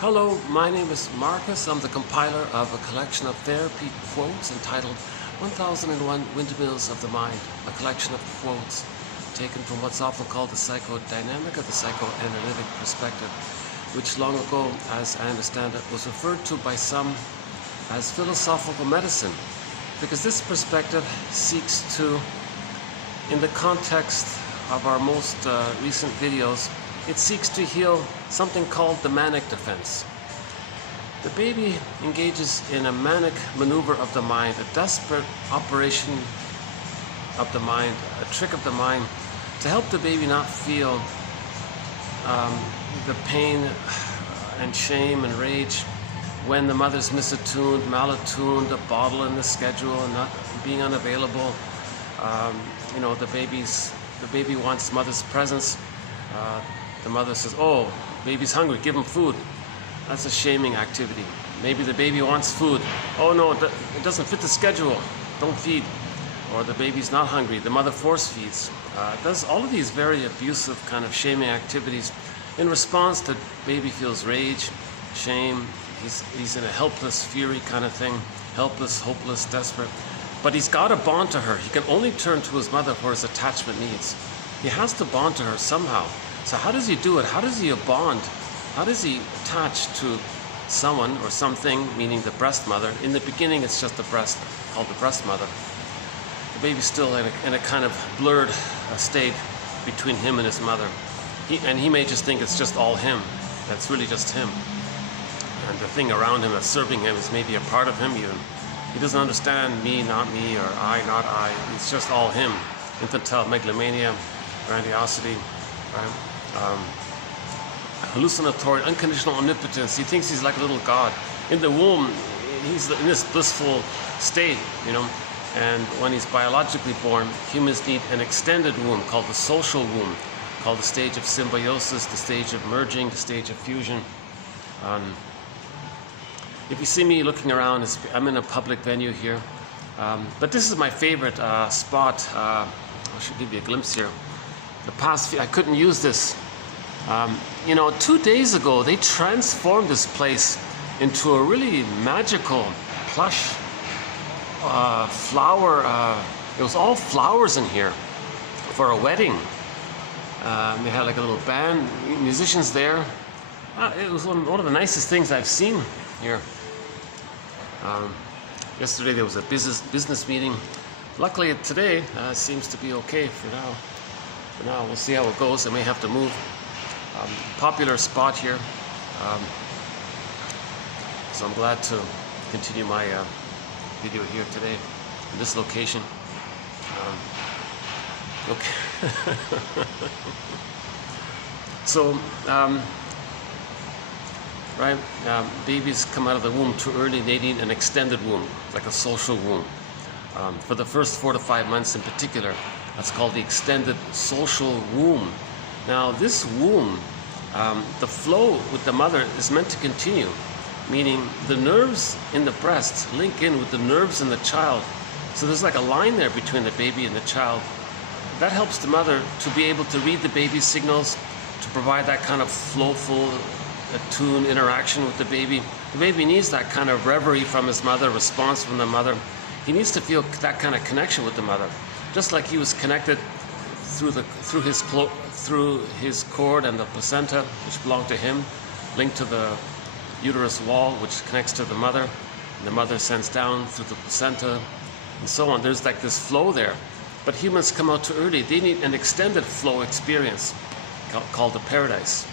Hello, my name is Marcus. I'm the compiler of a collection of therapy quotes entitled 1001 Windmills of the Mind, a collection of quotes taken from what's often called the psychodynamic or the psychoanalytic perspective, which long ago, as I understand it, was referred to by some as philosophical medicine, because this perspective seeks to, in the context of our most recent videos, it seeks to heal something called the manic defense. The baby engages in a manic maneuver of the mind, a desperate operation of the mind, a trick of the mind to help the baby not feel the pain and shame and rage when the mother's misattuned, malattuned, a bottle in the schedule and not being unavailable. The baby wants mother's presence. The mother says, "Oh, baby's hungry, give him food." That's a shaming activity. Maybe the baby wants food. "Oh no, it doesn't fit the schedule, don't feed." Or the baby's not hungry, the mother force feeds. Does all of these very abusive kind of shaming activities in response to baby feels rage, shame, he's in a helpless fury kind of thing, helpless, hopeless, desperate. But he's got to bond to her. He can only turn to his mother for his attachment needs. He has to bond to her somehow. So how does he do it? How does he bond? How does he attach to someone or something, meaning the breast mother? In the beginning, it's just the breast, called the breast mother. The baby's still in a kind of blurred state between him and his mother. He may just think it's just all him. That's really just him. And the thing around him that's serving him is maybe a part of him even. He doesn't understand me, not me, or I, not I. It's just all him. Infantile megalomania, grandiosity, right? Hallucinatory, unconditional omnipotence. He thinks he's like a little god. In the womb, he's in this blissful state, And when he's biologically born, humans need an extended womb called the social womb, called the stage of symbiosis, the stage of merging, the stage of fusion. If you see me looking around, I'm in a public venue here. But this is my favorite spot. I should give you a glimpse here. I couldn't use this. 2 days ago, they transformed this place into a really magical, plush flower. It was all flowers in here for a wedding. They had like a little band, musicians there. It was one of the nicest things I've seen here. Yesterday there was a business meeting. Luckily today seems to be okay for now. We'll see how it goes. I may have to move. Popular spot here. So I'm glad to continue my video here today in this location. Okay. So, babies come out of the womb too early. They need an extended womb, like a social womb. For the first 4 to 5 months in particular, that's called the extended social womb. Now this womb, the flow with the mother is meant to continue, meaning the nerves in the breast link in with the nerves in the child. So there's like a line there between the baby and the child. That helps the mother to be able to read the baby's signals, to provide that kind of flowful, attuned interaction with the baby. The baby needs that kind of reverie from his mother, response from the mother. He needs to feel that kind of connection with the mother, just like he was connected through his cord and the placenta, which belonged to him, linked to the uterus wall, which connects to the mother, and the mother sends down through the placenta, and so on. There's like this flow there. But humans come out too early. They need an extended flow experience called the paradise,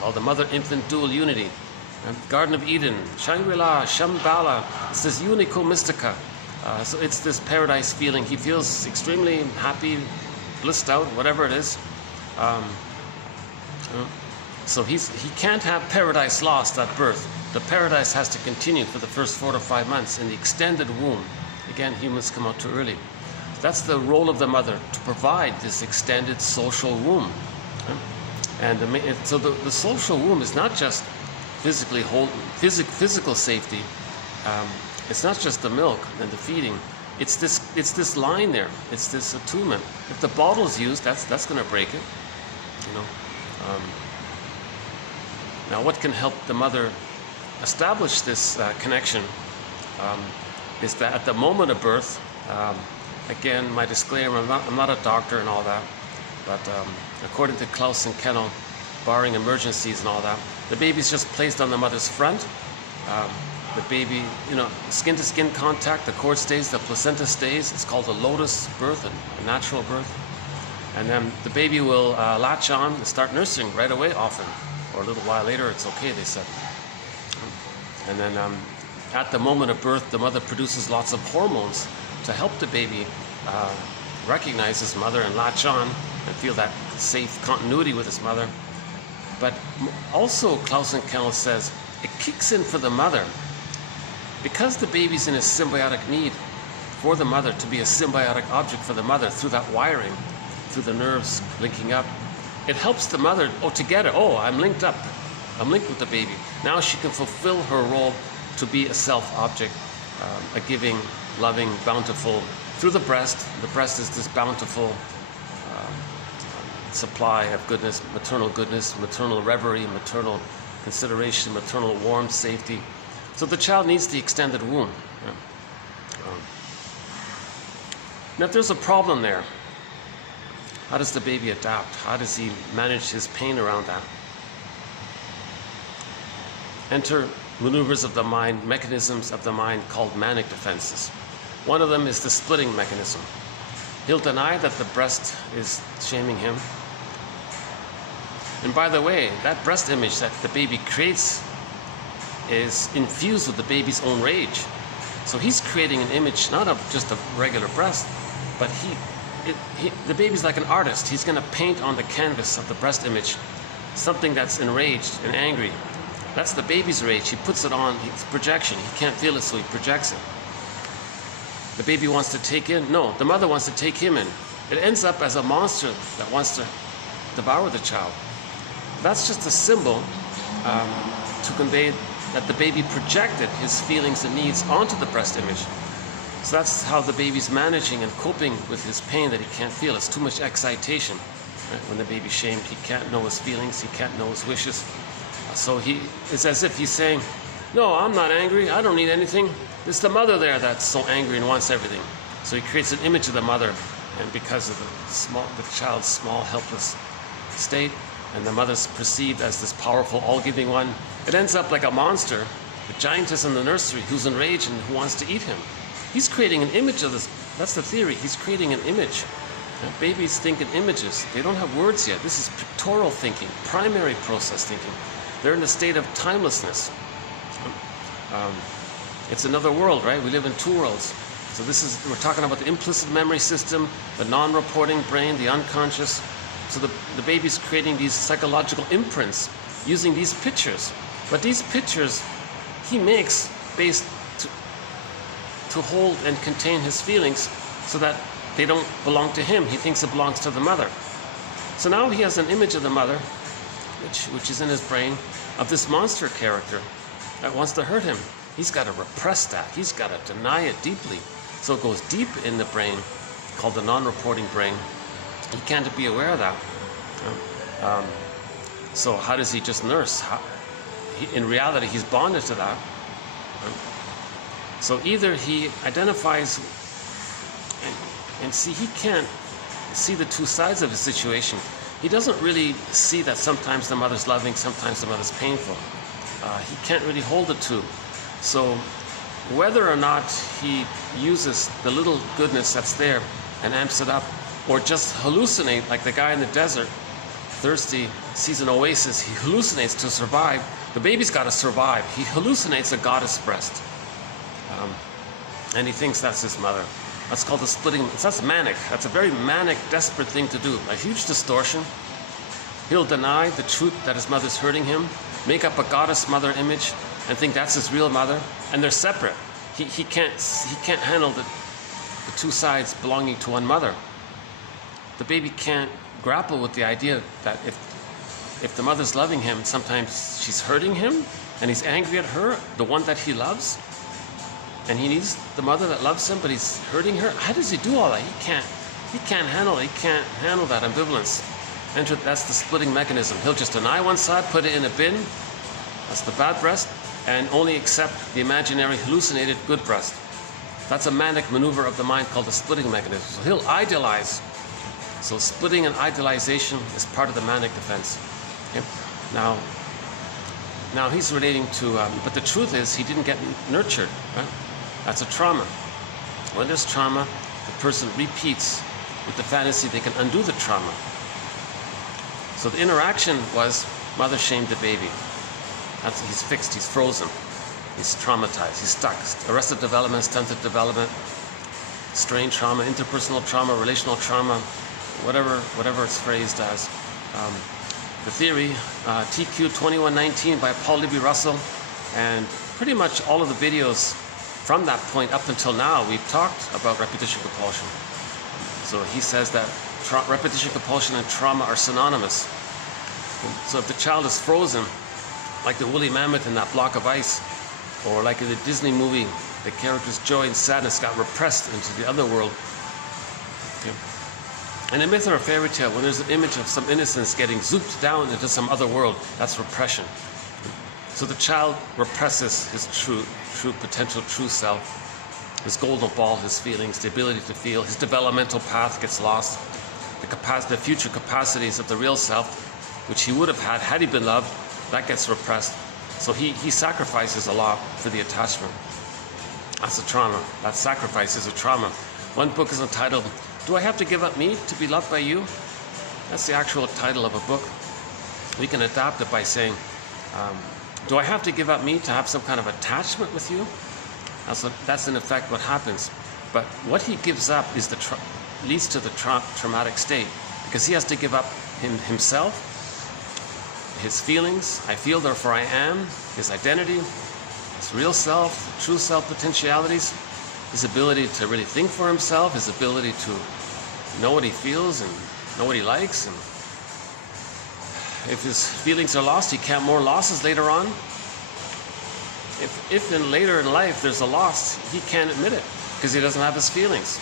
called the mother-infant dual unity. And Garden of Eden, Shangri-La, Shambhala, it's this unico mystica. So it's this paradise feeling. He feels extremely happy, blissed out, whatever it is. So he can't have paradise lost at birth. The paradise has to continue for the first 4 to 5 months in the extended womb. Again, humans come out too early. That's the role of the mother, to provide this extended social womb. And so the social womb is not just physical safety. It's not just the milk and the feeding. It's this line there. It's this attunement. If the bottle's used, that's going to break it. Now, what can help the mother establish this connection is that at the moment of birth, again, my disclaimer, I'm not a doctor and all that, but according to Klaus and Kennel, barring emergencies and all that, the baby's just placed on the mother's front. The baby, skin-to-skin contact, the cord stays, the placenta stays. It's called a lotus birth, a natural birth. And then the baby will latch on and start nursing right away often. Or a little while later, it's okay, they said. And then at the moment of birth, the mother produces lots of hormones to help the baby recognize his mother and latch on and feel that safe continuity with his mother. But also, Klaus and Kennel says, it kicks in for the mother. Because the baby's in a symbiotic need for the mother to be a symbiotic object for the mother through that wiring, through the nerves linking up, it helps the mother, to get it, I'm linked up. I'm linked with the baby. Now she can fulfill her role to be a self-object, a giving, loving, bountiful, through the breast. The breast is this bountiful supply of goodness, maternal reverie, maternal consideration, maternal warmth, safety. So the child needs the extended womb. Now if there's a problem there, how does the baby adapt? How does he manage his pain around that? Enter maneuvers of the mind, mechanisms of the mind called manic defenses. One of them is the splitting mechanism. He'll deny that the breast is shaming him. And by the way, that breast image that the baby creates is infused with the baby's own rage. So he's creating an image not of just a regular breast, but the baby's like an artist. He's going to paint on the canvas of the breast image something that's enraged and angry. That's the baby's rage. He puts it on, it's projection. He can't feel it, so he projects it. The baby wants to take in, no, the mother wants to take him in. It ends up as a monster that wants to devour the child. That's just a symbol to convey that the baby projected his feelings and needs onto the breast image. So that's how the baby's managing and coping with his pain that he can't feel. It's too much excitation. Right? When the baby's shamed, he can't know his feelings, he can't know his wishes. So it's as if he's saying, no, I'm not angry, I don't need anything. It's the mother there that's so angry and wants everything. So he creates an image of the mother, and because of the child's small, helpless state, and the mother's perceived as this powerful, all-giving one, it ends up like a monster, a giantess in the nursery who's enraged and who wants to eat him. He's creating an image of this. That's the theory. He's creating an image. Now, babies think in images. They don't have words yet. This is pictorial thinking, primary process thinking. They're in a state of timelessness. It's another world, right? We live in two worlds. So we're talking about the implicit memory system, the non-reporting brain, the unconscious. So the baby's creating these psychological imprints using these pictures. But these pictures he makes based to hold and contain his feelings so that they don't belong to him. He thinks it belongs to the mother. So now he has an image of the mother, which is in his brain, of this monster character that wants to hurt him. He's got to repress that. He's got to deny it deeply. So it goes deep in the brain, called the non-reporting brain. He can't be aware of that. So how does he just nurse? In reality, he's bonded to that. So either he identifies and see, he can't see the two sides of the situation. He doesn't really see that sometimes the mother's loving, sometimes the mother's painful. He can't really hold the two. So whether or not he uses the little goodness that's there and amps it up, or just hallucinate like the guy in the desert, thirsty, sees an oasis, he hallucinates to survive. The baby's got to survive. He hallucinates a goddess breast. And he thinks that's his mother. That's called the splitting. That's manic. That's a very manic, desperate thing to do. A huge distortion. He'll deny the truth that his mother's hurting him, make up a goddess mother image, and think that's his real mother. And they're separate. He can't handle the two sides belonging to one mother. The baby can't grapple with the idea that if the mother's loving him, sometimes she's hurting him, and he's angry at her, the one that he loves. And he needs the mother that loves him, but he's hurting her. How does he do all that? He can't handle it. He can't handle that ambivalence. That's the splitting mechanism. He'll just deny one side, put it in a bin, That's the bad breast, and only accept the imaginary hallucinated good breast. That's a manic maneuver of the mind called the splitting mechanism. So he'll idealize. So splitting and idealization is part of the manic defense. Okay? Now he's relating to, but the truth is he didn't get nurtured. Right? That's a trauma. When there's trauma, the person repeats with the fantasy they can undo the trauma. So the interaction was mother shamed the baby. He's fixed, he's frozen, he's traumatized, he's stuck. Arrested development, stunted development, strain trauma, interpersonal trauma, relational trauma, whatever it's phrased as. The theory, TQ 2119 by Paul Libby Russell, and pretty much all of the videos from that point up until now, we've talked about repetition compulsion. So he says that repetition compulsion and trauma are synonymous. So if the child is frozen, like the woolly mammoth in that block of ice, or like in the Disney movie, the character's joy and sadness got repressed into the other world. Okay. In a myth or a fairy tale, when there's an image of some innocence getting zooped down into some other world, that's repression. So the child represses his true potential, true self, his golden ball, his feelings, the ability to feel. His developmental path gets lost. The future capacities of the real self, which he would have had he been loved, that gets repressed. So he sacrifices a lot for the attachment. That's a trauma. That sacrifice is a trauma. One book is entitled, "Do I Have to Give Up Me to Be Loved by You?" That's the actual title of a book. We can adapt it by saying, do I have to give up me to have some kind of attachment with you? That's in effect what happens. But what he gives up is leads to the traumatic state, because he has to give up himself, his feelings, I feel therefore I am, his identity, his real self, true self potentialities, his ability to really think for himself, his ability to know what he feels and know what he likes. And if his feelings are lost, he can't more losses later on. If then later in life there's a loss, he can't admit it because he doesn't have his feelings.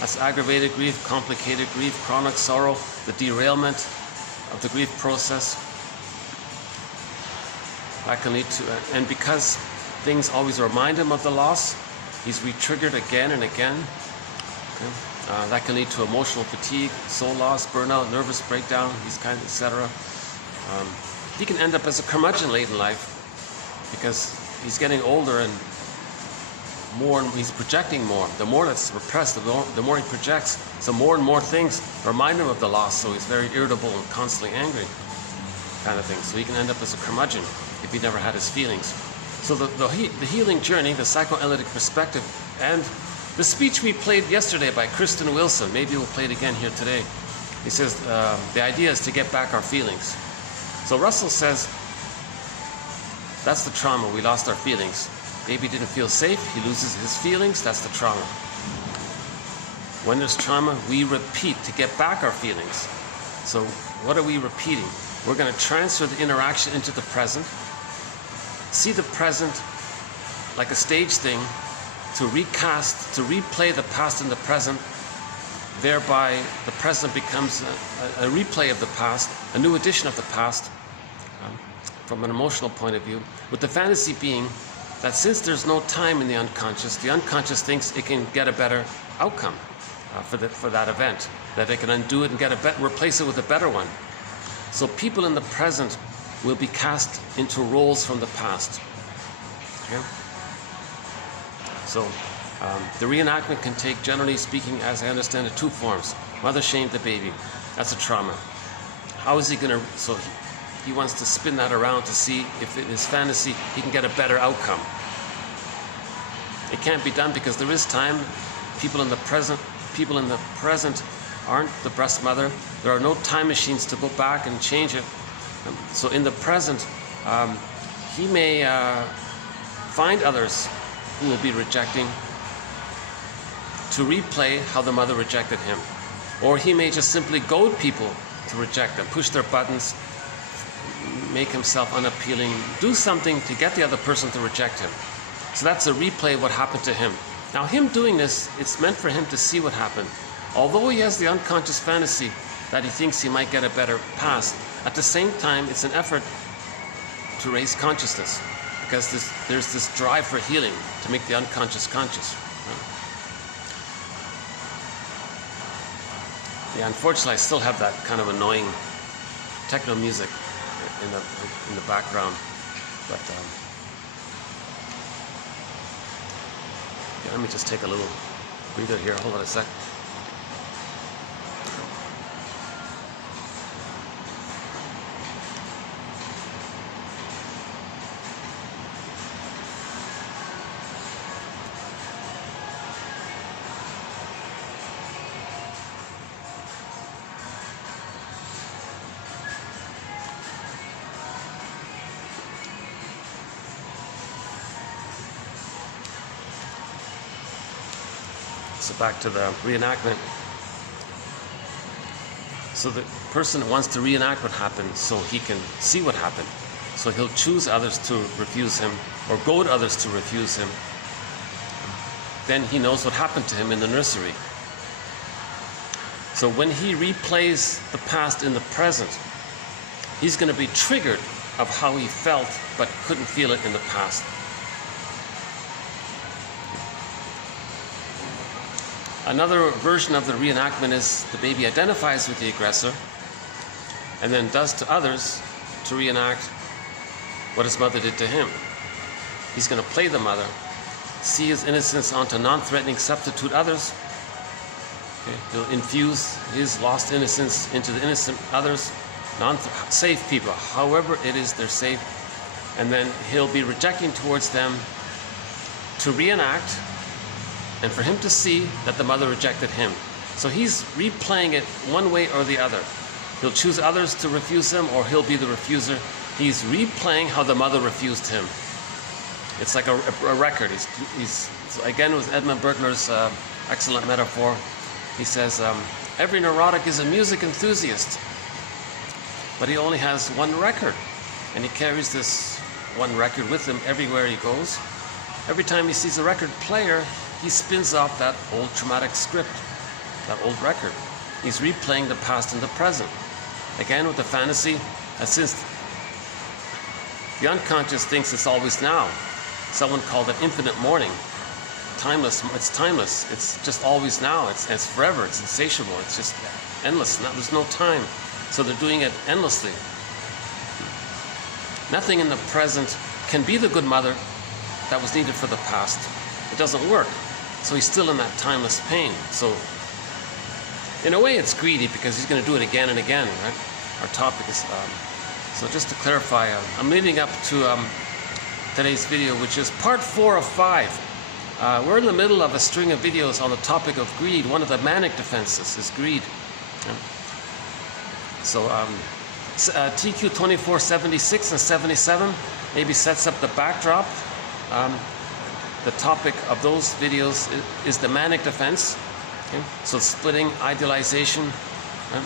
That's aggravated grief, complicated grief, chronic sorrow, the derailment of the grief process. That can lead to, and because things always remind him of the loss, he's re-triggered again and again. Okay? That can lead to emotional fatigue, soul loss, burnout, nervous breakdown, these kinds, etc. He can end up as a curmudgeon late in life because he's getting older and he's projecting more. The more that's repressed, the more he projects. So more and more things remind him of the loss, so he's very irritable and constantly angry, kind of thing. So he can end up as a curmudgeon if he never had his feelings. So the healing journey, the psychoanalytic perspective, and the speech we played yesterday by Kristen Wilson, maybe we'll play it again here today. He says the idea is to get back our feelings. So Russell says that's the trauma, we lost our feelings. Baby didn't feel safe, he loses his feelings, that's the trauma. When there's trauma, we repeat to get back our feelings. So what are we repeating? We're going to transfer the interaction into the present, see the present like a stage thing, to recast, to replay the past in the present, thereby the present becomes a replay of the past, a new edition of the past, from an emotional point of view, with the fantasy being that since there's no time in the unconscious thinks it can get a better outcome for that event, that it can undo it and replace it with a better one. So people in the present will be cast into roles from the past. Okay? So the reenactment can take, generally speaking, as I understand it, two forms. Mother shamed the baby. That's a trauma. How is he going to... So he wants to spin that around to see if in his fantasy he can get a better outcome. It can't be done because there is time. People in the present aren't the breast mother. There are no time machines to go back and change it. So in the present, he may find others who will be rejecting to replay how the mother rejected him. Or he may just simply goad people to reject them, push their buttons, make himself unappealing, do something to get the other person to reject him. So that's a replay of what happened to him. Now him doing this, it's meant for him to see what happened. Although he has the unconscious fantasy that he thinks he might get a better past, at the same time it's an effort to raise consciousness, because there's this drive for healing, to make the unconscious conscious. Yeah, unfortunately, I still have that kind of annoying techno music in the background, but yeah, let me just take a little breather here. Hold on a sec. So back to the reenactment. So the person wants to reenact what happened so he can see what happened. So he'll choose others to refuse him, or goad others to refuse him. Then he knows what happened to him in the nursery. So when he replays the past in the present, he's going to be triggered of how he felt but couldn't feel it in the past. Another version of the reenactment is the baby identifies with the aggressor and then does to others to reenact what his mother did to him. He's going to play the mother, see his innocence onto non-threatening substitute others. Okay. He'll infuse his lost innocence into the innocent others, safe people, however it is they're safe, and then he'll be rejecting towards them to reenact, and for him to see that the mother rejected him. So he's replaying it one way or the other. He'll choose others to refuse him, or he'll be the refuser. He's replaying how the mother refused him. It's like a record. He's again, with Edmund Berkler's excellent metaphor, he says, every neurotic is a music enthusiast, but he only has one record, and he carries this one record with him everywhere he goes. Every time he sees a record player, he spins off that old traumatic script, that old record. He's replaying the past and the present. Again, with the fantasy, since the unconscious thinks it's always now. Someone called it infinite mourning. Timeless, it's timeless. It's just always now. It's forever. It's insatiable. It's just endless. There's no time. So they're doing it endlessly. Nothing in the present can be the good mother that was needed for the past. It doesn't work. So he's still in that timeless pain. So in a way it's greedy, because he's going to do it again and again, right? Our topic is, so just to clarify, I'm leading up to today's video, which is part 4 of 5. We're in the middle of a string of videos on the topic of greed. One of the manic defenses is greed. So TQ 2476 and 77 maybe sets up the backdrop. The topic of those videos is the manic defense. Okay? So splitting, idealization. Right?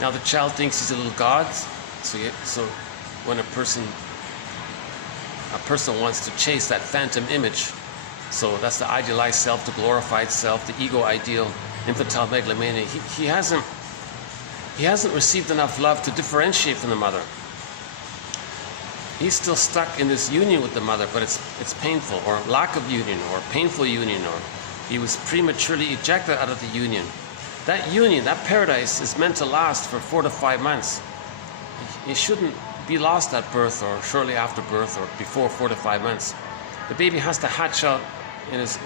Now the child thinks he's a little god. So when a person wants to chase that phantom image, so that's the idealized self, the glorified self, the ego ideal, infantile megalomania. He hasn't received enough love to differentiate from the mother. He's still stuck in this union with the mother, but it's painful, or lack of union, or painful union, or he was prematurely ejected out of the union. That union, that paradise, is meant to last for 4 to 5 months. It shouldn't be lost at birth, or shortly after birth, or before 4 to 5 months. The baby has to hatch out in his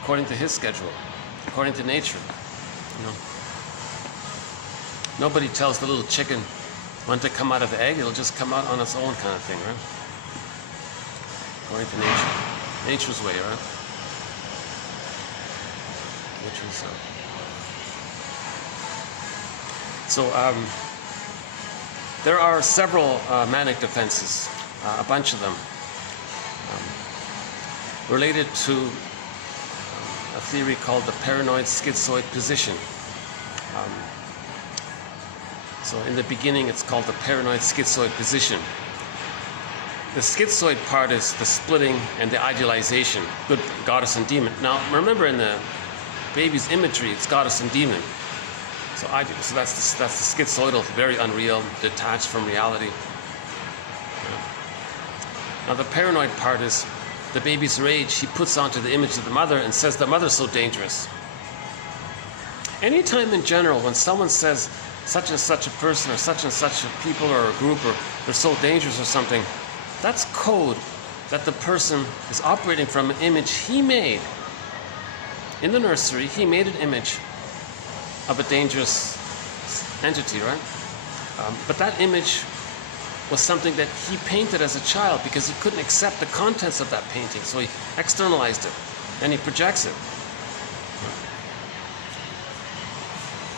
according to his schedule, according to nature. You know, nobody tells the little chicken when to come out of the egg. It'll just come out on its own, kind of thing, right? According to nature, nature's way, right? Nature's. So there are several manic defenses, a bunch of them, related to a theory called the paranoid schizoid position. So in the beginning, it's called the paranoid schizoid position. The schizoid part is the splitting and the idealization, good goddess and demon. Now, remember, in the baby's imagery, it's goddess and demon. So that's the schizoidal, very unreal, detached from reality. Now the paranoid part is the baby's rage he puts onto the image of the mother and says the mother's so dangerous. Anytime in general when someone says such and such a person or such and such a people or a group or they're so dangerous or something, that's code that the person is operating from an image he made. In the nursery, he made an image of a dangerous entity, right? But that image was something that he painted as a child because he couldn't accept the contents of that painting, so he externalized it, and he projects it.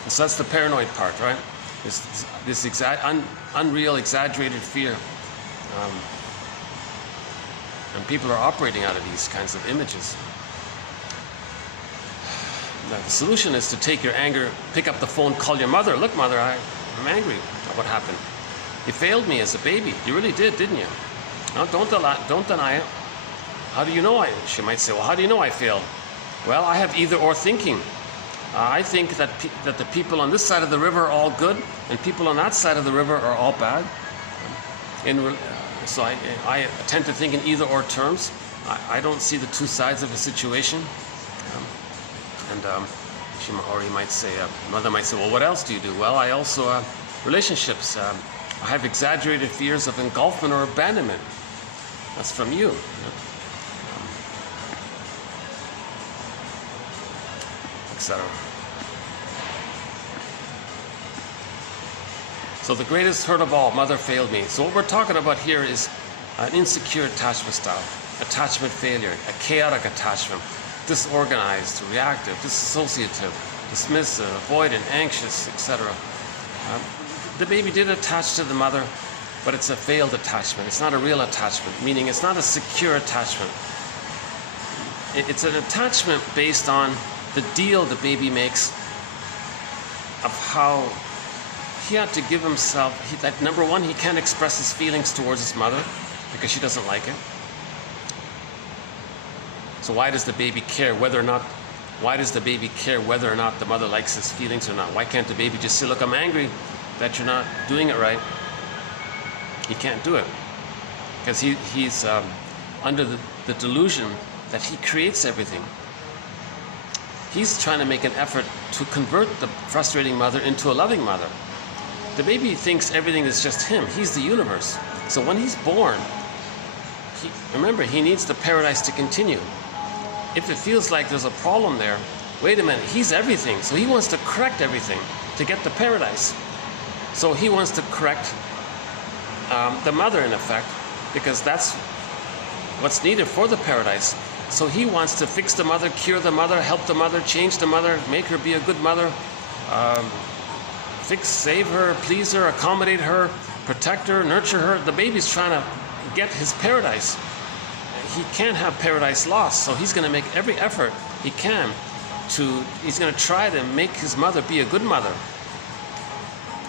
And so that's the paranoid part, right? This unreal, exaggerated fear. And people are operating out of these kinds of images. Now, the solution is to take your anger, pick up the phone, call your mother. Look, mother, I'm angry at what happened. You failed me as a baby. You really did, didn't you? No, don't deny it. How do you know she might say, well, how do you know I failed? Well, I have either or thinking. I think that the people on this side of the river are all good, and people on that side of the river are all bad. So I tend to think in either or terms. I don't see the two sides of a situation. He might say, mother might say, well, what else do you do? Well, I also, relationships. I have exaggerated fears of engulfment or abandonment. That's from you. Etc. So the greatest hurt of all, mother failed me. So what we're talking about here is an insecure attachment style, attachment failure, a chaotic attachment, disorganized, reactive, dissociative, dismissive, avoidant, anxious, etc. The baby did attach to the mother, but it's a failed attachment. It's not a real attachment, meaning it's not a secure attachment. It's an attachment based on the deal the baby makes of how he had to give himself, that number one, he can't express his feelings towards his mother because she doesn't like it. So why does the baby care whether or not the mother likes his feelings or not? Why can't the baby just say, look, I'm angry that you're not doing it right? He can't do it because he's under the delusion that he creates everything. He's trying to make an effort to convert the frustrating mother into a loving mother. The baby thinks everything is just him. He's the universe. So when he's born, remember, he needs the paradise to continue. If it feels like there's a problem there, wait a minute, he's everything. So he wants to correct everything to get the paradise. So he wants to correct the mother, in effect, because that's what's needed for the paradise. So he wants to fix the mother, cure the mother, help the mother, change the mother, make her be a good mother, save her, please her, accommodate her, protect her, nurture her. The baby's trying to get his paradise. He can't have paradise lost, so he's going to make every effort he can he's going to try to make his mother be a good mother.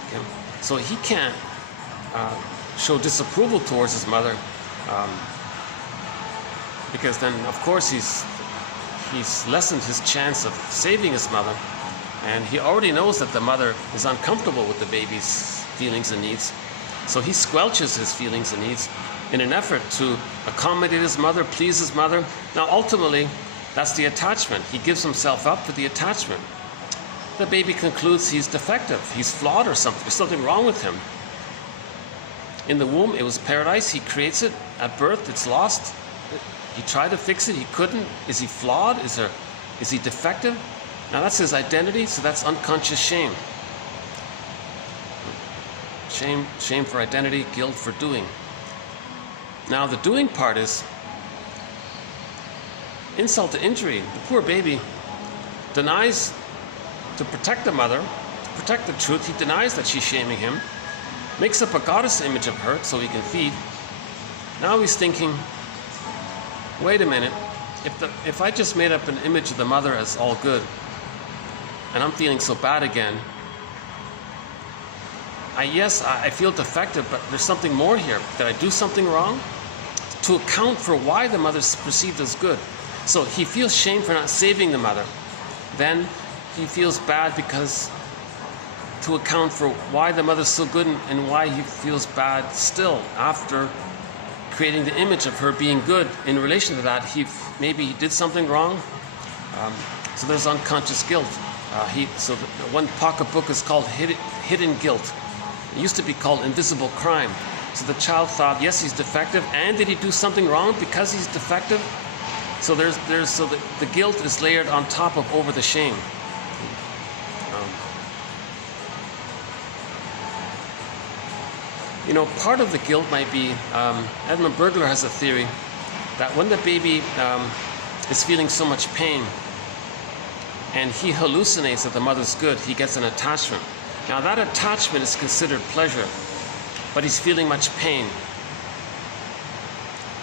Okay? So he can't show disapproval towards his mother because then, of course, he's lessened his chance of saving his mother. And he already knows that the mother is uncomfortable with the baby's feelings and needs. So he squelches his feelings and needs in an effort to accommodate his mother, please his mother. Now, ultimately, that's the attachment. He gives himself up for the attachment. The baby concludes he's defective, he's flawed or something. There's something wrong with him. In the womb, it was paradise. He creates it. At birth, it's lost. He tried to fix it. He couldn't. Is he flawed? Is he defective? Now that's his identity, so that's unconscious shame. Shame for identity, guilt for doing. Now the doing part is insult to injury. The poor baby denies to protect the mother, to protect the truth. He denies that she's shaming him, makes up a goddess image of her so he can feed. Now he's thinking, wait a minute, if I just made up an image of the mother as all good, and I'm feeling so bad again, I feel defective, but there's something more here. Did I do something wrong? To account for why the mother's perceived as good. So he feels shame for not saving the mother. Then he feels bad because to account for why the mother's so good and why he feels bad still after creating the image of her being good. In relation to that, maybe he did something wrong. So there's unconscious guilt. One pocketbook is called Hidden Guilt. It used to be called Invisible Crime. So the child thought, yes, he's defective, and did he do something wrong because he's defective? So the guilt is layered on top of over the shame. Part of the guilt might be, Edmund Bergler has a theory that when the baby is feeling so much pain and he hallucinates that the mother's good, he gets an attachment. Now that attachment is considered pleasure, but he's feeling much pain.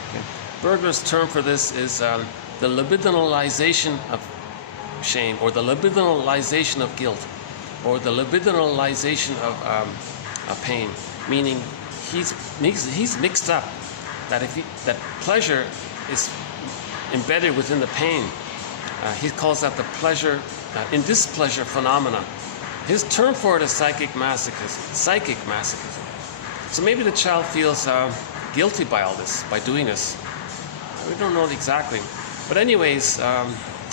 Okay. Bergler's term for this is the libidinalization of shame, or the libidinalization of guilt, or the libidinalization of pain. Meaning he's mixed up that pleasure is embedded within the pain. He calls that the pleasure in displeasure phenomena. His term for it is psychic masochism. So maybe the child feels guilty by all this, by doing this. We don't know exactly, but anyways,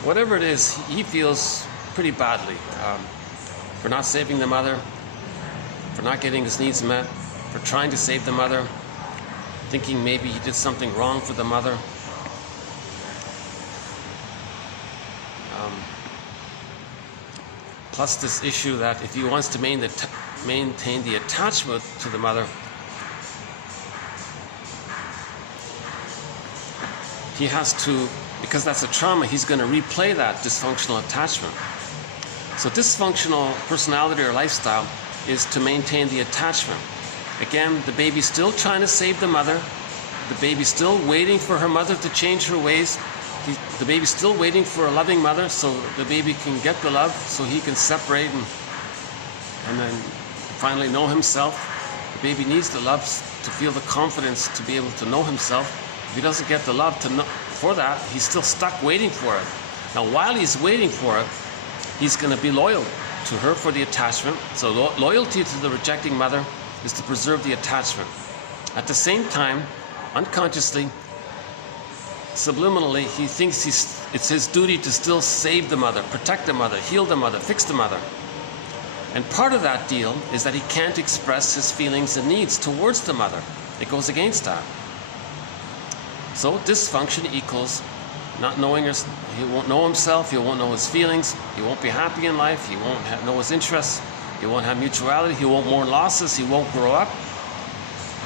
whatever it is, he feels pretty badly for not saving the mother, for not getting his needs met, for trying to save the mother, thinking maybe he did something wrong for the mother. Plus this issue that if he wants to maintain the attachment to the mother, he has to, because that's a trauma, he's going to replay that dysfunctional attachment. So dysfunctional personality or lifestyle is to maintain the attachment. Again, the baby's still trying to save the mother. The baby's still waiting for her mother to change her ways. The baby's still waiting for a loving mother so the baby can get the love, so he can separate and then finally know himself. The baby needs the love to feel the confidence to be able to know himself. If he doesn't get the love for that, he's still stuck waiting for it. Now, while he's waiting for it, he's going to be loyal to her for the attachment. So loyalty to the rejecting mother is to preserve the attachment. At the same time, unconsciously, subliminally, he thinks it's his duty to still save the mother, protect the mother, heal the mother, fix the mother. And part of that deal is that he can't express his feelings and needs towards the mother. It goes against that. So dysfunction equals not knowing he won't know himself, he won't know his feelings, he won't be happy in life, he won't know his interests, he won't have mutuality, he won't mourn losses, he won't grow up,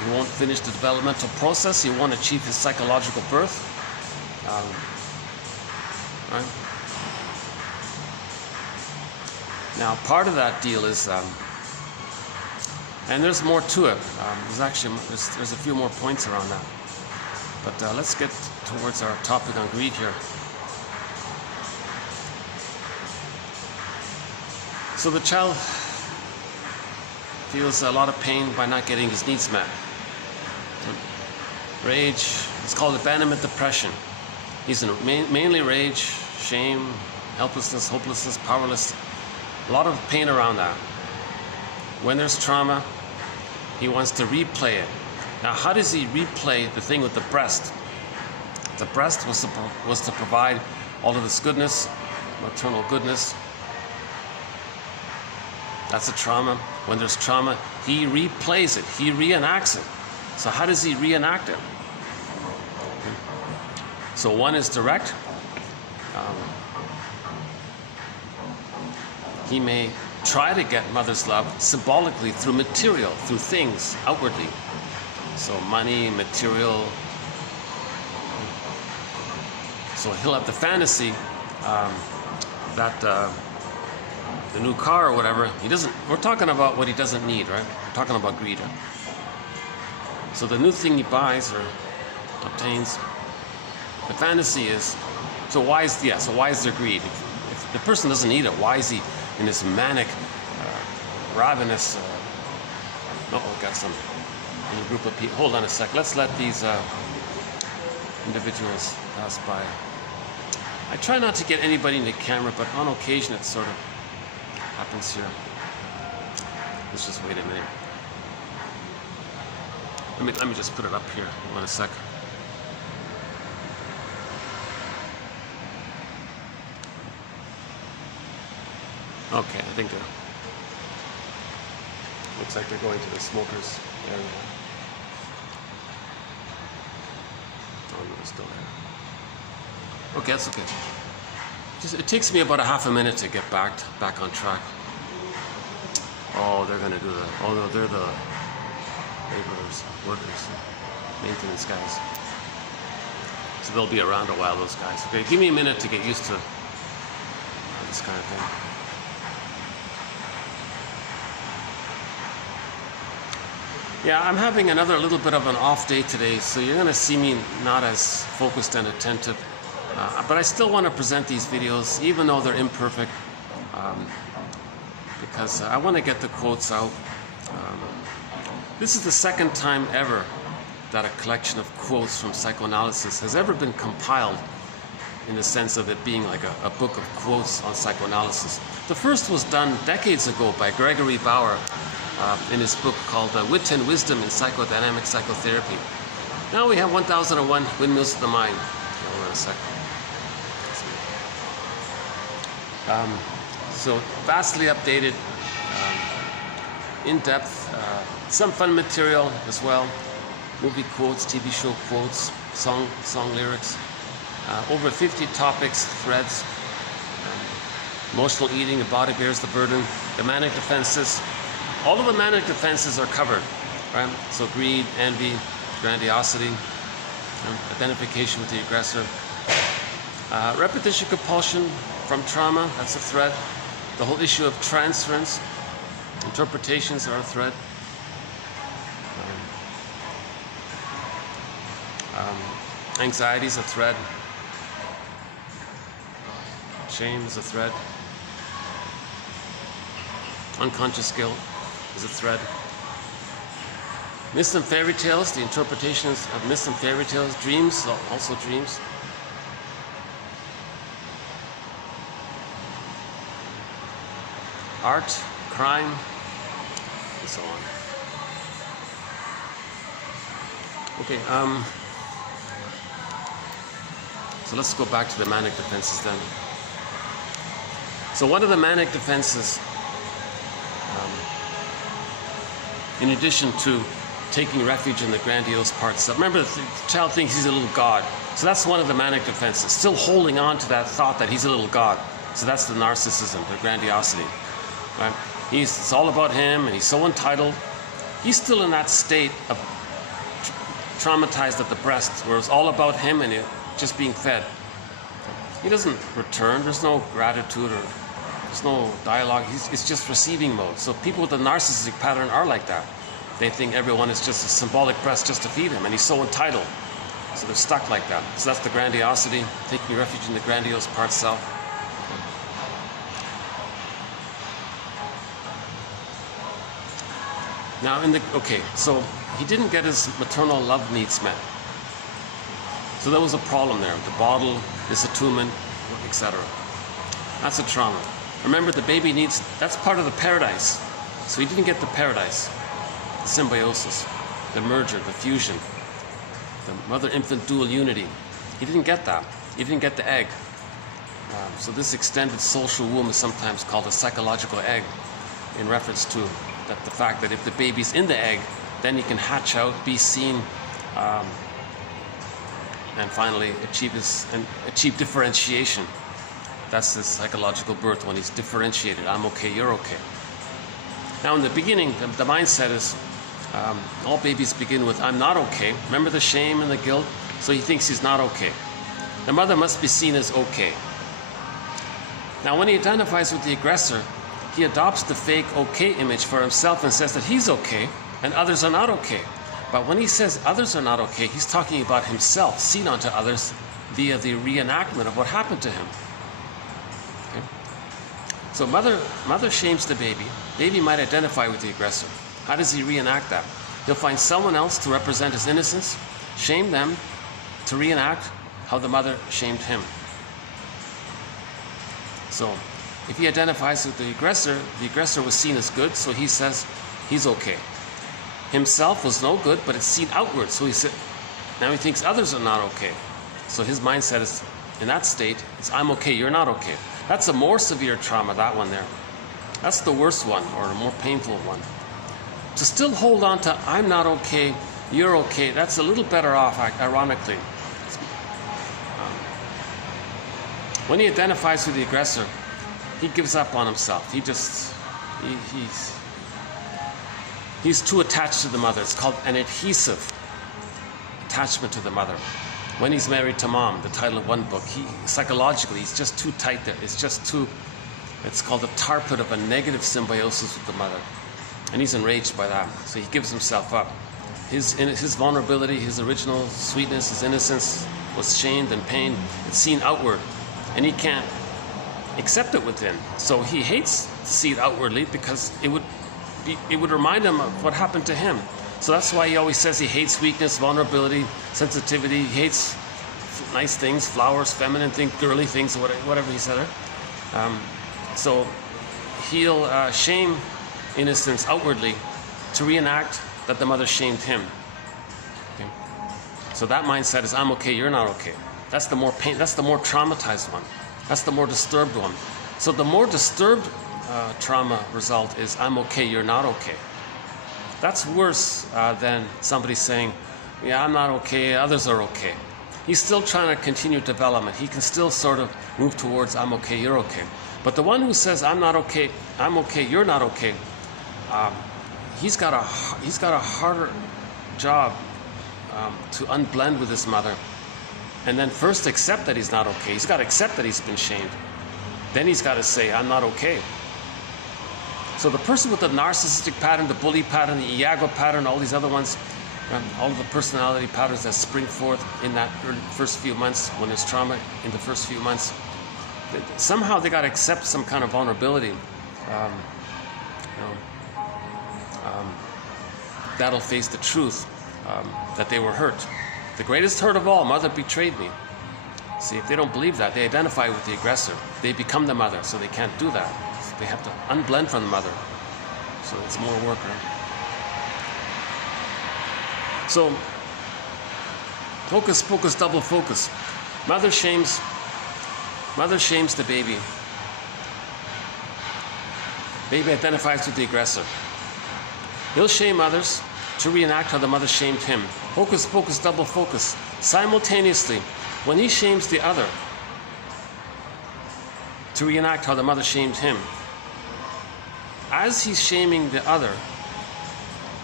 he won't finish the developmental process, he won't achieve his psychological birth. Right? Now, part of that deal is, and there's more to it. There's a few more points around that. But let's get towards our topic on greed here. So the child feels a lot of pain by not getting his needs met. Rage, it's called abandonment depression. He's in mainly rage, shame, helplessness, hopelessness, powerless. A lot of pain around that. When there's trauma, he wants to replay it. Now, how does he replay the thing with the breast? The breast was to provide all of this goodness, maternal goodness. That's a trauma. When there's trauma, he replays it. He reenacts it. So how does he reenact it? So one is direct. He may try to get mother's love symbolically through material, through things, outwardly. So money, material. So he'll have the fantasy that the new car or whatever, we're talking about what he doesn't need, right? We're talking about greed. Right? So the new thing he buys or obtains, the fantasy is, so why is there greed? If the person doesn't need it, why is he in this manic, ravenous, got some group of people. Hold on a sec. Let's let these individuals pass by. I try not to get anybody in the camera, but on occasion it sort of happens here. Let's just wait a minute. Let me just put it up here. Wait a sec. Okay, I think looks like they're going to the smokers area. Oh, no, it's still there. Okay, that's okay. It takes me about a half a minute to get back on track. Oh, they're gonna do the. Oh no, they're the laborers, workers, maintenance guys. So they'll be around a while, those guys. Okay, give me a minute to get used to this kind of thing. Yeah, I'm having another little bit of an off day today, so you're gonna see me not as focused and attentive. But I still want to present these videos, even though they're imperfect, because I want to get the quotes out. This is the second time ever that a collection of quotes from psychoanalysis has ever been compiled in the sense of it being like a book of quotes on psychoanalysis. The first was done decades ago by Gregory Bauer in his book called Wit and Wisdom in Psychodynamic Psychotherapy. Now we have 1001 Windmills of the Mind. Hold on a second. So vastly updated, in-depth, some fun material as well, movie quotes, TV show quotes, song lyrics, over 50 topics, threads, emotional eating, the body bears the burden, the manic defenses. All of the manic defenses are covered, right? So greed, envy, grandiosity, identification with the aggressor, repetition compulsion from trauma, that's a thread. The whole issue of transference, interpretations are a thread. Anxiety is a thread. Shame is a thread. Unconscious guilt is a thread. Myths and fairy tales, the interpretations of myths and fairy tales. Dreams, also dreams. Art, crime, and so on. Okay, so let's go back to the manic defenses then. So one of the manic defenses, in addition to taking refuge in the grandiose parts, remember the child thinks he's a little god. So that's one of the manic defenses, still holding on to that thought that he's a little god. So that's the narcissism, the grandiosity. Right? It's all about him, and he's so entitled. He's still in that state of traumatized at the breast, where it's all about him and just being fed. He doesn't return. There's no gratitude or there's no dialogue. It's just receiving mode. So people with the narcissistic pattern are like that. They think everyone is just a symbolic breast just to feed him, and he's so entitled. So they're stuck like that. So that's the grandiosity, taking refuge in the grandiose part self. Now, so he didn't get his maternal love needs met. So there was a problem there. The bottle, disattunement, etc. That's a trauma. Remember, the baby needs, that's part of the paradise. So he didn't get the paradise, the symbiosis, the merger, the fusion, the mother-infant dual unity. He didn't get that. He didn't get the egg. So this extended social womb is sometimes called a psychological egg, in reference to the fact that if the baby's in the egg, then he can hatch out, be seen, and finally achieve differentiation. That's the psychological birth, when he's differentiated. I'm okay, you're okay. Now in the beginning, the mindset is, all babies begin with, I'm not okay. Remember the shame and the guilt? So he thinks he's not okay. The mother must be seen as okay. Now when he identifies with the aggressor, he adopts the fake okay image for himself and says that he's okay and others are not okay. But when he says others are not okay, he's talking about himself seen onto others via the reenactment of what happened to him. Okay? So mother shames the baby. Baby might identify with the aggressor. How does he reenact that? He'll find someone else to represent his innocence, shame them, to reenact how the mother shamed him. So if he identifies with the aggressor was seen as good, so he says he's okay. himself was no good, but it's seen outward. So now he thinks others are not okay. So his mindset is, in that state, it's I'm okay, you're not okay. That's a more severe trauma, that one there. That's the worst one, or the more painful one. To still hold on to I'm not okay, you're okay, that's a little better off, ironically. When he identifies with the aggressor, he gives up on himself. He's too attached to the mother. It's called an adhesive attachment to the mother. When he's married to mom, the title of one book, psychologically, he's just too tight there. It's called a tar pit of a negative symbiosis with the mother. And he's enraged by that. So he gives himself up. His vulnerability, his original sweetness, his innocence was shamed and pained. It's seen outward. And he can't accept it within. So he hates to see it outwardly because it would remind him of what happened to him. So that's why he always says he hates weakness, vulnerability, sensitivity. He hates nice things, flowers, feminine things, girly things, whatever he said. So he'll shame innocence outwardly to reenact that the mother shamed him. Okay? So that mindset is I'm okay, you're not okay. That's the more pain. That's the more traumatized one. That's the more disturbed one. So the more disturbed trauma result is I'm okay, you're not okay. That's worse than somebody saying, yeah, I'm not okay, others are okay. He's still trying to continue development. He can still sort of move towards I'm okay, you're okay. But the one who says I'm not okay, I'm okay, you're not okay, he's got a harder job to unblend with his mother. And then first accept that he's not okay. He's got to accept that he's been shamed. Then he's got to say, I'm not okay. So the person with the narcissistic pattern, the bully pattern, the Iago pattern, all these other ones, all of the personality patterns that spring forth in that first few months when there's trauma in the first few months, somehow they got to accept some kind of vulnerability. That'll face the truth that they were hurt. The greatest hurt of all, mother betrayed me. See, if they don't believe that, they identify with the aggressor. They become the mother, so they can't do that. So they have to unblend from the mother. So it's more work, right? So, hocus pocus, double focus. Mother shames the baby. Baby identifies with the aggressor. He'll shame others to reenact how the mother shamed him. Hocus pocus, double focus. Simultaneously, when he shames the other, to reenact how the mother shamed him. As he's shaming the other,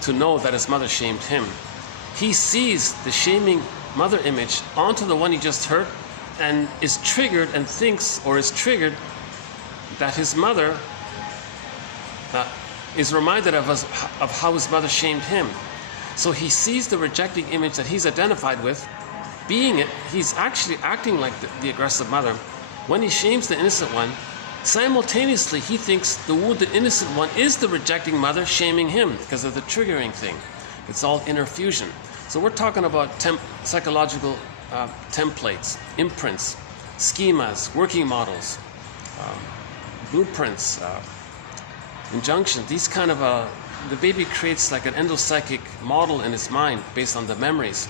to know that his mother shamed him, he sees the shaming mother image onto the one he just hurt and is triggered and thinks or is triggered that his mother is reminded of how his mother shamed him. So he sees the rejecting image that he's identified with, being it, he's actually acting like the aggressive mother. When he shames the innocent one, simultaneously he thinks the wounded innocent one is the rejecting mother shaming him because of the triggering thing. It's all inner fusion. So we're talking about psychological templates, imprints, schemas, working models, blueprints, injunctions. These kind of the baby creates like an endopsychic model in his mind based on the memories,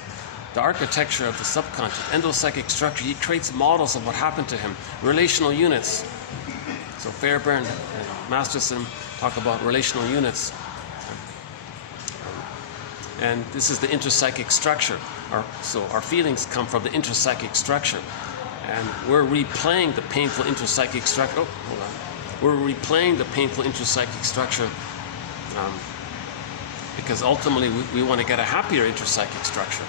the architecture of the subconscious, endopsychic structure. He creates models of what happened to him, relational units. So Fairbairn and Masterson talk about relational units. And this is the intrapsychic structure. So our feelings come from the intrapsychic structure. And we're replaying the painful intrapsychic structure. Oh, hold on. We're replaying the painful intrapsychic structure because ultimately we want to get a happier intrapsychic structure.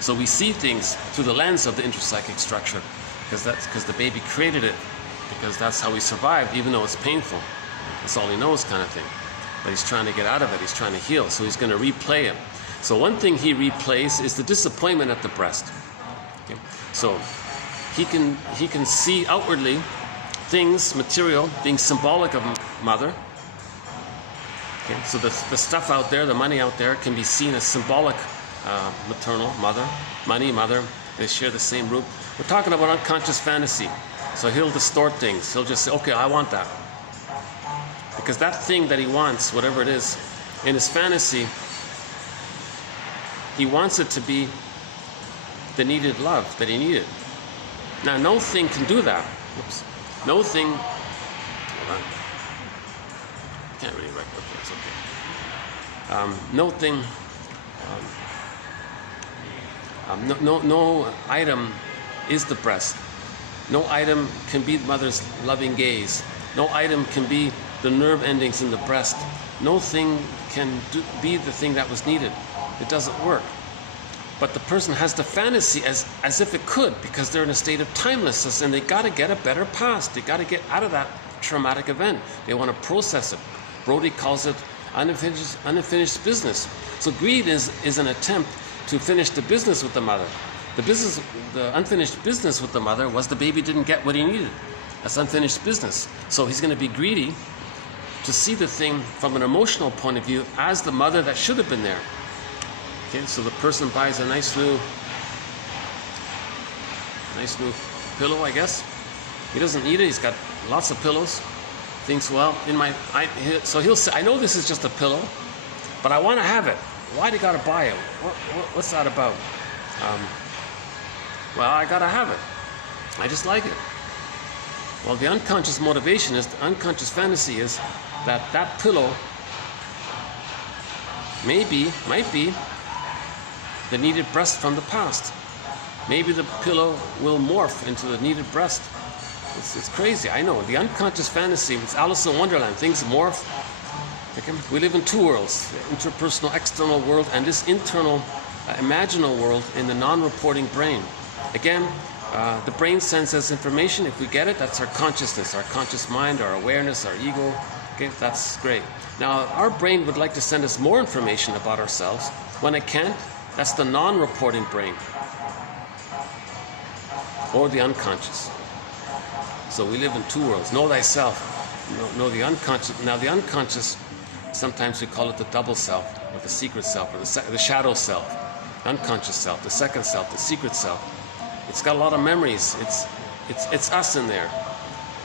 So we see things through the lens of the intrapsychic structure because the baby created it, because that's how he survived, even though it's painful. That's all he knows, kind of thing. But he's trying to get out of it. He's trying to heal. So he's going to replay it. So one thing he replays is the disappointment at the breast. Okay? So he can see outwardly things, material, being symbolic of mother. Okay? So the stuff out there, the money out there, can be seen as symbolic maternal, mother, money, mother. They share the same root. We're talking about unconscious fantasy. So he'll distort things. He'll just say, okay, I want that. because that thing that he wants, whatever it is, in his fantasy, he wants it to be the needed love that he needed. Now, no thing can do that. Oops. No thing. Hold on. Can't really write. Okay, it's okay. No thing. No item is the breast. No item can be the mother's loving gaze. No item can be the nerve endings in the breast. No thing can be the thing that was needed. It doesn't work. But the person has the fantasy as if it could, because they're in a state of timelessness and they got to get a better past. They got to get out of that traumatic event. They want to process it. Brody calls it unfinished business. So greed is an attempt to finish the business with the mother. The unfinished business with the mother was the baby didn't get what he needed. That's unfinished business. So he's going to be greedy to see the thing from an emotional point of view as the mother that should have been there. Okay, so the person buys a nice new pillow, I guess. He doesn't need it. He's got lots of pillows. Thinks, well, so he'll say, I know this is just a pillow, but I want to have it. Why do you got to buy it? What's that about? Well, I got to have it. I just like it. Well, the unconscious motivation is, the unconscious fantasy is that pillow might be the needed breast from the past. Maybe the pillow will morph into the needed breast. It's crazy, I know. The unconscious fantasy, it's Alice in Wonderland. Things morph. Okay? We live in two worlds, the interpersonal external world and this internal imaginal world in the non-reporting brain. Again, the brain sends us information. If we get it, that's our consciousness, our conscious mind, our awareness, our ego. Okay, that's great. Now, our brain would like to send us more information about ourselves. When it can't, that's the non-reporting brain, or the unconscious. So we live in two worlds. Know thyself. Know the unconscious. Now, the unconscious, sometimes we call it the double self, or the secret self, or the shadow self, unconscious self, the second self, the secret self. It's got a lot of memories. It's us in there.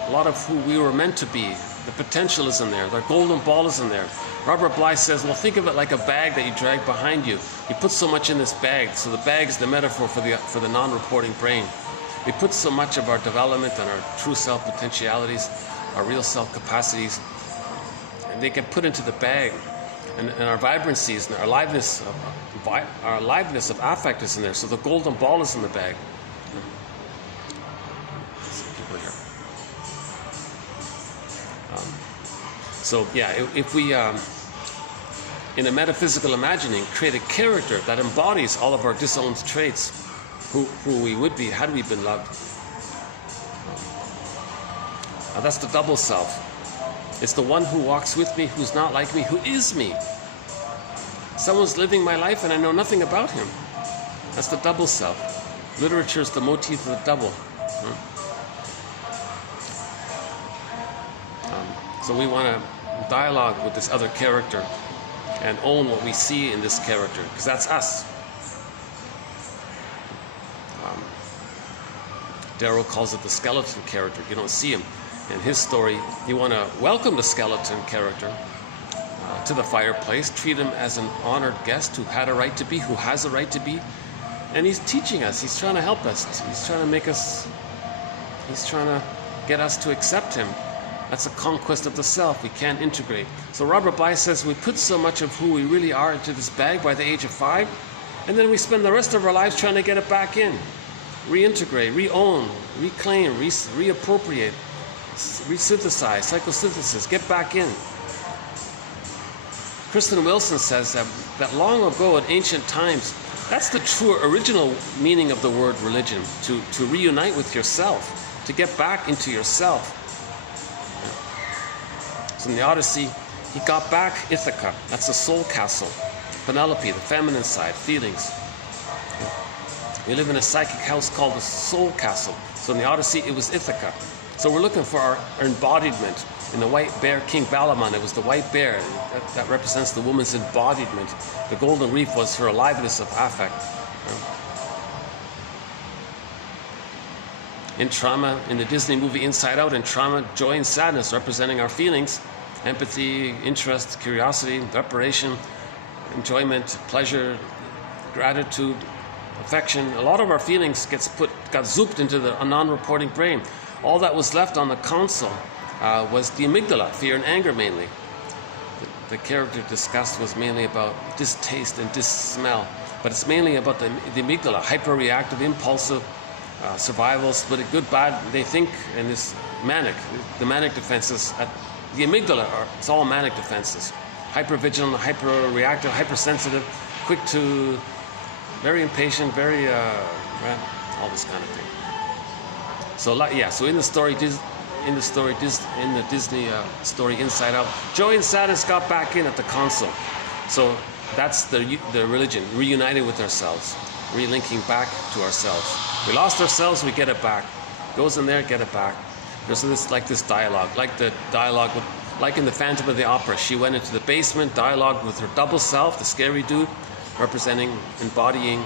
A lot of who we were meant to be. The potential is in there. The golden ball is in there. Robert Bly says, well, think of it like a bag that you drag behind you. You put so much in this bag. So the bag is the metaphor for the non-reporting brain. We put so much of our development and our true self potentialities, our real self capacities, and they get put into the bag. And our vibrancies and our aliveness of affect is in there. So the golden ball is in the bag. So yeah, if we, in a metaphysical imagining, create a character that embodies all of our disowned traits, who we would be had we been loved. Now that's the double self. It's the one who walks with me, who's not like me, who is me. Someone's living my life and I know nothing about him. That's the double self. Literature is the motif of the double. So we want to dialogue with this other character and own what we see in this character, because that's us. Darrow calls it the skeleton character. You don't see him. In his story, you want to welcome the skeleton character to the fireplace, treat him as an honored guest who had a right to be, who has a right to be. And he's teaching us. He's trying to help us. He's trying to make us, he's trying to get us to accept him. That's a conquest of the self. We can't integrate. So Robert Bly says we put so much of who we really are into this bag by the age of 5, and then we spend the rest of our lives trying to get it back in. Reintegrate, re-own, reclaim, reappropriate, resynthesize, psychosynthesis, get back in. Kristen Wilson says that long ago in ancient times, that's the true original meaning of the word religion, to reunite with yourself, to get back into yourself. So in the Odyssey, he got back Ithaca. That's the soul castle. Penelope, the feminine side, feelings. We live in a psychic house called the soul castle. So in the Odyssey, it was Ithaca. So we're looking for our embodiment. In the white bear, King Balaman, it was the white bear. That represents the woman's embodiment. The golden reef was her aliveness of affect. In trauma, in the Disney movie Inside Out, in trauma, joy and sadness representing our feelings. empathy, interest, curiosity, reparation, enjoyment, pleasure, gratitude, affection. A lot of our feelings got zooped into the non-reporting brain. All that was left on the console was the amygdala, fear and anger mainly. The character discussed was mainly about distaste and dis-smell, but it's mainly about the amygdala, hyper-reactive, impulsive, survival, split it good, bad. They think, and this manic, the manic defenses, the amygdala, it's all manic defenses. Hyper-vigilant, hyper-reactive, hypersensitive, quick to, very impatient, very, all this kind of thing. So so in the story, in the Disney story Inside Out, Joey and Sadness got back in at the console. So that's the religion, reunited with ourselves, relinking back to ourselves. We lost ourselves, we get it back. Goes in there, get it back. There's this dialogue, like in the Phantom of the Opera. She went into the basement, dialogued with her double self, the scary dude, representing, embodying,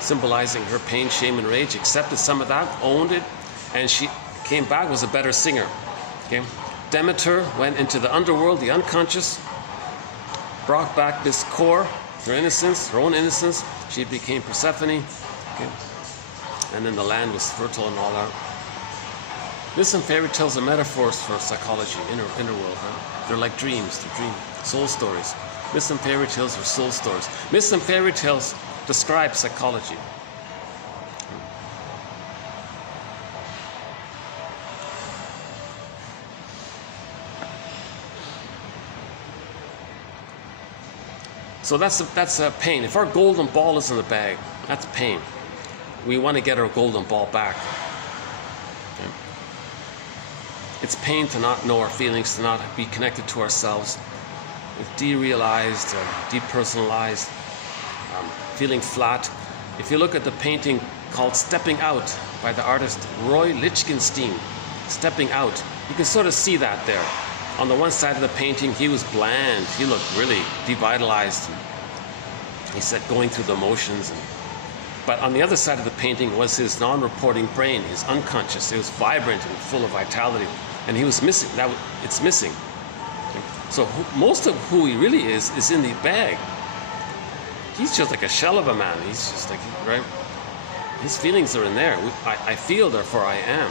symbolizing her pain, shame, and rage, accepted some of that, owned it, and she came back, was a better singer. Okay? Demeter went into the underworld, the unconscious, brought back this core, her innocence, her own innocence. She became Persephone. Okay? And then the land was fertile and all that. Myths and fairy tales are metaphors for psychology, inner world. Huh? They're like dreams, soul stories. Myths and fairy tales are soul stories. Myths and fairy tales describe psychology. So that's pain. If our golden ball is in the bag, that's pain. We want to get our golden ball back. Okay. It's pain to not know our feelings, to not be connected to ourselves. It's derealized, depersonalized, feeling flat. If you look at the painting called Stepping Out by the artist Roy Lichtenstein, Stepping Out, you can sort of see that there. On the one side of the painting, he was bland. He looked really devitalized. He said going through the motions. But on the other side of the painting was his non-reporting brain, his unconscious. It was vibrant and full of vitality. And he was missing. It's missing. Okay. So most of who he really is in the bag. He's just like a shell of a man. He's just like, right? His feelings are in there. I feel, therefore I am.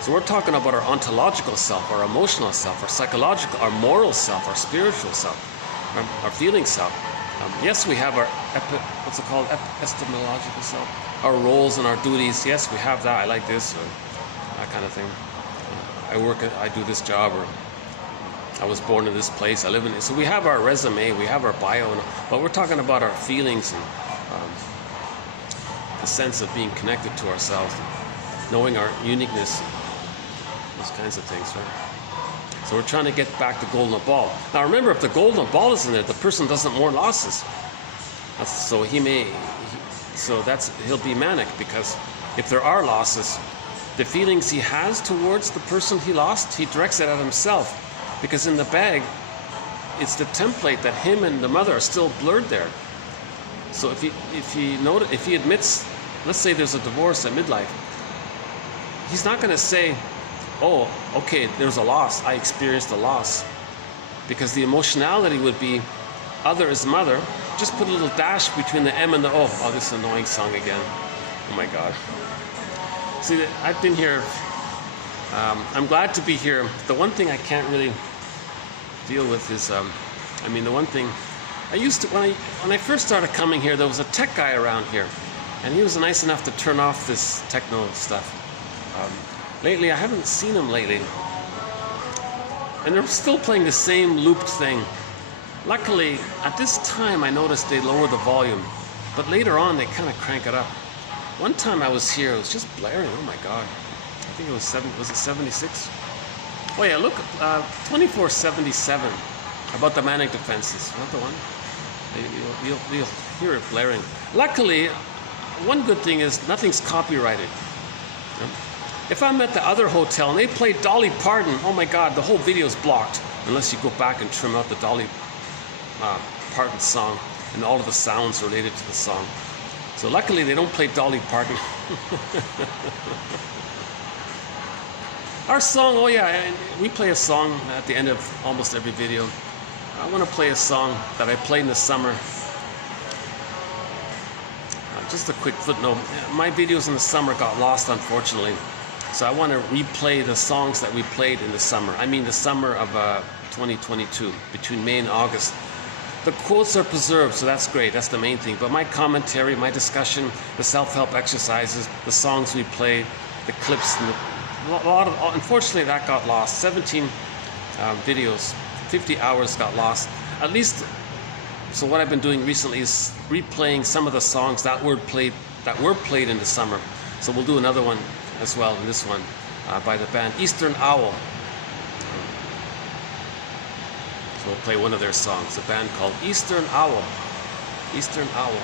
So we're talking about our ontological self, our emotional self, our psychological, our moral self, our spiritual self, our feeling self. Yes, we have our, epistemological self, our roles and our duties. Yes, we have that. I like this, or that kind of thing. I do this job, or I was born in this place, I live in it. So we have our resume, we have our bio, but we're talking about our feelings and the sense of being connected to ourselves, knowing our uniqueness. Those kinds of things, right? So we're trying to get back the golden ball. Now remember, if the golden ball is in there, the person doesn't mourn losses. So he'll be manic, because if there are losses, the feelings he has towards the person he lost, he directs it at himself. Because in the bag, it's the template that him and the mother are still blurred there. So if he admits, let's say there's a divorce at midlife, he's not going to say, oh, okay, there's a loss, I experienced a loss. Because the emotionality would be, other is mother, just put a little dash between the M and the O. Oh, this annoying song again. Oh my God. See, I've been here, I'm glad to be here. The one thing I can't really deal with is, the one thing, I used to, when I first started coming here, there was a tech guy around here, and he was nice enough to turn off this techno stuff. Lately, I haven't seen him lately. And they're still playing the same looped thing. Luckily, at this time, I noticed they lower the volume. But later on, they kind of crank it up. One time I was here, it was just blaring. Oh my God. I think it was 76? Oh yeah, look, 2477. About the manic defenses. Not the one? You'll hear it blaring. Luckily, one good thing is nothing's copyrighted. If I'm at the other hotel and they play Dolly Parton, oh my God, the whole video is blocked unless you go back and trim out the Dolly Parton song and all of the sounds related to the song. So luckily they don't play Dolly Parton. Our song, oh yeah, we play a song at the end of almost every video. I want to play a song that I played in the summer. Just a quick footnote. My videos in the summer got lost, unfortunately. So I want to replay the songs that we played in the summer. I mean the summer of 2022, between May and August. The quotes are preserved, so that's great. That's the main thing. But my commentary, my discussion, the self-help exercises, the songs we played, the clips, and a lot of, unfortunately, that got lost. 17 videos, 50 hours got lost. At least, so what I've been doing recently is replaying some of the songs that were played in the summer. So we'll do another one as well in this one by the band Eastern Owl. So we'll play one of their songs, a band called Eastern Owl. Eastern Owl.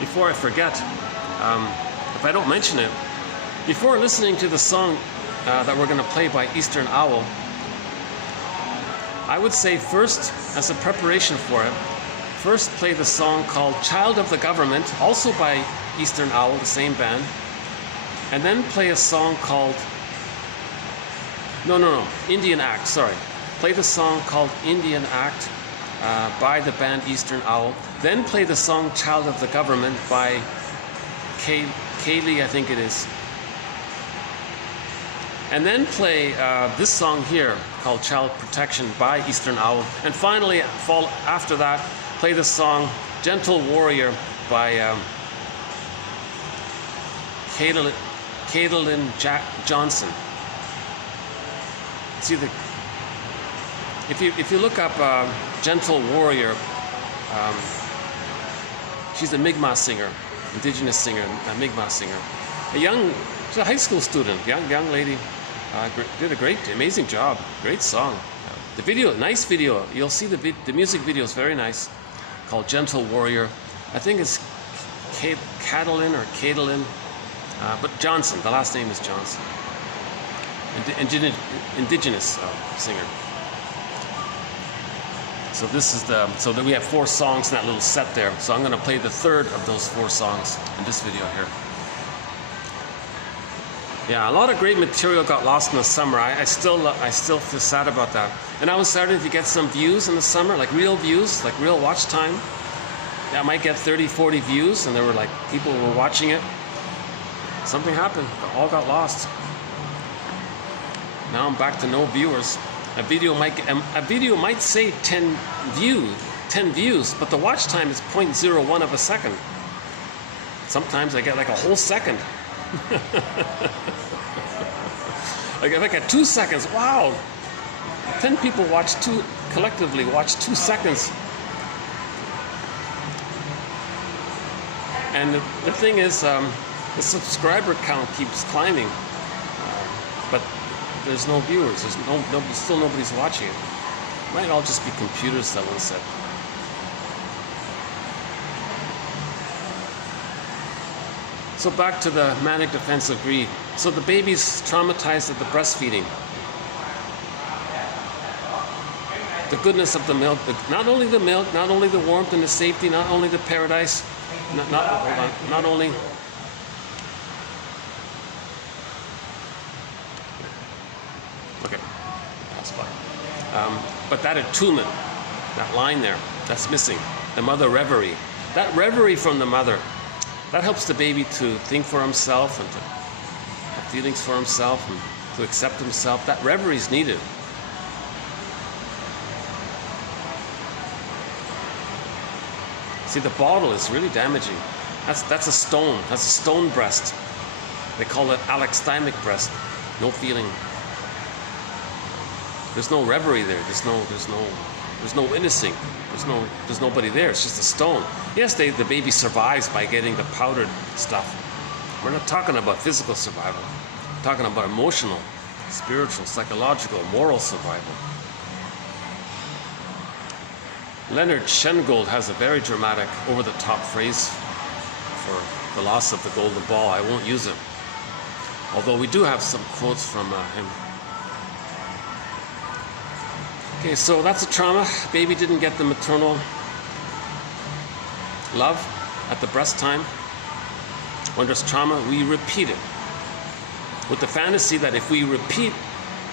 Before I forget, if I don't mention it, before listening to the song that we're going to play by Eastern Owl, I would say first, as a preparation for it, first play the song called Child of the Government, also by Eastern Owl, the same band, and then play a song called, Indian Act, sorry. Play the song called Indian Act by the band Eastern Owl, then play the song Child of the Government by Nikelly, I think it is. And then play this song here called Child Protection by Eastern Owl. And finally, after that, play the song Gentle Warrior by Caitlin Johnson. See, if you look up Gentle Warrior, she's a Mi'kmaq singer, indigenous singer, a Mi'kmaq singer. She's a high school student, young lady. Did a great, amazing job. Great song. The video, nice video. You'll see the music video is very nice. Called Gentle Warrior. I think it's Caitlin, but Johnson. The last name is Johnson. Indigenous singer. So this is so that we have 4 songs in that little set there. So I'm going to play the third of those 4 songs in this video here. Yeah, a lot of great material got lost in the summer. I still feel sad about that. And I was starting to get some views in the summer, like real views, like real watch time. Yeah, I might get 30, 40 views, and there were like people were watching it. Something happened. It all got lost. Now I'm back to no viewers. A video might say 10 views, but the watch time is 0.01 of a second. Sometimes I get like a whole second. Like at 2 seconds, wow! 10 people collectively watch 2 seconds. And the thing is, the subscriber count keeps climbing, but there's no viewers. There's still nobody's watching it. Might all just be computers, someone said. So back to the manic defensive greed. So the baby's traumatized at the breastfeeding. The goodness of the milk, not only the milk, not only the warmth and the safety, not only the paradise, not only. Okay, that's fine. But that attunement, that line there, that's missing. The mother reverie. That reverie from the mother. That helps the baby to think for himself and to have feelings for himself and to accept himself. That reverie is needed. See, the bottle is really damaging. That's a stone. That's a stone breast. They call it alexithymic breast. No feeling. There's no reverie there. There's no innocent. There's nobody there. It's just a stone. Yes, the baby survives by getting the powdered stuff. We're not talking about physical survival. We're talking about emotional, spiritual, psychological, moral survival. Leonard Shengold has a very dramatic, over-the-top phrase for the loss of the golden ball. I won't use it. Although we do have some quotes from him. Okay, so that's a trauma. Baby didn't get the maternal love at the breast time. When there's trauma, we repeat it. With the fantasy that if we repeat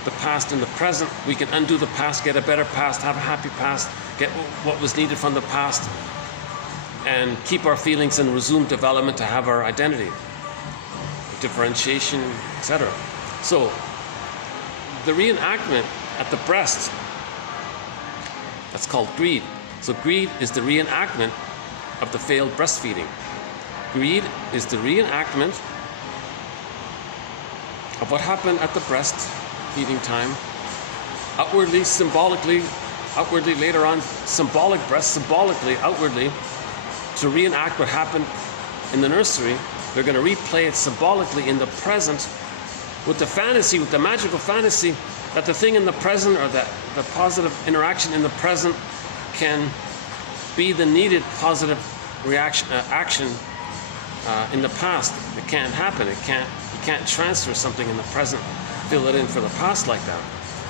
the past in the present, we can undo the past, get a better past, have a happy past, get what was needed from the past, and keep our feelings and resume development to have our identity, differentiation, etc. So, the reenactment at the breast, that's called greed. So greed is the reenactment of the failed breastfeeding. Greed is the reenactment of what happened at the breastfeeding time, outwardly, symbolically, outwardly later on, symbolic breast, symbolically, outwardly, to reenact what happened in the nursery. They're going to replay it symbolically in the present with the fantasy, with the magical fantasy that the thing in the present, or the positive interaction in the present, can be the needed positive reaction, action in the past. It can't happen. You can't transfer something in the present, fill it in for the past like that.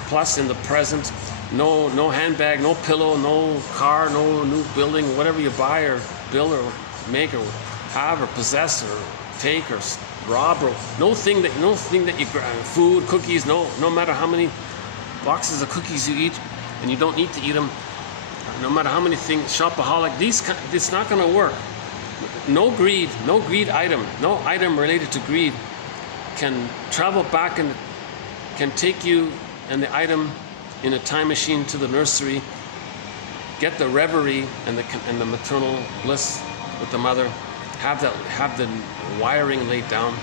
Plus, in the present, no handbag, no pillow, no car, no new building, whatever you buy or build or make or have or possess or take or rob, or no thing that you food, cookies, no matter how many boxes of cookies you eat, and you don't need to eat them, no matter how many things, shopaholic, it's not going to work. No greed item, no item related to greed can travel back and can take you and the item in a time machine to the nursery, get the reverie and the maternal bliss with the mother, have the wiring laid down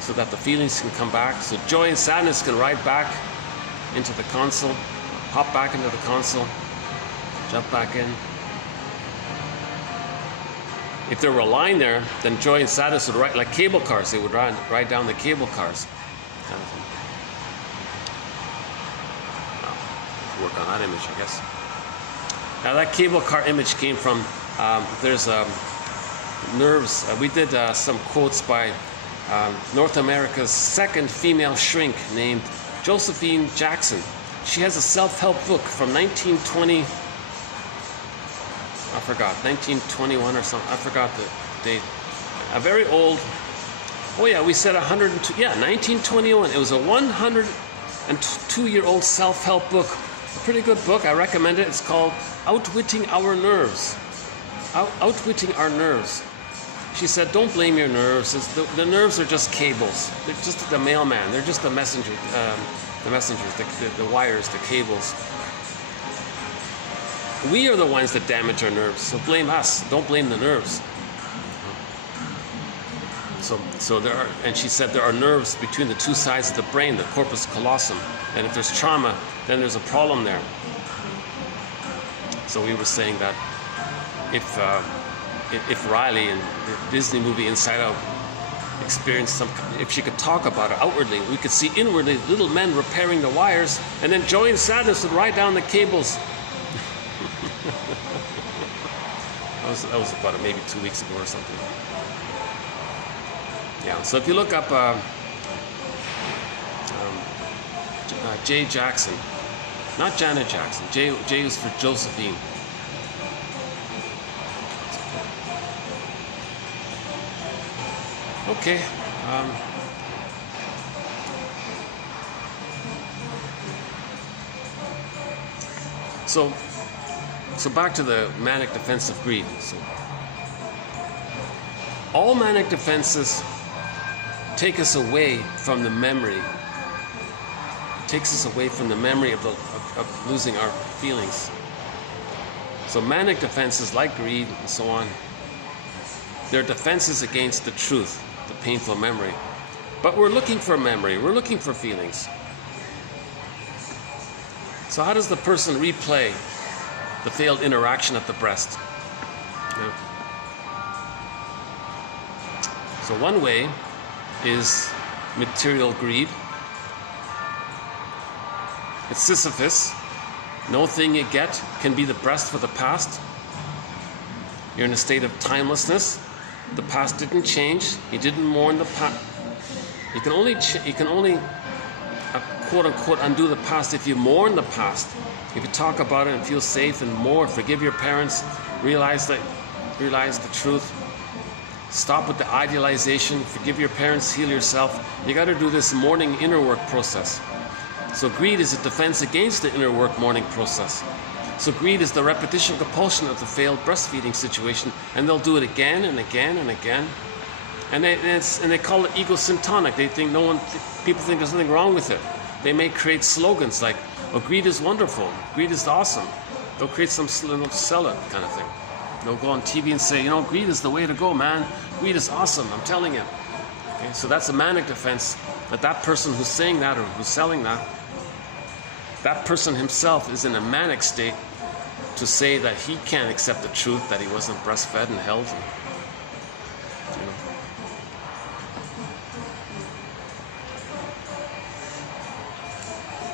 so that the feelings can come back. So joy and sadness can ride back into the console, hop back into the console, jump back in. If there were a line there, then joy and sadness would ride like cable cars. They would ride down the cable cars. Work on that image, I guess. Now that cable car image came from, there's nerves. We did some quotes by North America's second female shrink named Josephine Jackson. She has a self-help book from 1920, 1921 or something. I forgot the date. A very old, oh yeah, we said 102, yeah, 1921. It was a 102-year-old self-help book. A pretty good book. I recommend it. It's called Outwitting Our Nerves. Outwitting Our Nerves. She said, don't blame your nerves. The nerves are just cables. They're just the mailman. They're just the messenger, the wires, the cables. We are the ones that damage our nerves. So blame us. Don't blame the nerves. So there are, and she said there are nerves between the two sides of the brain, the corpus callosum. And if there's trauma, then there's a problem there. So we were saying that if Riley in the Disney movie Inside Out experienced if she could talk about it outwardly, we could see inwardly little men repairing the wires, and then joy and sadness would ride down the cables. that was about maybe 2 weeks ago or something. Yeah, so if you look up Jay Jackson, not Janet Jackson, J is for Josephine. Okay. So back to the manic defensive greed. So all manic defenses take us away from the memory. It takes us away from the memory of losing our feelings. So manic defenses like greed and so on, they're defenses against the truth, the painful memory. But we're looking for memory, we're looking for feelings. So how does the person replay the failed interaction at the breast? Yeah. So one way is material greed. It's Sisyphus. No thing you get can be the breast for the past. You're in a state of timelessness. The past didn't change. You didn't mourn the past. You can only quote unquote undo the past if you mourn the past. If you talk about it and feel safe and more, forgive your parents, realize the truth. Stop with the idealization. Forgive your parents. Heal yourself. You got to do this morning inner work process. So greed is a defense against the inner work morning process. So greed is the repetition compulsion of the failed breastfeeding situation, and they'll do it again and again and again. And they call it egosyntonic. They think people think there's nothing wrong with it. They may create slogans like, "Oh, greed is wonderful. Greed is awesome." They'll create some little sell it kind of thing. They'll go on TV and say, greed is the way to go, man. Greed is awesome, I'm telling you. Okay, so that's a manic defense. But that person who's saying that or who's selling that person himself is in a manic state to say that he can't accept the truth that he wasn't breastfed and held.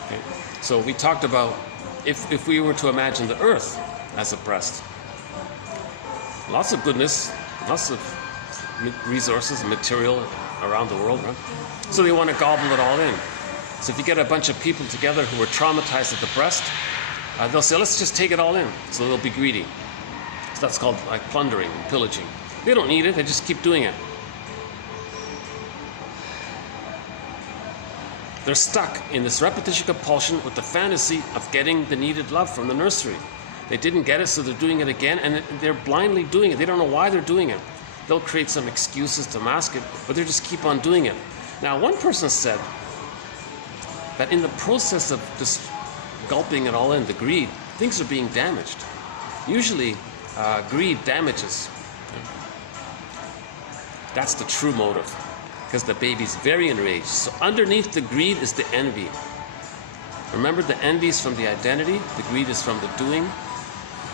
Okay. So we talked about if we were to imagine the earth as a breast. Lots of goodness, lots of resources, material around the world, right? So they want to gobble it all in. So if you get a bunch of people together who are traumatized at the breast, they'll say, let's just take it all in. So they'll be greedy. So that's called like plundering and pillaging. They don't need it, they just keep doing it. They're stuck in this repetition compulsion with the fantasy of getting the needed love from the nursery. They didn't get it, so they're doing it again, and they're blindly doing it. They don't know why they're doing it. They'll create some excuses to mask it, but they just keep on doing it. Now, one person said that in the process of just gulping it all in, the greed, things are being damaged. Usually, greed damages. That's the true motive, because the baby's very enraged. So underneath the greed is the envy. Remember, the envy is from the identity, the greed is from the doing.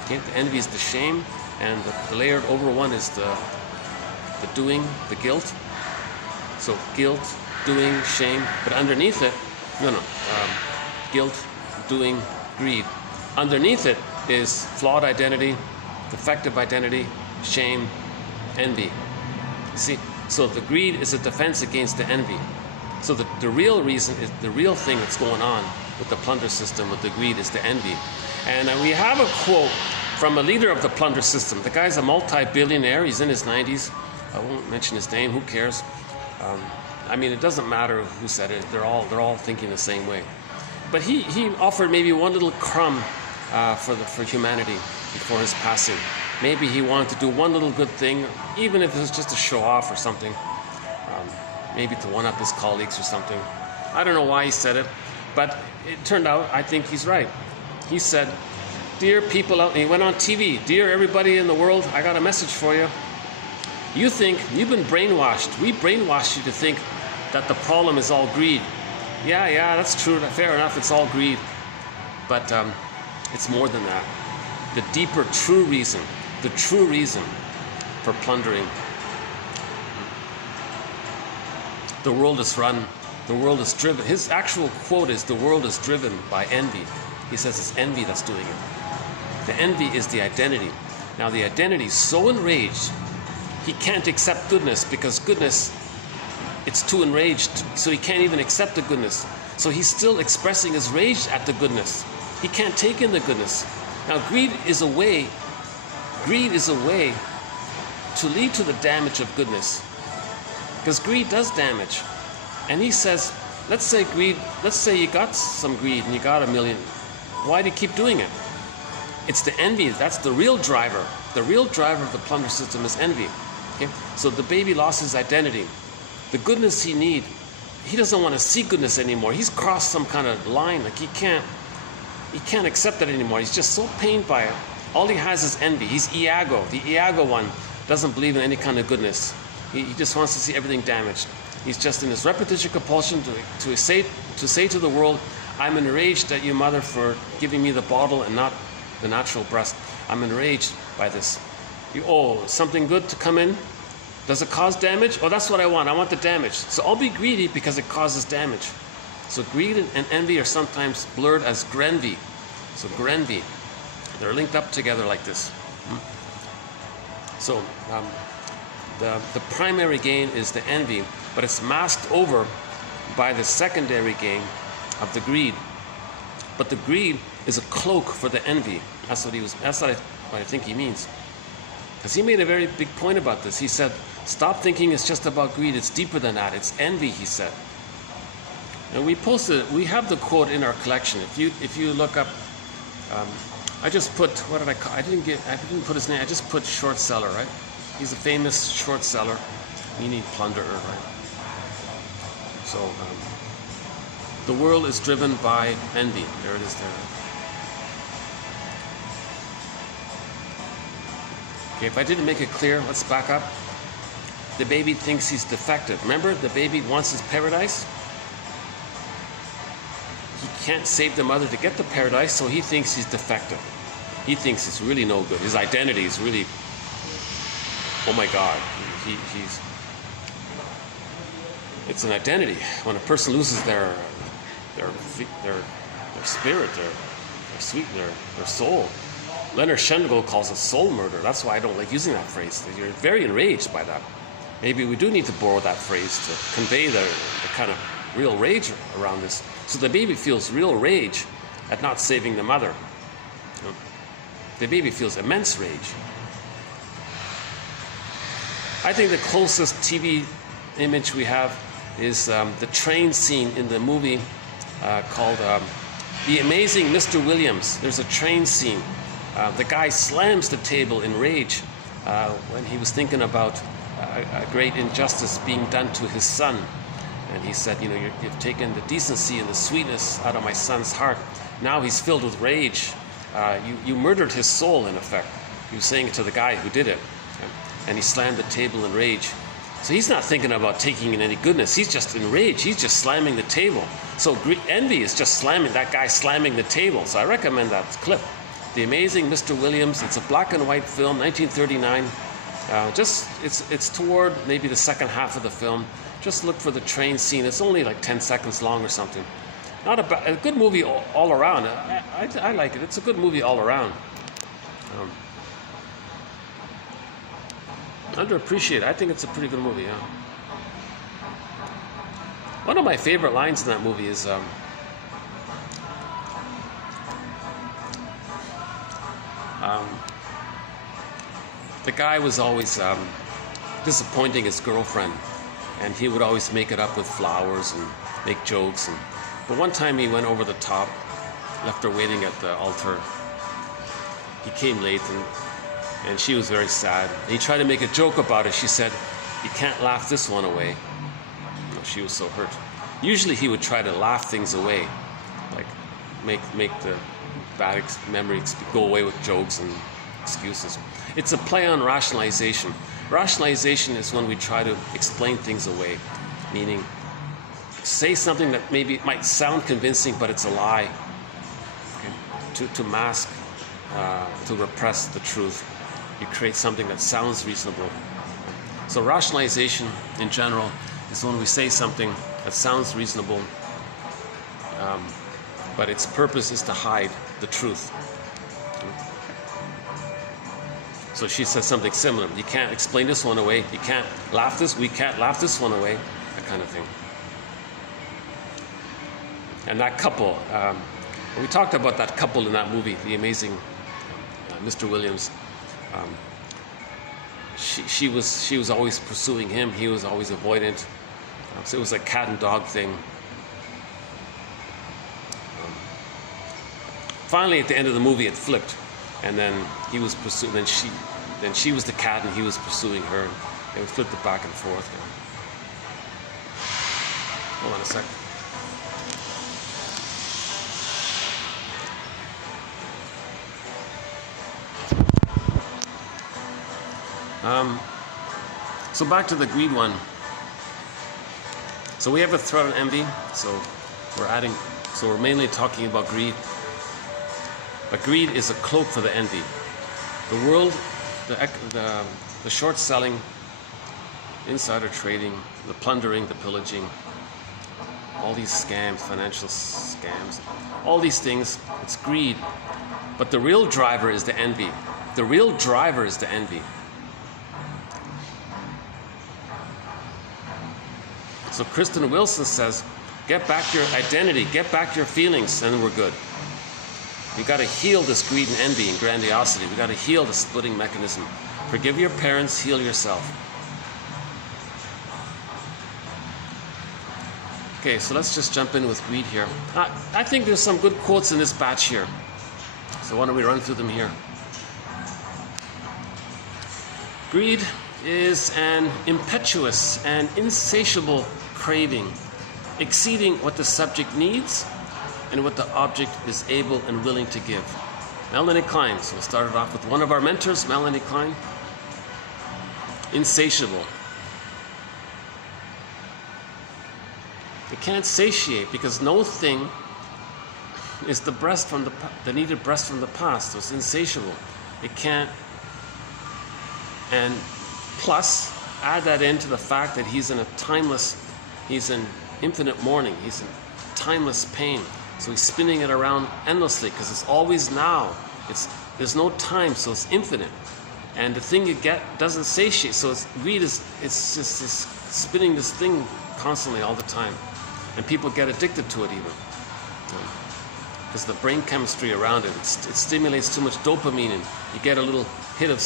Okay? The envy is the shame, and the layered over one is the doing, the guilt. So guilt, doing, shame, but underneath it, guilt, doing, greed. Underneath it is flawed identity, defective identity, shame, envy. See, so the greed is a defense against the envy. So the real reason is the real thing that's going on with the plunder system, with the greed, is the envy. And we have a quote from a leader of the plunder system. The guy's a multi-billionaire. He's in his 90s. I won't mention his name. Who cares? It doesn't matter who said it. They're all thinking the same way. But he offered maybe one little crumb for humanity before his passing. Maybe he wanted to do one little good thing, even if it was just to show off or something. Maybe to one-up his colleagues or something. I don't know why he said it, but it turned out I think he's right. He said, "Dear people out," and he went on TV, "Dear everybody in the world, I got a message for you. You think you've been brainwashed. We brainwashed you to think that the problem is all greed. Yeah, that's true. Fair enough, it's all greed. But it's more than that. The deeper, true reason for plundering. The world is driven." His actual quote is, "The world is driven by envy." He says it's envy that's doing it. The envy is the identity. Now the identity is so enraged, he can't accept goodness, because goodness, it's too enraged, so he can't even accept the goodness. So he's still expressing his rage at the goodness. He can't take in the goodness. Now greed is a way to lead to the damage of goodness. Because greed does damage. And he says, let's say you got some greed and you got $1 million. Why do you keep doing it? It's the envy. That's the real driver. The real driver of the plunder system is envy. Okay? So the baby lost his identity. The goodness he doesn't want to see goodness anymore. He's crossed some kind of line. Like he can't accept it anymore. He's just so pained by it. All he has is envy. He's Iago. The Iago one doesn't believe in any kind of goodness. He just wants to see everything damaged. He's just in this repetition compulsion to say to the world, "I'm enraged at you, mother, for giving me the bottle and not the natural breast. I'm enraged by this. Something good to come in? Does it cause damage? Oh, that's what I want. I want the damage. So I'll be greedy because it causes damage." So greed and envy are sometimes blurred as grenvy. So grenvy, they're linked up together like this. So the primary gain is the envy, but it's masked over by the secondary gain of the greed. But the greed is a cloak for the envy. That's what I think he means. Because he made a very big point about this. He said, Stop thinking it's just about greed. It's deeper than that. It's envy, he said. And we posted, we have the quote in our collection. If you look up, I just put, what did I call, I didn't put his name, I just put short seller, right? He's a famous short seller, meaning plunderer, right? So, the world is driven by envy. There it is there. Okay, if I didn't make it clear, let's back up. The baby thinks he's defective. Remember, the baby wants his paradise. He can't save the mother to get the paradise, so he thinks he's defective. He thinks it's really no good. His identity is really, oh my God, it's an identity. When a person loses their spirit, their soul. Leonard Shengold calls it soul murder. That's why I don't like using that phrase. You're very enraged by that. Maybe we do need to borrow that phrase to convey the kind of real rage around this. So the baby feels real rage at not saving the mother. The baby feels immense rage. I think the closest TV image we have is the train scene in the movie called The Amazing Mr. Williams. There's a train scene. The guy slams the table in rage when he was thinking about a great injustice being done to his son. And he said, you know, you've taken the decency and the sweetness out of my son's heart. Now he's filled with rage. You murdered his soul, in effect. He was saying it to the guy who did it. And he slammed the table in rage. So he's not thinking about taking in any goodness. He's just in rage. He's just slamming the table. So envy is just slamming, that guy slamming the table. So I recommend that clip. The Amazing Mr. Williams. It's a black and white film, 1939. It's toward maybe the second half of the film. Just look for the train scene. It's only like 10 seconds long or something. Not a good movie all around. I like it. It's a good movie all around. Underappreciated. I think it's a pretty good movie. Yeah. One of my favorite lines in that movie is. The guy was always disappointing his girlfriend, and he would always make it up with flowers and make jokes. But one time he went over the top, left her waiting at the altar. He came late, and she was very sad. And he tried to make a joke about it. She said, "You can't laugh this one away." You know, she was so hurt. Usually he would try to laugh things away, like make the bad memories go away with jokes and excuses. It's a play on rationalization. Rationalization is when we try to explain things away, meaning say something that maybe might sound convincing, but it's a lie, okay? To mask, to repress the truth. You create something that sounds reasonable. So rationalization in general is when we say something that sounds reasonable, but its purpose is to hide the truth. So she says something similar. You can't explain this one away. You can't laugh this. We can't laugh this one away. That kind of thing. And that couple, we talked about that couple in that movie, The Amazing Mr. Williams. She was always pursuing him. He was always avoidant. So it was a cat and dog thing. Finally, at the end of the movie, it flipped, and then he was pursuing. Then she was the cat, and he was pursuing her. They would flip it back and forth. You know. Hold on a sec. So back to the greed one. So we have a threat on envy. So we're mainly talking about greed. But greed is a cloak for the envy. The world, the short selling, insider trading, the plundering, the pillaging, all these scams, financial scams, all these things, it's greed. But the real driver is the envy. The real driver is the envy. So Kristen Wilson says, get back your identity, get back your feelings, and we're good. We got to heal this greed and envy and grandiosity. We got to heal the splitting mechanism. Forgive your parents, heal yourself. Okay, so let's just jump in with greed here. I think there's some good quotes in this batch here. So why don't we run through them here? Greed is an impetuous and insatiable craving, exceeding what the subject needs and what the object is able and willing to give. Melanie Klein. So we'll start it off with one of our mentors, Melanie Klein. Insatiable. It can't satiate because no thing is the breast from the needed breast from the past. So it's insatiable. It can't. And plus, add that into the fact that he's in infinite mourning. He's in timeless pain. So he's spinning it around endlessly because it's always now. There's no time, so it's infinite. And the thing you get doesn't satiate. So greed it's just this spinning this thing constantly all the time. And people get addicted to it even. Because the brain chemistry around it, it stimulates too much dopamine, and you get a little hit of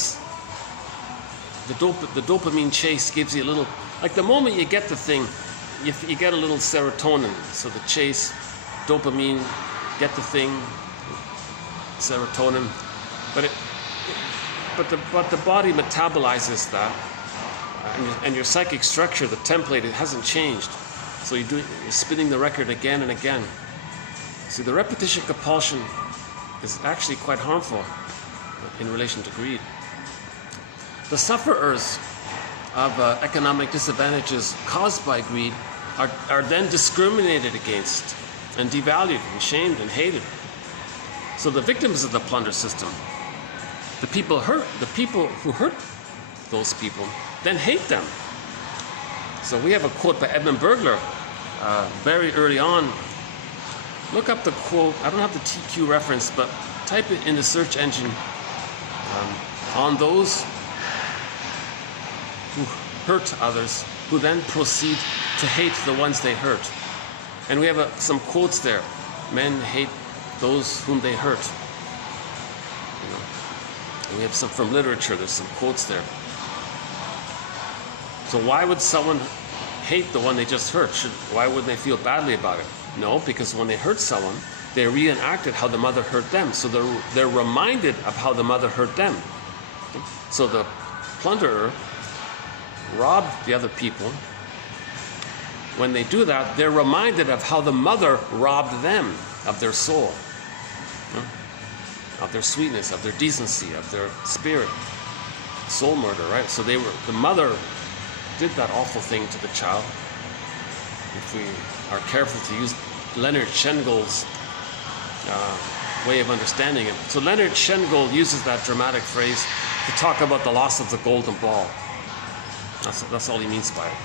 the dopamine chase gives you a little, like the moment you get the thing, you get a little serotonin. So the chase, dopamine, get the thing, serotonin, but the body metabolizes that, and your psychic structure, the template, it hasn't changed. So you're spinning the record again and again. See, the repetition compulsion is actually quite harmful in relation to greed. The sufferers of economic disadvantages caused by greed are then discriminated against and devalued and shamed and hated. So the victims of the plunder system, the people who hurt those people, then hate them. So we have a quote by Edmund Burglar very early on. Look up the quote. I don't have the TQ reference, but type it in the search engine on those who hurt others, who then proceed to hate the ones they hurt. And we have some quotes there. Men hate those whom they hurt. You know. And we have some from literature. There's some quotes there. So why would someone hate the one they just hurt? Why wouldn't they feel badly about it? No, because when they hurt someone, they reenacted how the mother hurt them. So they're reminded of how the mother hurt them. So the plunderer robbed the other people. When they do that, they're reminded of how the mother robbed them of their soul, of their sweetness, of their decency, of their spirit. Soul murder, right? So the mother did that awful thing to the child. If we are careful to use Leonard Shengold's way of understanding it. So Leonard Shengold uses that dramatic phrase to talk about the loss of the golden ball. That's all he means by it.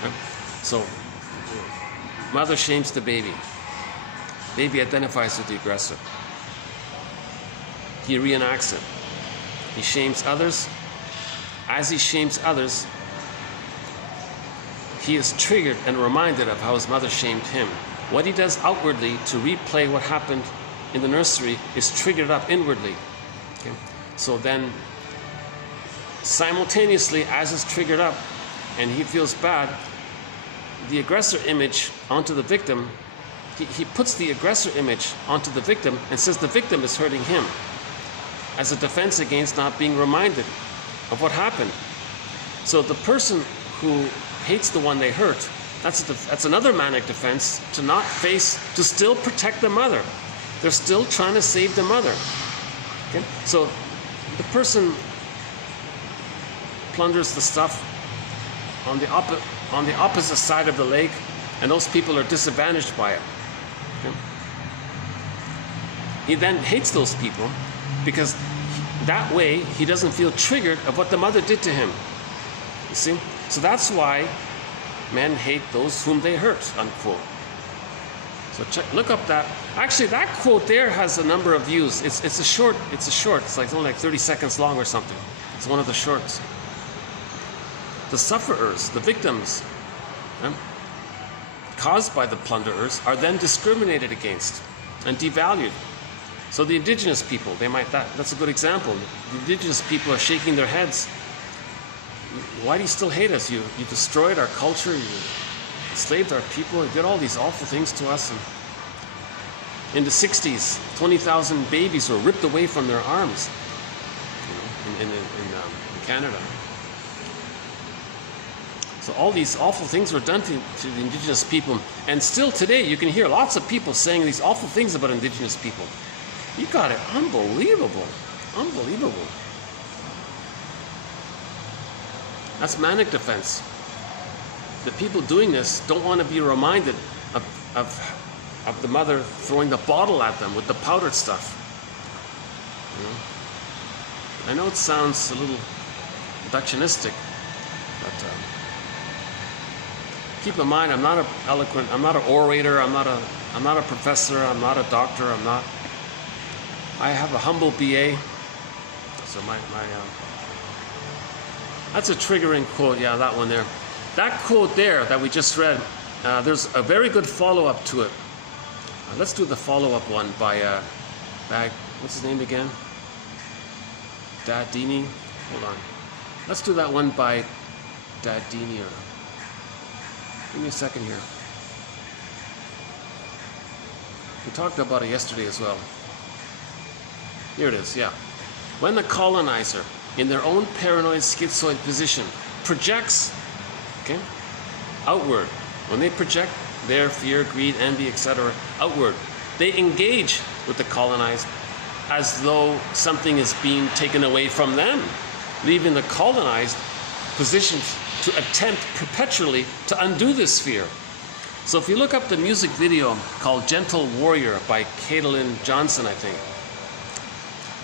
Okay? So mother shames the baby. Baby identifies with the aggressor. He reenacts it. He shames others. As he shames others, he is triggered and reminded of how his mother shamed him. What he does outwardly to replay what happened in the nursery is triggered up inwardly. Okay? So then, simultaneously, as it's triggered up and he feels bad, the aggressor image onto the victim, he puts the aggressor image onto the victim and says the victim is hurting him as a defense against not being reminded of what happened. So the person who hates the one they hurt, that's another manic defense to still protect the mother. They're still trying to save the mother. Okay? So the person plunders the stuff on the opposite side of the lake, and those people are disadvantaged by it. Okay? He then hates those people because that way he doesn't feel triggered of what the mother did to him. You see? So that's why men hate those whom they hurt, unquote. So look up that. Actually, that quote there has a number of views. It's a short. It's like only like 30 seconds long or something. It's one of the shorts. The sufferers, the victims, caused by the plunderers, are then discriminated against and devalued. So the indigenous people, that's a good example. The indigenous people are shaking their heads. Why do you still hate us? You destroyed our culture. enslaved our people, did all these awful things to us. And in the 60s, 20,000 babies were ripped away from their arms, in Canada. So all these awful things were done to the indigenous people. And still today, you can hear lots of people saying these awful things about indigenous people. You got it. Unbelievable. Unbelievable. That's manic defense. The people doing this don't want to be reminded of the mother throwing the bottle at them with the powdered stuff. I know it sounds a little reductionistic, but keep in mind, I'm not an eloquent, I'm not an orator, I'm not a professor, I'm not a doctor, I have a humble BA. So that's a triggering quote, yeah, that one there. That quote there that we just read, there's a very good follow-up to it. Let's do the follow-up one by, what's his name again? Dadini? Hold on. Let's do that one by Dadini. Give me a second here. We talked about it yesterday as well. Here it is, yeah. When the colonizer, in their own paranoid schizoid position, projects, okay, outward, when they project their fear, greed, envy, etc. outward, they engage with the colonized as though something is being taken away from them, leaving the colonized positioned to attempt perpetually to undo this fear. So if you look up the music video called Gentle Warrior by Caitlin Johnson, I think,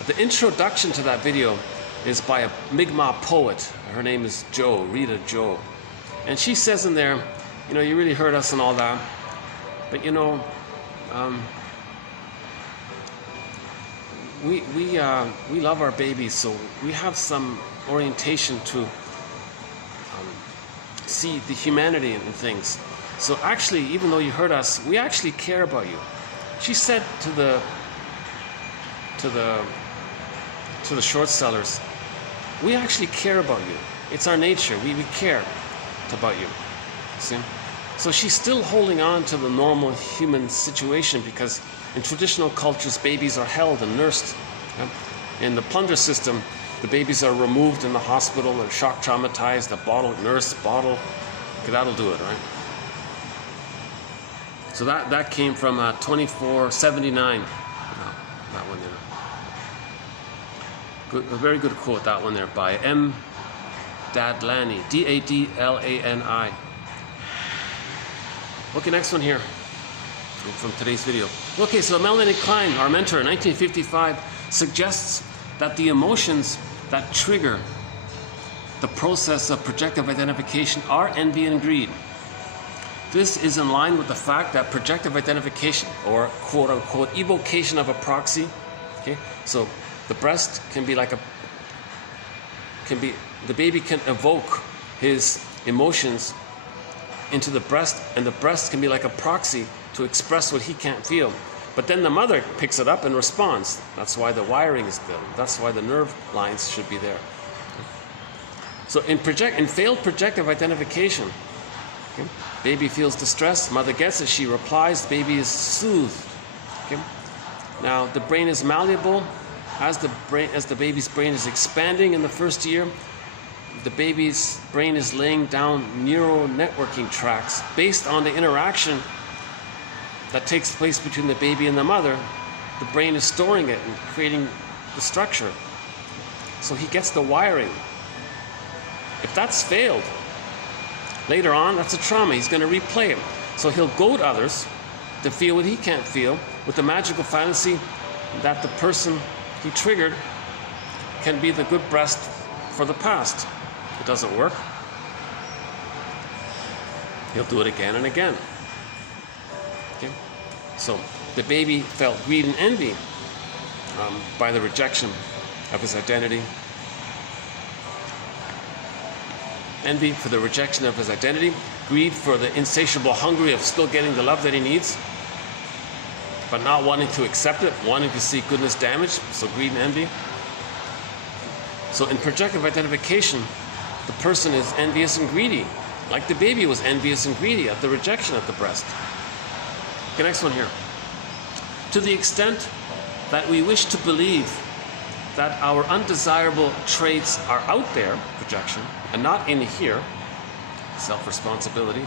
the introduction to that video is by a Mi'kmaq poet. Her name is Jo, Rita Jo. And she says in there, you know, you really hurt us and all that, but you know, we love our babies, so we have some orientation to see the humanity in things. So actually, even though you hurt us, we actually care about you. She said to the short sellers, we actually care about you. It's our nature. We care about you. See? So she's still holding on to the normal human situation, because in traditional cultures, babies are held and nursed. In the plunder system, the babies are removed in the hospital, they're shock traumatized, the bottle, nurse, bottle, okay, that'll do it, right? So that came from 2479. That one there. Good, a very good quote, that one there, by M. Dadlani, Dadlani. Okay, next one here from today's video. Okay, so Melanie Klein, our mentor in 1955, suggests that the emotions that trigger the process of projective identification are envy and greed. This is in line with the fact that projective identification, or quote-unquote evocation of a proxy, okay, so the breast can be like the baby can evoke his emotions into the breast, and the breast can be like a proxy to express what he can't feel. But then the mother picks it up and responds. That's why the wiring is there. That's why the nerve lines should be there. So in failed projective identification, okay, baby feels distressed, mother gets it, she replies, baby is soothed. Okay? Now the brain is malleable. As the baby's brain is expanding in the first year, the baby's brain is laying down neural networking tracks based on the interaction that takes place between the baby and the mother. The brain is storing it and creating the structure. So he gets the wiring. If that's failed, later on, that's a trauma. He's going to replay it. So he'll goad others to feel what he can't feel with the magical fantasy that the person he triggered can be the good breast for the past. It doesn't work. He'll do it again and again. Okay? So the baby felt greed and envy by the rejection of his identity. Envy for the rejection of his identity. Greed for the insatiable hunger of still getting the love that he needs, but not wanting to accept it, wanting to see goodness damaged, so greed and envy. So in projective identification, the person is envious and greedy, Like the baby was envious and greedy at the rejection at the breast. Okay, next one here. To the extent that we wish to believe that our undesirable traits are out there, projection, and not in here, self-responsibility,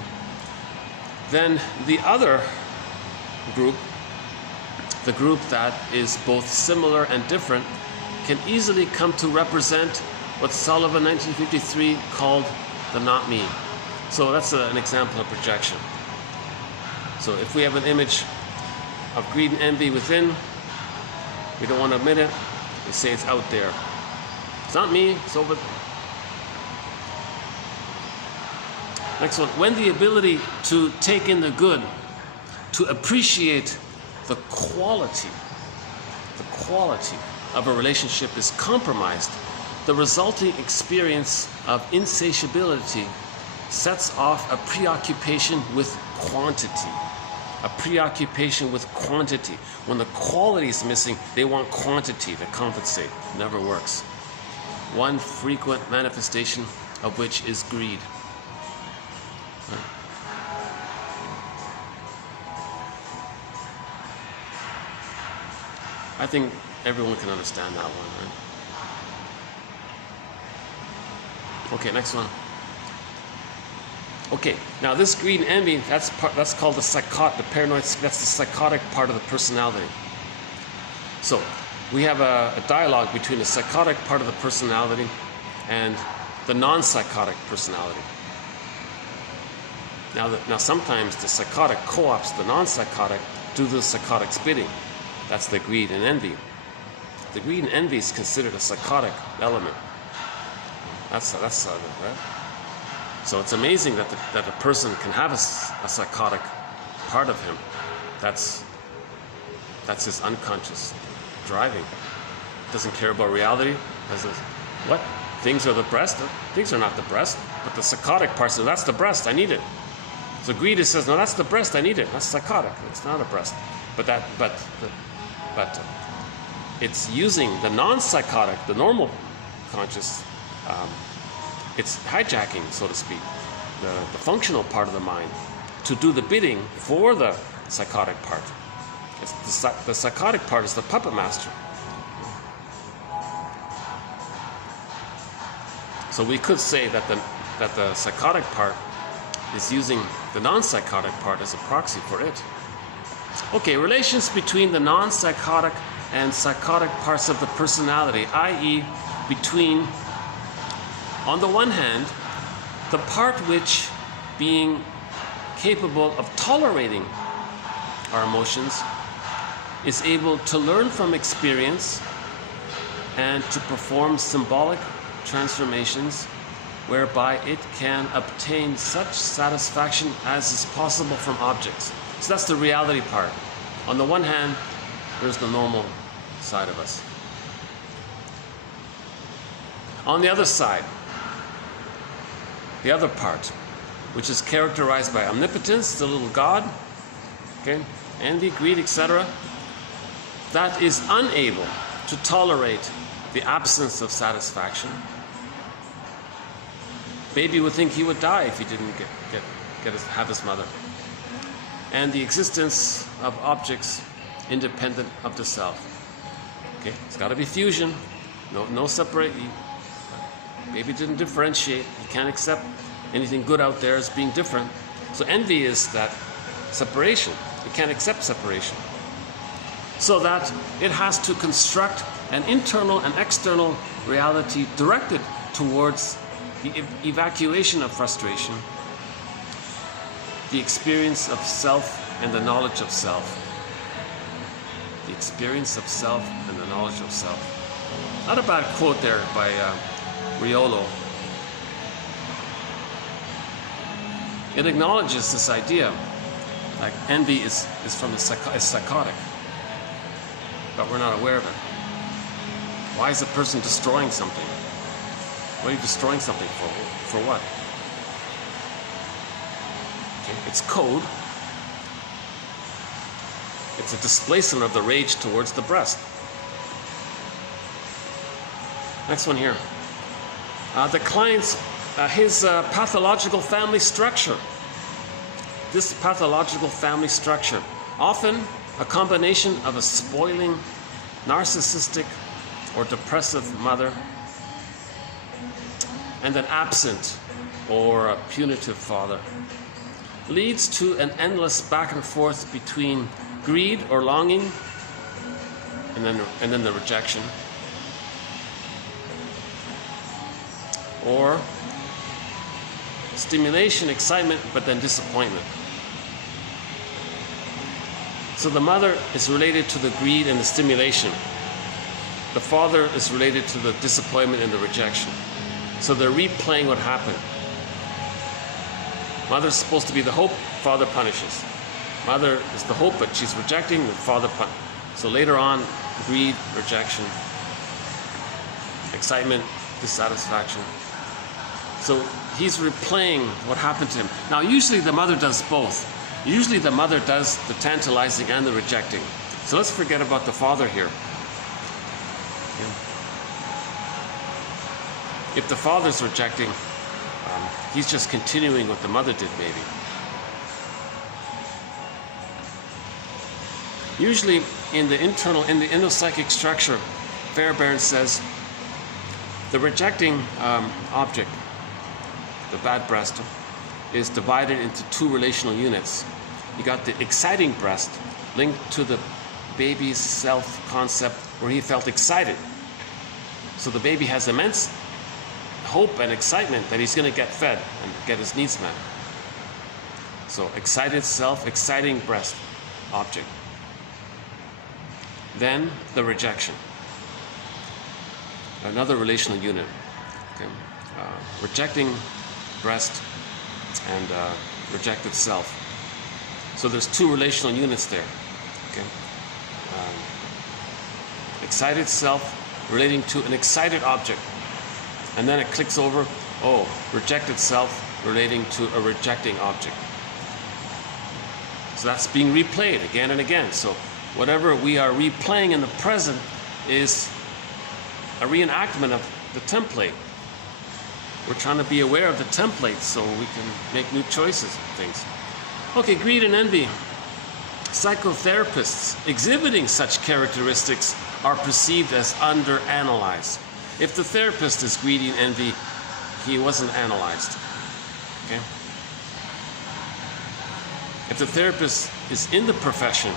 then the other group, the group that is both similar and different, can easily come to represent what Sullivan 1953 called the not me. So that's an example of projection. So if we have an image of greed and envy within, we don't want to admit it, we say it's out there. It's not me, it's over. Next one. When the ability to take in the good, to appreciate the quality of a relationship is compromised, the resulting experience of insatiability sets off a preoccupation with quantity. A preoccupation with quantity. When the quality is missing, they want quantity to compensate. Never works. One frequent manifestation of which is greed. I think everyone can understand that one, right? Okay, next one. Okay, now this greed and envy, that's called the paranoid, that's the psychotic part of the personality. So, we have a dialogue between the psychotic part of the personality and the non-psychotic personality. Now sometimes the psychotic co-ops the non-psychotic to do the psychotic's bidding. That's the greed and envy. The greed and envy is considered a psychotic element. That's right? So it's amazing that a person can have a psychotic part of him. That's his unconscious driving. Doesn't care about reality. What? Things are the breast? Things are not the breast. But the psychotic part says, that's the breast, I need it. So greed says, no, that's the breast, I need it. That's psychotic. It's not a breast. But it's using the non-psychotic, the normal conscious, it's hijacking, so to speak, the functional part of the mind to do the bidding for the psychotic part. The psychotic part is the puppet master. So we could say that the psychotic part is using the non-psychotic part as a proxy for it. Okay, relations between the non-psychotic and psychotic parts of the personality, i.e. between, on the one hand, the part which, being capable of tolerating our emotions, is able to learn from experience and to perform symbolic transformations whereby it can obtain such satisfaction as is possible from objects. So that's the reality part. On the one hand, there's the normal side of us. On the other side, the other part, which is characterized by omnipotence, the little god, okay, envy, greed, etc., that is unable to tolerate the absence of satisfaction. Baby would think he would die if he didn't have his mother. And the existence of objects independent of the self. Okay, it's got to be fusion. No separate. Baby didn't differentiate. He can't accept anything good out there as being different. So envy is that separation. It can't accept separation. So that it has to construct an internal and external reality directed towards the evacuation of frustration, the experience of self and the knowledge of self. The experience of self and the knowledge of self. Not a bad quote there by Riolo. It acknowledges this idea, like envy is from is psychotic, but we're not aware of it. Why is a person destroying something? What are you destroying something for? For what? Okay. It's code. It's a displacement of the rage towards the breast. Next one here. The Klein's his pathological family structure. This pathological family structure, often a combination of a spoiling, narcissistic, or depressive mother, and an absent or a punitive father, leads to an endless back and forth between greed or longing and then the rejection, or stimulation, excitement, but then disappointment. So the mother is related to the greed and the stimulation. The father is related to the disappointment and the rejection. So they're replaying what happened. Mother's supposed to be the hope, father punishes. Mother is the hope, but she's rejecting, the father punishes. So later on, greed, rejection, excitement, dissatisfaction. So he's replaying what happened to him. Now usually the mother does both. Usually the mother does the tantalizing and the rejecting. So let's forget about the father here. If the father's rejecting, he's just continuing what the mother did, maybe. Usually in the endopsychic structure, Fairbairn says the rejecting object, the bad breast, is divided into two relational units. You got the exciting breast linked to the baby's self-concept where he felt excited. So the baby has immense hope and excitement that he's going to get fed and get his needs met. So excited self, exciting breast object. Then the rejection, another relational unit. Okay. Rejecting breast and rejected self. So there's two relational units there. Okay. Excited self relating to an excited object. And then it clicks over, oh, rejected self relating to a rejecting object. So that's being replayed again and again. So whatever we are replaying in the present is a reenactment of the template. We're trying to be aware of the template so we can make new choices and things. Okay, greed and envy. Psychotherapists exhibiting such characteristics are perceived as underanalyzed. If the therapist is greedy and envy, he wasn't analyzed. Okay? If the therapist is in the profession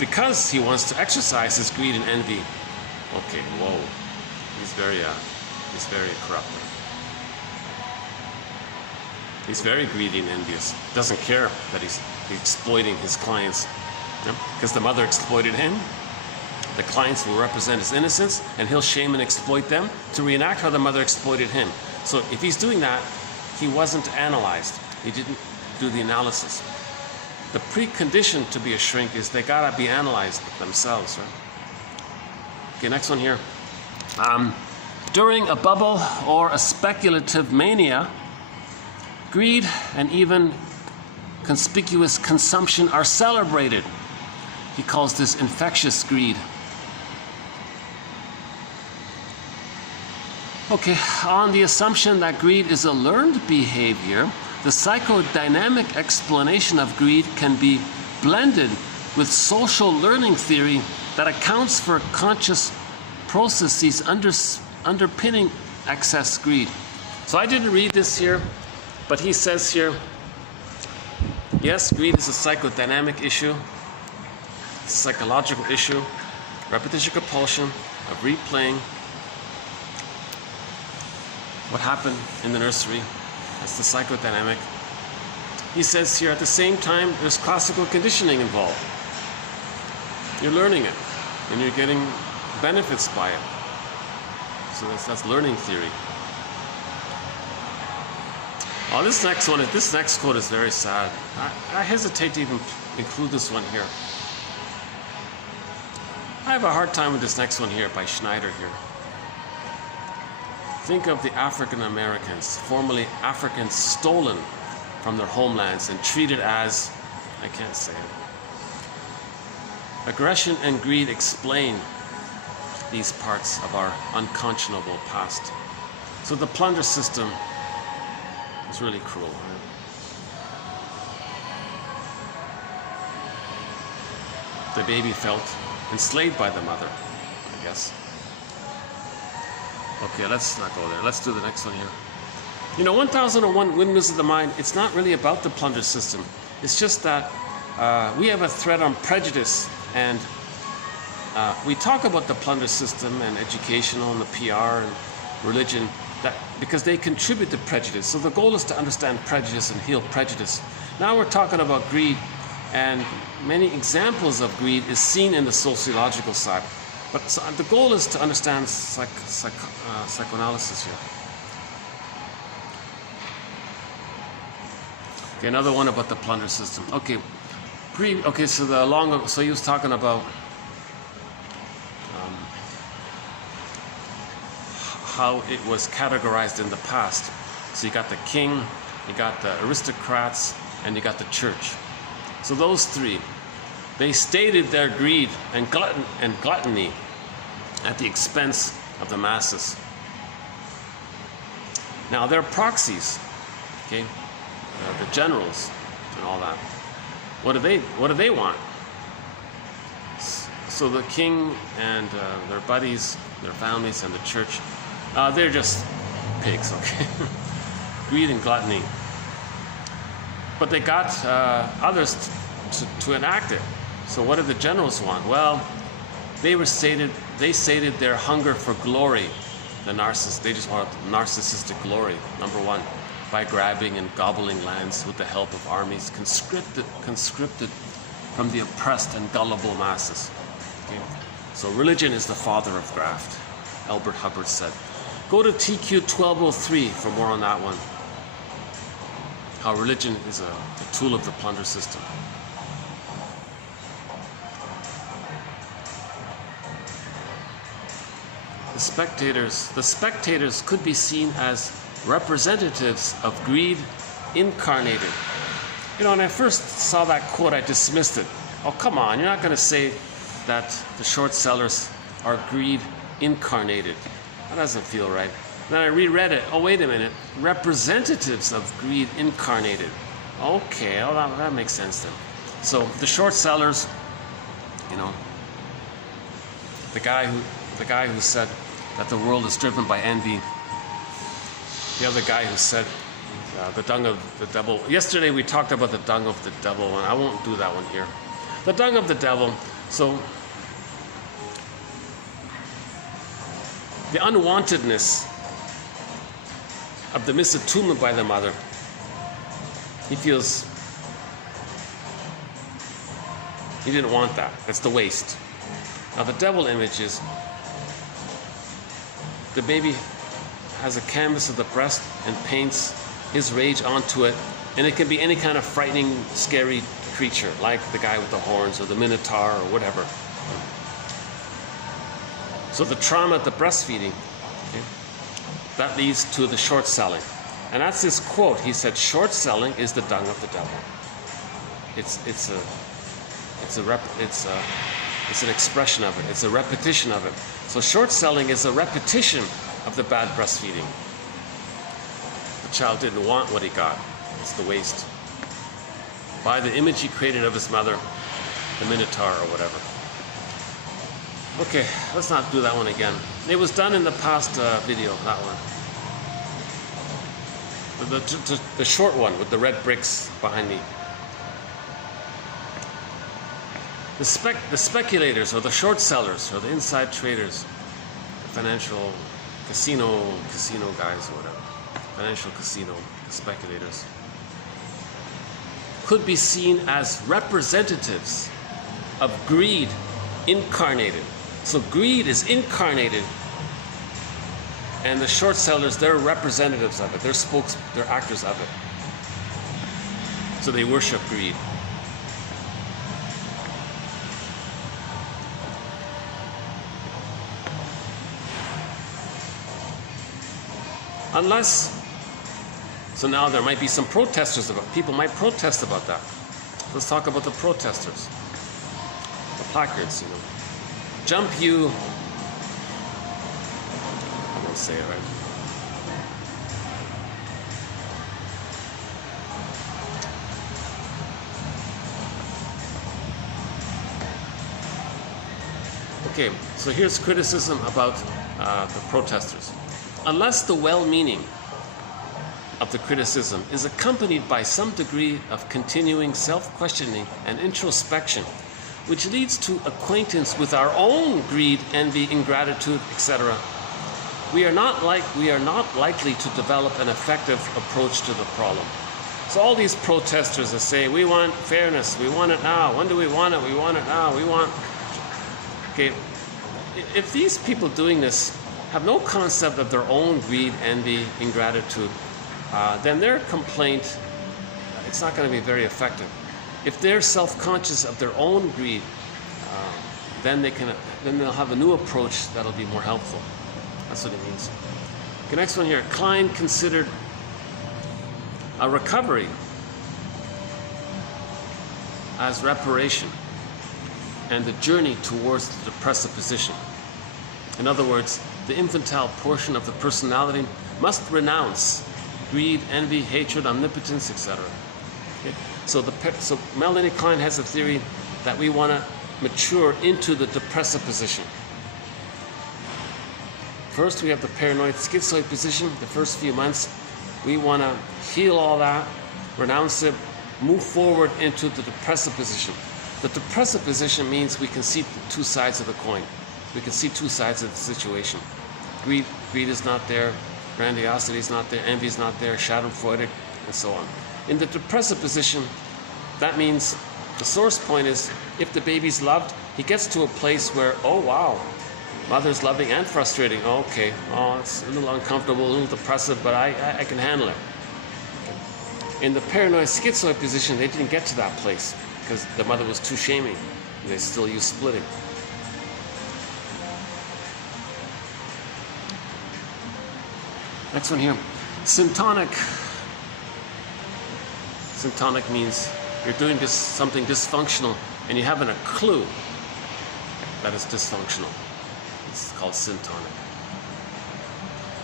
because he wants to exercise his greed and envy, okay, whoa, he's very corrupt. He's very greedy and envious. Doesn't care that he's exploiting his clients, because the mother exploited him. The clients will represent his innocence, and he'll shame and exploit them to reenact how the mother exploited him. So if he's doing that, he wasn't analyzed. He didn't do the analysis. The precondition to be a shrink is they gotta be analyzed themselves, right? Okay, next one here. During a bubble or a speculative mania, greed and even conspicuous consumption are celebrated. He calls this infectious greed. Okay, on the assumption that greed is a learned behavior, the psychodynamic explanation of greed can be blended with social learning theory that accounts for conscious processes underpinning excess greed. So I didn't read this here, but he says here, yes, greed is a psychodynamic issue, psychological issue, repetition compulsion of replaying what happened in the nursery. That's the psychodynamic. He says here, at the same time, there's classical conditioning involved. You're learning it, and you're getting benefits by it. So that's learning theory. Oh, this next quote is very sad. I hesitate to even include this one here. I have a hard time with this next one here by Schneider here. Think of the African Americans, formerly Africans stolen from their homelands and treated as, I can't say it. Aggression and greed explain these parts of our unconscionable past. So the plunder system It's really cruel. Right? The baby felt enslaved by the mother, I guess. Okay, let's not go there. Let's do the next one here. You know, 1001 Windmills of the Mind, it's not really about the plunder system. It's just that we have a thread on prejudice, and we talk about the plunder system and educational and the PR and religion because they contribute to prejudice. So the goal is to understand prejudice and heal prejudice. Now we're talking about greed, and many examples of greed is seen in the sociological side. But the goal is to understand psychoanalysis here. Okay, another one about the plunder system. Okay, so he was talking about how it was categorized in the past. So you got the king, you got the aristocrats, and you got the church. So those three, they stated their greed and gluttony at the expense of the masses. Now they're proxies, okay? The generals and all that. What do they want? So the king and their buddies, their families, and the church, they're just pigs, okay? Greed and gluttony. But they got others to enact it. So what did the generals want? Well, they stated their hunger for glory. They just wanted narcissistic glory, number one, by grabbing and gobbling lands with the help of armies conscripted from the oppressed and gullible masses. Okay? So religion is the father of graft, Albert Hubbard said. Go to TQ 1203 for more on that one. How religion is a tool of the plunder system. The spectators could be seen as representatives of greed incarnated. You know, when I first saw that quote, I dismissed it. Oh, come on, you're not going to say that the short sellers are greed incarnated. That doesn't feel right. Then I reread it. Oh, wait a minute. Representatives of greed incarnated. Okay, well, that makes sense then. So the short sellers, you know, the guy who said that the world is driven by envy. The other guy who said the dung of the devil. Yesterday we talked about the dung of the devil, and I won't do that one here. The dung of the devil. So the unwantedness of the misattunement by the mother. He feels he didn't want that. That's the waste. Now the devil image is the baby has a canvas of the breast and paints his rage onto it, and it can be any kind of frightening, scary creature, like the guy with the horns or the minotaur or whatever. So the trauma at the breastfeeding, okay, that leads to the short selling. And that's his quote. He said, short selling is the dung of the devil. It's an expression of it. It's a repetition of it. So short selling is a repetition of the bad breastfeeding. The child didn't want what he got. It's the waste. By the image he created of his mother, the minotaur or whatever. Okay, let's not do that one again. It was done in the past video, that one. The short one with the red bricks behind me. The speculators or the short sellers or the inside traders, the financial casino guys or whatever, financial casino, the speculators, could be seen as representatives of greed incarnated. So greed is incarnated, and the short sellers, they're representatives of it. They're actors of it. So they worship greed. So now there might be some protesters about it. People might protest about that. Let's talk about the protesters. The placards, you know. Jump you. I won't say it right. Okay, so here's criticism about the protesters. Unless the well-meaning of the criticism is accompanied by some degree of continuing self-questioning and introspection, which leads to acquaintance with our own greed, envy, ingratitude, etc., we are not likely to develop an effective approach to the problem. So all these protesters that say, we want fairness, we want it now, when do we want it? We want it now, we want... Okay, if these people doing this have no concept of their own greed, envy, ingratitude, then their complaint, it's not going to be very effective. If they're self-conscious of their own greed, then they'll have a new approach that'll be more helpful. That's what it means. The next one here, Klein considered a recovery as reparation and the journey towards the depressive position. In other words, the infantile portion of the personality must renounce greed, envy, hatred, omnipotence, etc. Okay? So Melanie Klein has a theory that we want to mature into the depressive position. First, we have the paranoid schizoid position. The first few months, we want to heal all that, renounce it, move forward into the depressive position. The depressive position means we can see two sides of the coin. We can see two sides of the situation. Greed is not there, grandiosity is not there, envy is not there, schadenfreude, and so on. In the depressive position, that means the source point is if the baby's loved, he gets to a place where, oh wow, mother's loving and frustrating. Oh, okay, oh, it's a little uncomfortable, a little depressive, but I can handle it. In the paranoid schizoid position, they didn't get to that place because the mother was too shaming. And they still use splitting. Next one here, syntonic. Syntonic means you're doing something dysfunctional and you haven't a clue that it's dysfunctional. It's called syntonic.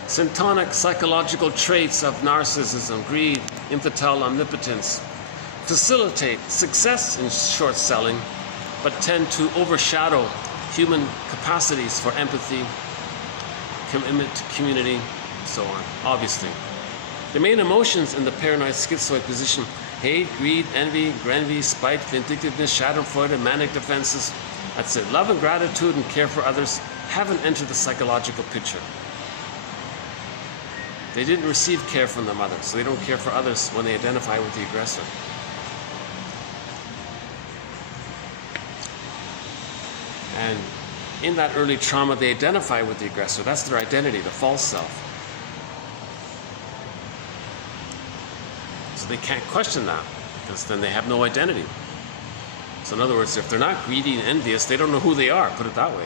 Syntonic psychological traits of narcissism, greed, infantile omnipotence facilitate success in short selling, but tend to overshadow human capacities for empathy, commitment to community, and so on, obviously. The main emotions in the paranoid schizoid position: hate, greed, envy, spite, vindictiveness, schadenfreude, manic defenses. That's it. Love and gratitude and care for others haven't entered the psychological picture. They didn't receive care from the mother, so they don't care for others when they identify with the aggressor. And in that early trauma, they identify with the aggressor. That's their identity, the false self. So they can't question that, because then they have no identity. So in other words, if they're not greedy and envious, they don't know who they are, put it that way.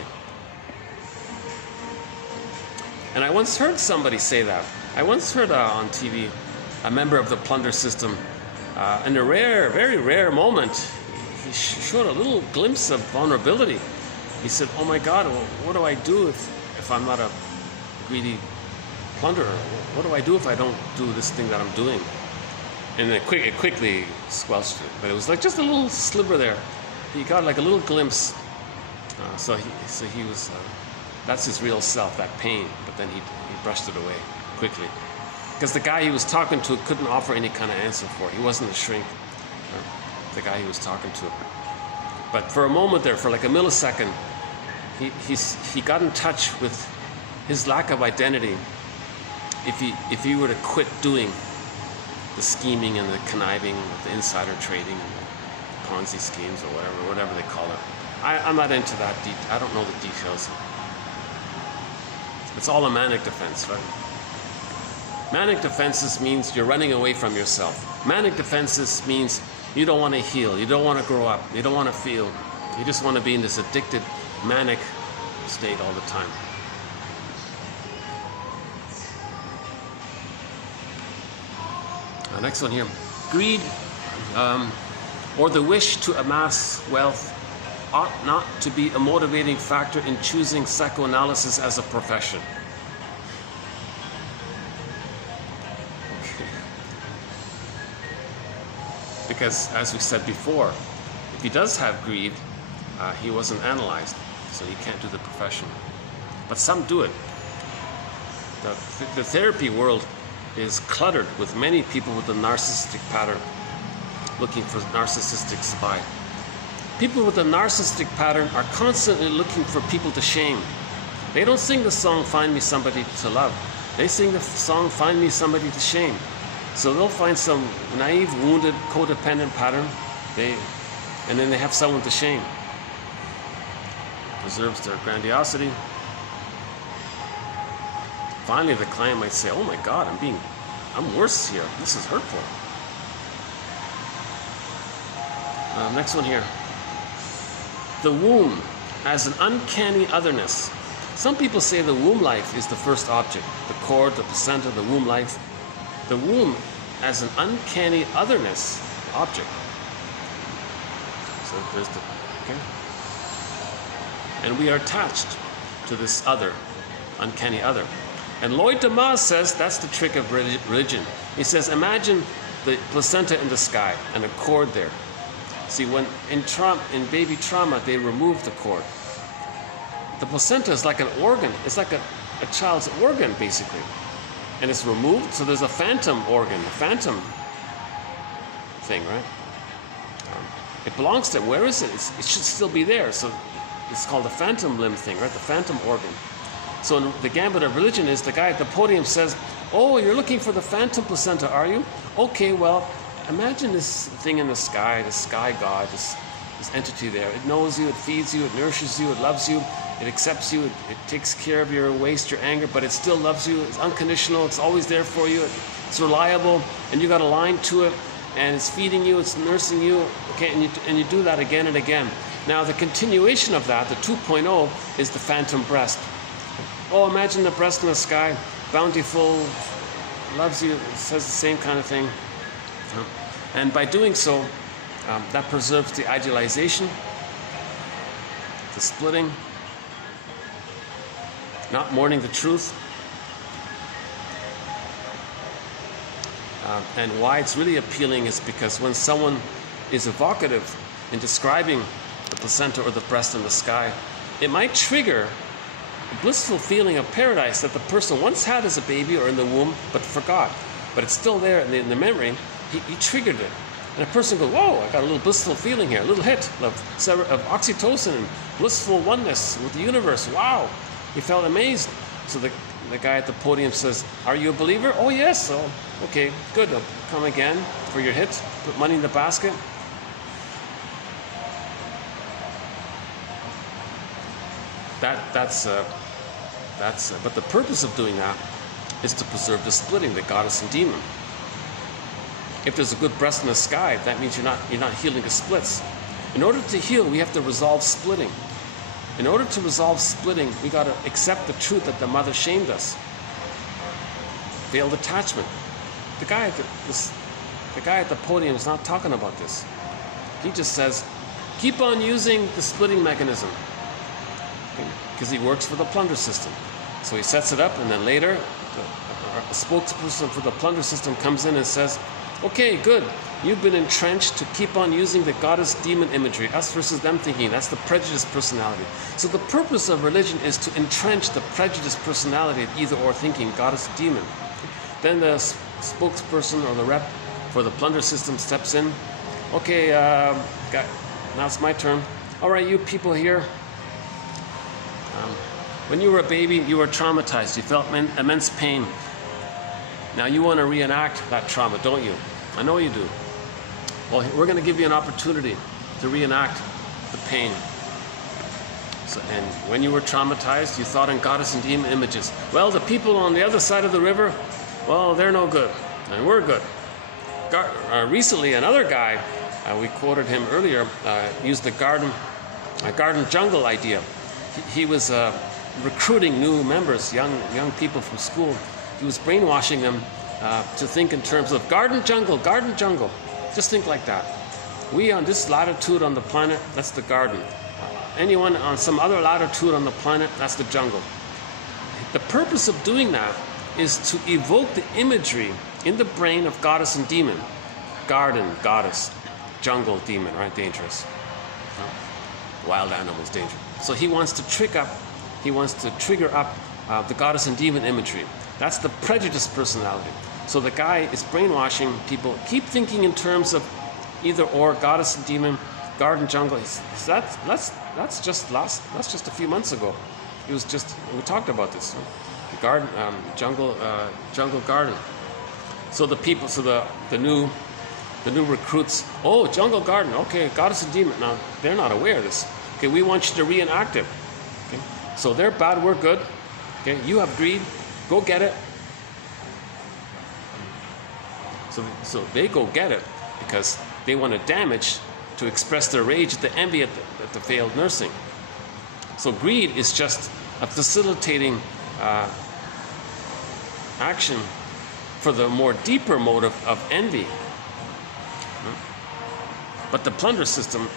And I once heard somebody say that. I once heard on TV a member of the plunder system, in a rare, very rare moment, he showed a little glimpse of vulnerability. He said, oh my God, well, what do I do if I'm not a greedy plunderer? What do I do if I don't do this thing that I'm doing? And it quickly squelched it. But it was like just a little sliver there. He got like a little glimpse. So he was, that's his real self, that pain. But then he brushed it away quickly. Because the guy he was talking to couldn't offer any kind of answer for it. He wasn't a shrink, the guy he was talking to. But for a moment there, for like a millisecond, he got in touch with his lack of identity. If he were to quit doing the scheming and the conniving, the insider trading, and the Ponzi schemes or whatever they call it. I'm not into that. I don't know the details. It's all a manic defense, right? Manic defenses means you're running away from yourself. Manic defenses means you don't want to heal, you don't want to grow up, you don't want to feel. You just want to be in this addicted, manic state all the time. Next one here. Greed, or the wish to amass wealth, ought not to be a motivating factor in choosing psychoanalysis as a profession. Okay. Because, as we said before, if he does have greed, he wasn't analyzed. so he can't do the profession. But some do it. The therapy world is cluttered with many people with a narcissistic pattern, looking for narcissistic supply. People with a narcissistic pattern are constantly looking for people to shame. They don't sing the song, "Find me somebody to love." They sing the song, "Find me somebody to shame." So they'll find some naive, wounded, codependent pattern, and then they have someone to shame. Preserves their grandiosity. Finally, the client might say, "Oh my God, I'm worse here. This is hurtful." Next one here. The womb as an uncanny otherness. Some people say the womb life is the first object. The cord, the placenta, the womb life. The womb as an uncanny otherness object. So there's the, okay. And we are attached to this other, uncanny other. And Lloyd Demas says that's the trick of religion. He says, imagine the placenta in the sky and a cord there. See, when in baby trauma, they remove the cord. The placenta is like an organ. It's like a child's organ, basically. And it's removed, so there's a phantom organ, a phantom thing, right? It belongs to, where is it? It should still be there. So it's called the phantom limb thing, right? The phantom organ. So in the gambit of religion is the guy at the podium says, "Oh, you're looking for the phantom placenta, are you? Okay, well, imagine this thing in the sky god, this entity there. It knows you, it feeds you, it nourishes you, it loves you, it accepts you, it takes care of your waste, your anger, but it still loves you. It's unconditional, it's always there for you, it's reliable, and you got a line to it, and it's feeding you, it's nursing you, okay, and you do that again and again." Now the continuation of that, the 2.0, is the phantom breast. Oh, imagine the breast in the sky, bountiful, loves you, says the same kind of thing. And by doing so, that preserves the idealization, the splitting, not mourning the truth. And why it's really appealing is because when someone is evocative in describing the placenta or the breast in the sky, it might trigger a blissful feeling of paradise that the person once had as a baby or in the womb, but forgot. But it's still there in the memory. He triggered it. And a person goes, "Whoa, I got a little blissful feeling here, a little hit of oxytocin and blissful oneness with the universe. Wow." He felt amazed. So the guy at the podium says, "Are you a believer?" "Oh, yes." "Oh, okay, good. I'll come again for your hit. Put money in the basket." But the purpose of doing that is to preserve the splitting, the goddess and demon. If there's a good breast in the sky, that means you're not healing the splits. In order to heal, we have to resolve splitting. In order to resolve splitting, we got to accept the truth that the mother shamed us. Failed attachment. The guy at the podium is not talking about this. He just says, keep on using the splitting mechanism, because he works for the plunder system. So he sets it up, and then later, a spokesperson for the plunder system comes in and says, "Okay, good. You've been entrenched to keep on using the goddess-demon imagery, us versus them thinking. That's the prejudiced personality." So the purpose of religion is to entrench the prejudiced personality of either-or thinking, goddess-demon. Then the spokesperson or the rep for the plunder system steps in. "Okay, now it's my turn. All right, you people here. When you were a baby, you were traumatized. You felt immense pain. Now you want to reenact that trauma, don't you? I know you do. Well, we're going to give you an opportunity to reenact the pain. So, and when you were traumatized, you thought in goddess and demon images. Well, the people on the other side of the river, well, they're no good, and we're good." Recently, another guy, we quoted him earlier, used the garden jungle idea. He was recruiting new members, young people from school. He was brainwashing them to think in terms of garden jungle. Just think like that. We on this latitude on the planet, that's the garden. Anyone on some other latitude on the planet, that's the jungle. The purpose of doing that is to evoke the imagery in the brain of goddess and demon. Garden, goddess. Jungle, demon, right? Dangerous. Wild animals, dangerous. So he wants to trigger up the goddess and demon imagery. That's the prejudiced personality. So the guy is brainwashing people. Keep thinking in terms of either or, goddess and demon, garden, jungle. That's just a few months ago. We talked about this. Garden, jungle, garden. So the people, the new recruits. Oh, jungle, garden. Okay, goddess and demon. Now they're not aware of this. Okay, we want you to reenact it. Okay, so they're bad, we're good. Okay, you have greed, go get it. So they go get it because they want to damage, to express their rage, the envy at the failed nursing. So greed is just a facilitating action for the more deeper motive of envy. But the plunder system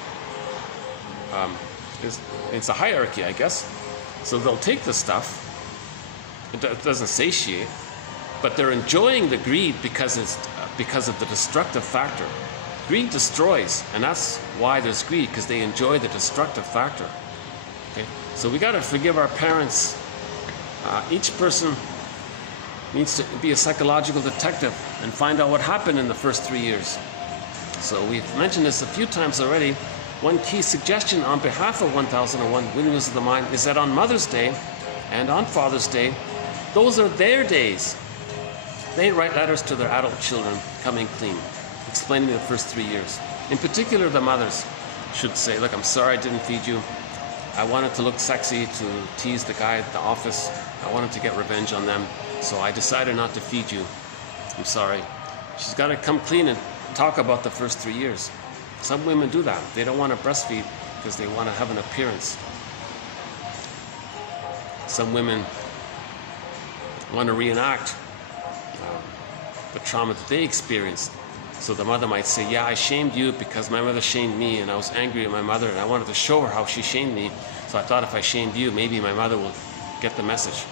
it's a hierarchy, I guess. So they'll take the stuff. It doesn't satiate, but they're enjoying the greed because of the destructive factor. Greed destroys, and that's why there's greed, because they enjoy the destructive factor. Okay, so we got to forgive our parents. Each person needs to be a psychological detective and find out what happened in the first 3 years. So we've mentioned this a few times already. One key suggestion on behalf of 1001 Windmills of the Mind is that on Mother's Day and on Father's Day, those are their days. They write letters to their adult children, coming clean, explaining the first 3 years. In particular, the mothers should say, look, I'm sorry I didn't feed you. I wanted to look sexy to tease the guy at the office. I wanted to get revenge on them, so I decided not to feed you. I'm sorry. She's got to come clean and talk about the first 3 years. Some women do that. They don't want to breastfeed because they want to have an appearance. Some women want to reenact the trauma that they experienced. So the mother might say, yeah, I shamed you because my mother shamed me, and I was angry at my mother, and I wanted to show her how she shamed me. So I thought if I shamed you, maybe my mother will get the message.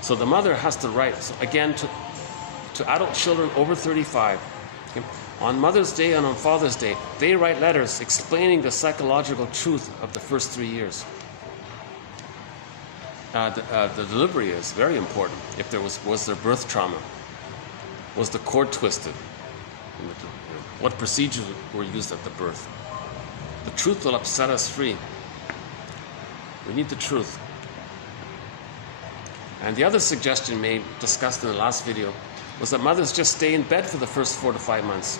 So the mother has to write, so again, to adult children over 35. Okay? On Mother's Day and on Father's Day, they write letters explaining the psychological truth of the first 3 years. The delivery is very important. If there was there birth trauma, was the cord twisted? What procedures were used at the birth? The truth will set us free. We need the truth. And the other suggestion discussed in the last video, was that mothers just stay in bed for the first 4 to 5 months.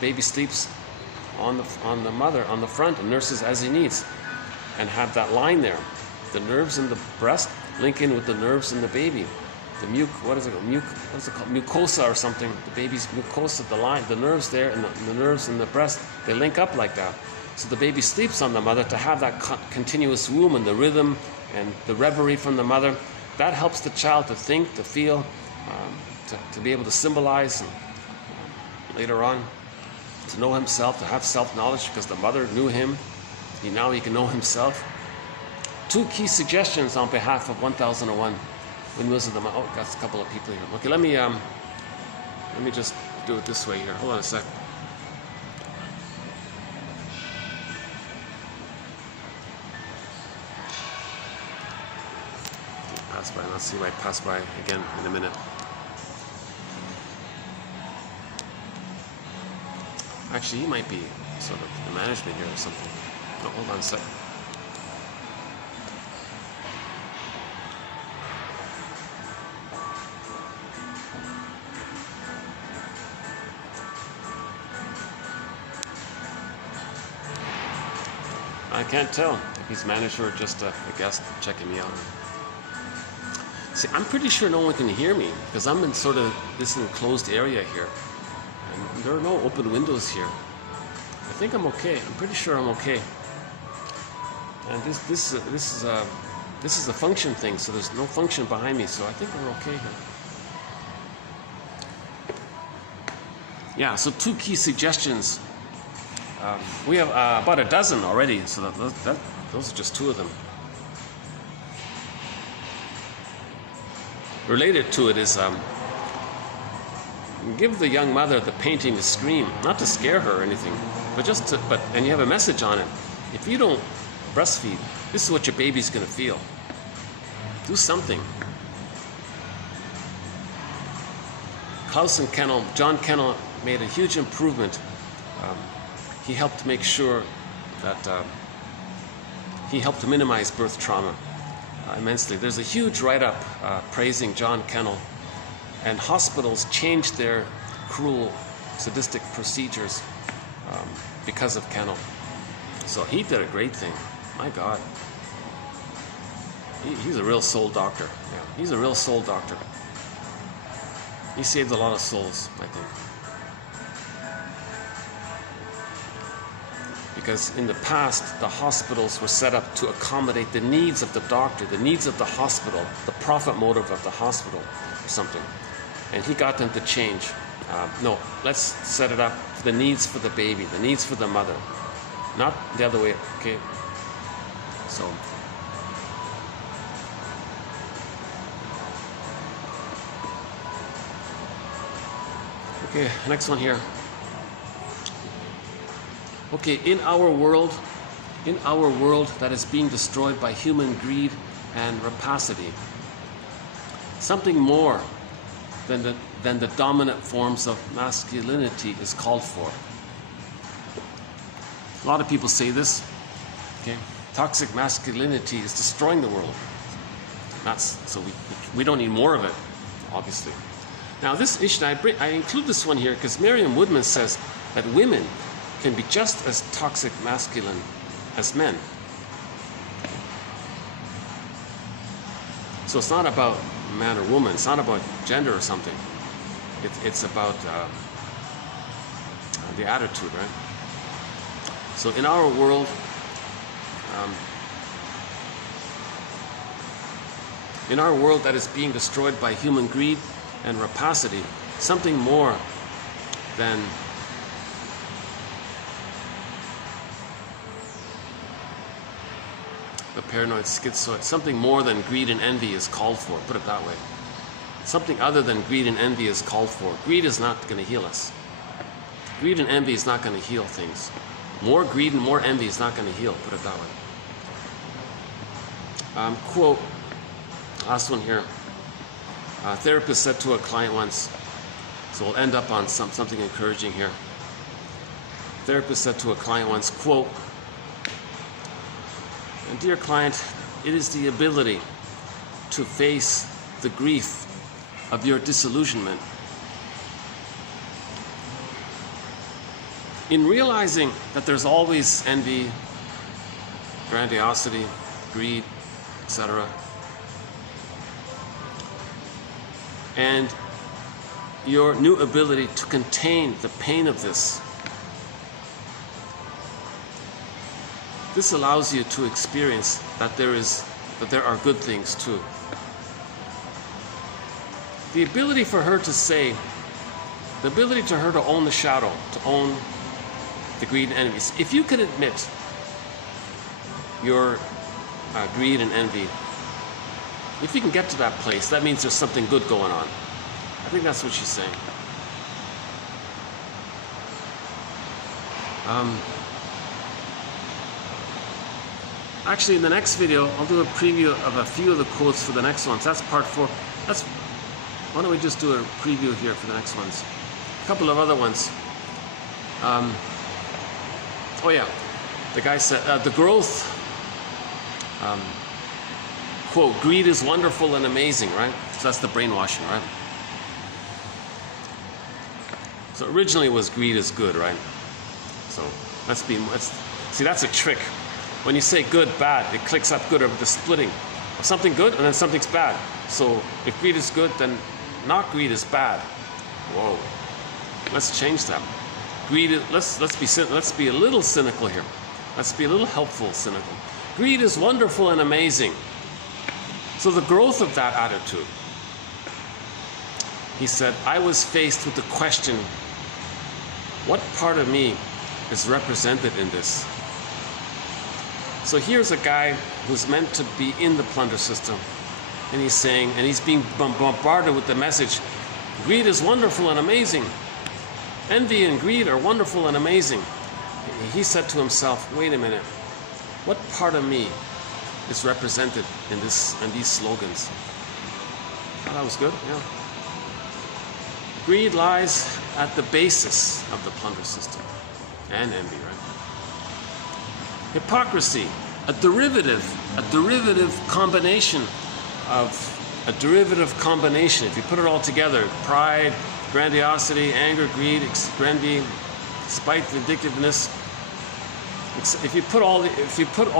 Baby sleeps on the mother, on the front, and nurses as he needs, and have that line there. The nerves in the breast link in with the nerves in the baby. The mucosa or something. The baby's mucosa, the nerves there, and the nerves in the breast, they link up like that. So the baby sleeps on the mother to have that continuous womb and the rhythm and the reverie from the mother. That helps the child to think, to feel, to be able to symbolize, and later on to know himself, to have self-knowledge, because the mother knew him. Now he can know himself. 2 key suggestions on behalf of 1001 Windmills of the Mind. Oh, got a couple of people here. Okay, let me just do it this way here. Hold on a sec. Pass by, and I'll see if I pass by again in a minute. Actually, he might be sort of the management here or something. Oh, hold on a sec. I can't tell if he's manager or just a guest checking me out. See, I'm pretty sure no one can hear me because I'm in sort of this enclosed area here. And there are no open windows here. I think I'm okay. I'm pretty sure I'm okay. And this is a function thing, so there's no function behind me, so I think we're okay here. Yeah, so 2 key suggestions. We have about a dozen already, so those are just 2 of them. Related to it is give the young mother the painting to scream, not to scare her or anything, but and you have a message on it. If you don't breastfeed. This is what your baby's going to feel. Do something. Klaus and Kennel, John Kennel made a huge improvement. He helped make sure that he helped to minimize birth trauma immensely. There's a huge write-up praising John Kennel, and hospitals changed their cruel, sadistic procedures because of Kennel. So he did a great thing. My God. He's a real soul doctor. Yeah, he's a real soul doctor. He saved a lot of souls, I think. Because in the past, the hospitals were set up to accommodate the needs of the doctor, the needs of the hospital, the profit motive of the hospital, or something. And he got them to change. No, let's set it up for the needs for the baby, the needs for the mother, not the other way, okay? So, okay, next one here. Okay, in our world that is being destroyed by human greed and rapacity, something more than the dominant forms of masculinity is called for. A lot of people say this. Okay, toxic masculinity is destroying the world. So we don't need more of it, obviously. Now this issue, I include this one here because Merriam-Woodman says that women can be just as toxic masculine as men. So it's not about man or woman, it's not about gender or something. It's about the attitude, right? So in our world, that is being destroyed by human greed and rapacity, something more than the paranoid schizoid, something more than greed and envy is called for, put it that way. Something other than greed and envy is called for. Greed is not going to heal us. Greed and envy is not going to heal things. More greed and more envy is not going to heal, put it that way. Quote, last one here. A therapist said to a client once, so we'll end up on something encouraging here. A therapist said to a client once, quote, "And dear client, it is the ability to face the grief of your disillusionment. In realizing that there's always envy, grandiosity, greed, etc., and your new ability to contain the pain of this. This allows you to experience that there are good things too." The ability for her to say, the ability to her to own the shadow, to own the greed and envy. If you can admit your greed and envy, if you can get to that place, that means there's something good going on. I think that's what she's saying. Actually, in the next video, I'll do a preview of a few of the quotes for the next ones. That's part 4. Why don't we just do a preview here for the next ones? A couple of other ones. Oh yeah, the guy said, the growth, quote, "Greed is wonderful and amazing," right? So that's the brainwashing, right? So originally it was greed is good, right? So see, that's a trick. When you say good, bad, it clicks up good over the splitting of something good and then something's bad. So if greed is good, then not greed is bad. Whoa, let's change that. Greed, let's be a little cynical here. Let's be a little helpful cynical. Greed is wonderful and amazing. So the growth of that attitude, he said, I was faced with the question, what part of me is represented in this? So here's a guy who's meant to be in the plunder system, and he's saying, and he's being bombarded with the message, greed is wonderful and amazing. Envy and greed are wonderful and amazing. He said to himself, wait a minute, What part of me is represented in these slogans? Oh, that was good, yeah. Greed lies at the basis of the plunder system, and envy, right? Hypocrisy, a derivative combination of if you put it all together, pride, grandiosity, anger, greed, envy, spite, vindictiveness. If you put all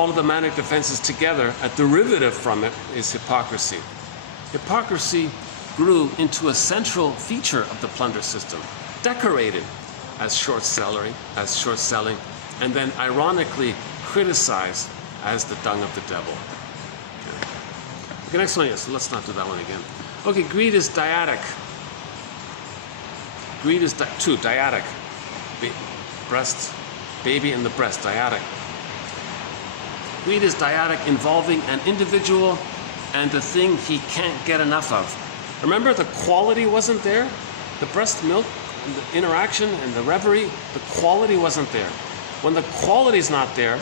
of the manic defenses together, a derivative from it is hypocrisy. Hypocrisy grew into a central feature of the plunder system, decorated as short selling, and then ironically criticized as the dung of the devil. Okay, next one, yes, let's not do that one again. Okay, greed is dyadic. Greed is dyadic. Breast, baby in the breast, dyadic. Greed is dyadic, involving an individual and the thing he can't get enough of. Remember, the quality wasn't there? The breast milk, and the interaction and the reverie, the quality wasn't there. When the quality's not there,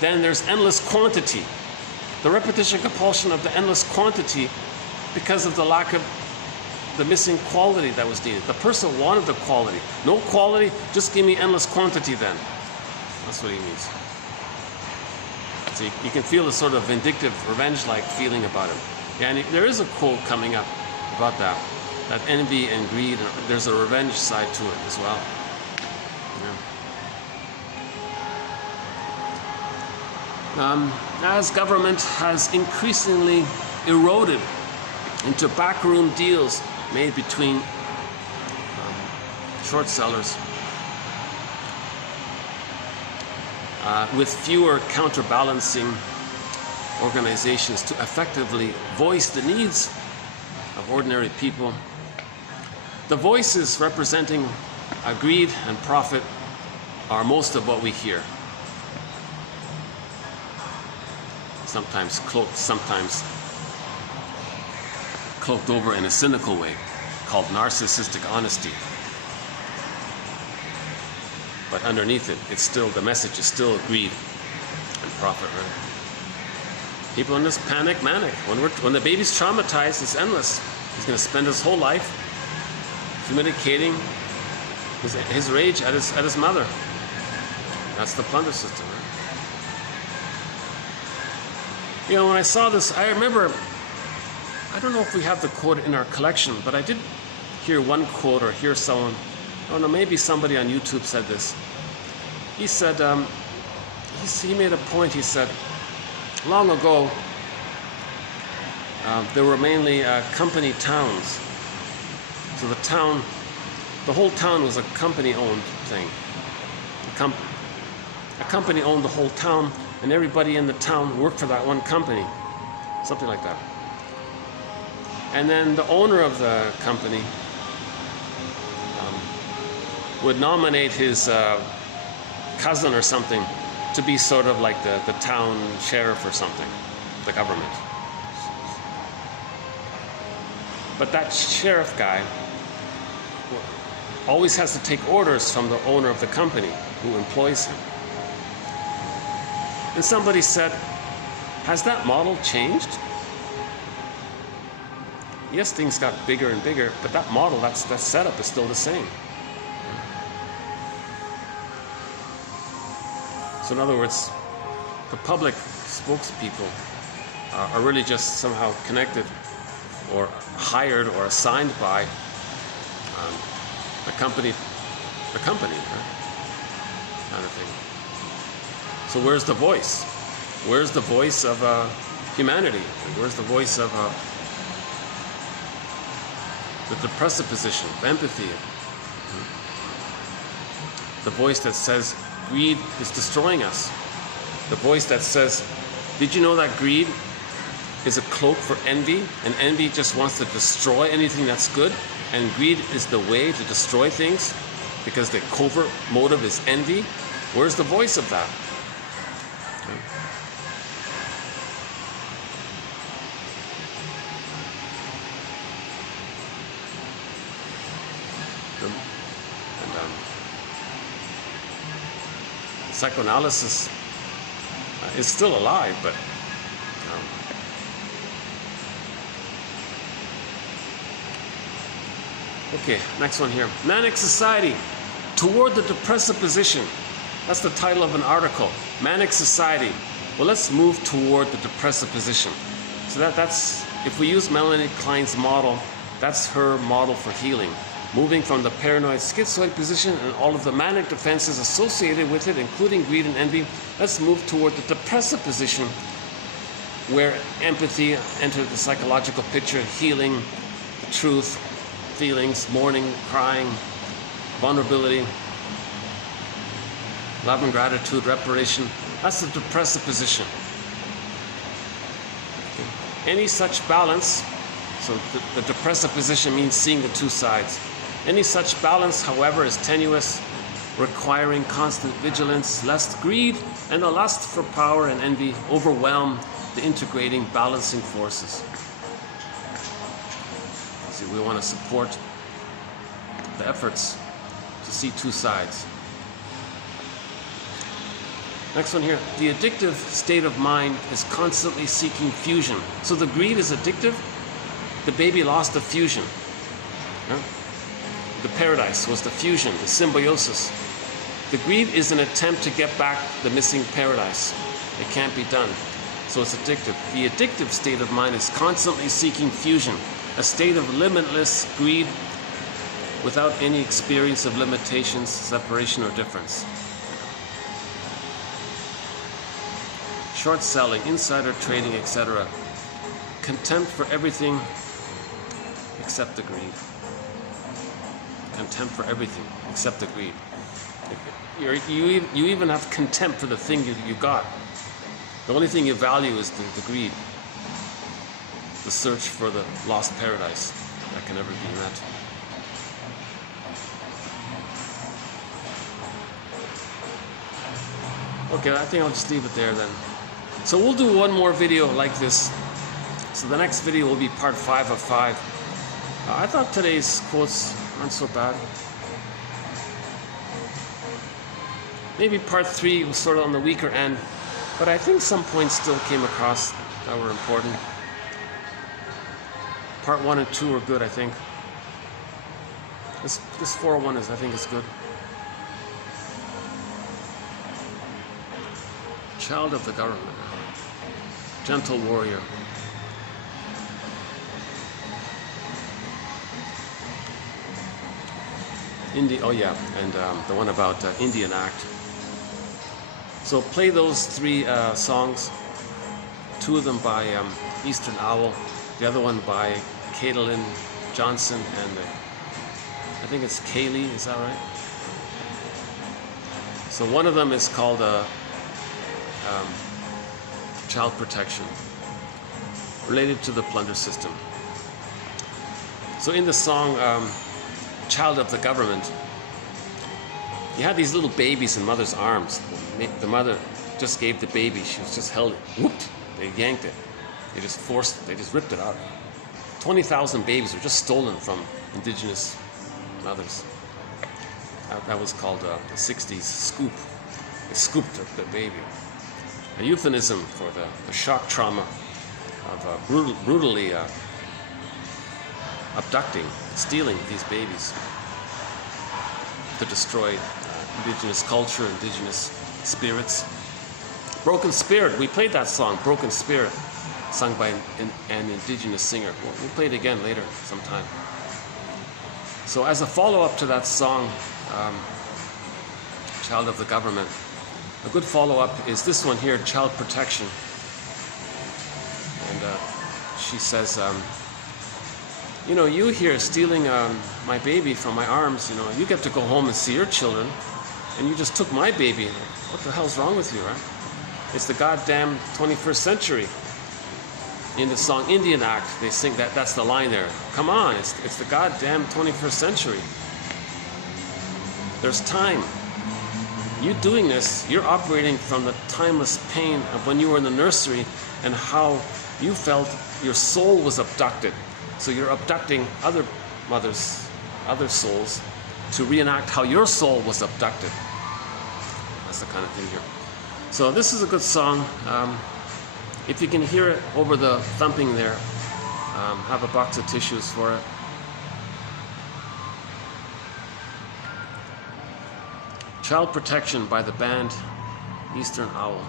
then there's endless quantity. The repetition compulsion of the endless quantity because of the lack of the missing quality that was needed. The person wanted the quality. No quality, just give me endless quantity then. That's what he means. So you can feel a sort of vindictive, revenge-like feeling about him. Yeah, and there is a quote coming up about that envy and greed, and there's a revenge side to it as well. Yeah. As government has increasingly eroded into backroom deals made between short sellers with fewer counterbalancing organizations to effectively voice the needs of ordinary people. The voices representing greed and profit are most of what we hear. Sometimes cloaked over in a cynical way, called narcissistic honesty. But underneath it, the message is still greed and profit, right? People in this manic. When the baby's traumatized, it's endless. He's going to spend his whole life communicating his rage at his mother. That's the plunder system, right? You know, when I saw this, I remember, I don't know if we have the quote in our collection, but I did hear one quote or hear someone, I don't know, maybe somebody on YouTube said this. He said, he made a point, he said, long ago, there were mainly company towns. So the whole town was a company-owned thing. A company owned the whole town, and everybody in the town worked for that one company. Something like that. And then the owner of the company would nominate his cousin or something to be sort of like the town sheriff or something, the government. But that sheriff guy always has to take orders from the owner of the company who employs him. And somebody said, has that model changed? Yes, things got bigger and bigger, but that model, that setup is still the same. So in other words, the public spokespeople are really just somehow connected or hired or assigned by the company, right? Kind of thing. So where's the voice? Where's the voice of humanity? Where's the voice of the depressive position, the empathy? The voice that says greed is destroying us. The voice that says, did you know that greed is a cloak for envy? And envy just wants to destroy anything that's good. And greed is the way to destroy things because the covert motive is envy. Where's the voice of that? Psychoanalysis is still alive, but okay, next one here. Manic Society, Toward the Depressive Position. That's the title of an article. Manic Society. Well, let's move toward the depressive position. So that's, if we use Melanie Klein's model, that's her model for healing. Moving from the paranoid schizoid position and all of the manic defenses associated with it, including greed and envy, let's move toward the depressive position, where empathy entered the psychological picture, healing, the truth, feelings, mourning, crying, vulnerability, love and gratitude, reparation. That's the depressive position. Any such balance, so the depressive position means seeing the two sides. Any such balance, however, is tenuous, requiring constant vigilance, lest greed and the lust for power and envy overwhelm the integrating, balancing forces. See, we want to support the efforts to see two sides. Next one here. The addictive state of mind is constantly seeking fusion. So the greed is addictive. The baby lost the fusion. The paradise was the fusion, the symbiosis. The greed is an attempt to get back the missing paradise. It can't be done. So it's addictive. The addictive state of mind is constantly seeking fusion, a state of limitless greed without any experience of limitations, separation, or difference. Short selling, insider trading, etc. Contempt for everything except the greed. Contempt for everything except the greed. You even have contempt for the thing you got. The only thing you value is the greed. The search for the lost paradise that can never be met. Okay, I think I'll just leave it there then. So we'll do one more video like this. So the next video will be part 5 of 5. I thought today's quotes aren't so bad. Maybe part 3 was sort of on the weaker end, but I think some points still came across that were important. Part 1 and 2 were good, I think. This 401 I think is good. Child of the government. Gentle warrior. Oh yeah, and the one about Indian Act. So play those 3 songs. 2 of them by Eastern Owl, the other one by Caitlin Johnson, and I think it's Kaylee, is that right? So one of them is called Child Protection, related to the plunder system. So in the song Child of the Government, you had these little babies in mother's arms. The mother just gave the baby, she was just held it, whooped, they yanked it. They just ripped it out. 20,000 babies were just stolen from indigenous mothers. That was called the 60s scoop. They scooped up the baby. A euphemism for the shock trauma of brutally abducting, stealing these babies to destroy indigenous culture, indigenous spirits. Broken Spirit, we played that song, Broken Spirit, sung by an indigenous singer. We'll play it again later sometime. So as a follow-up to that song, Child of the Government, a good follow-up is this one here, Child Protection. And she says, you know, you here stealing my baby from my arms, you know, you get to go home and see your children, and you just took my baby. What the hell's wrong with you, right? It's the goddamn 21st century. In the song Indian Act, they sing that's the line there. Come on, it's the goddamn 21st century. There's time. You doing this, you're operating from the timeless pain of when you were in the nursery and how you felt your soul was abducted. So you're abducting other mothers, other souls, to reenact how your soul was abducted. That's the kind of thing here. So this is a good song. If you can hear it over the thumping there, have a box of tissues for it. Child Protection by the band Eastern Owl.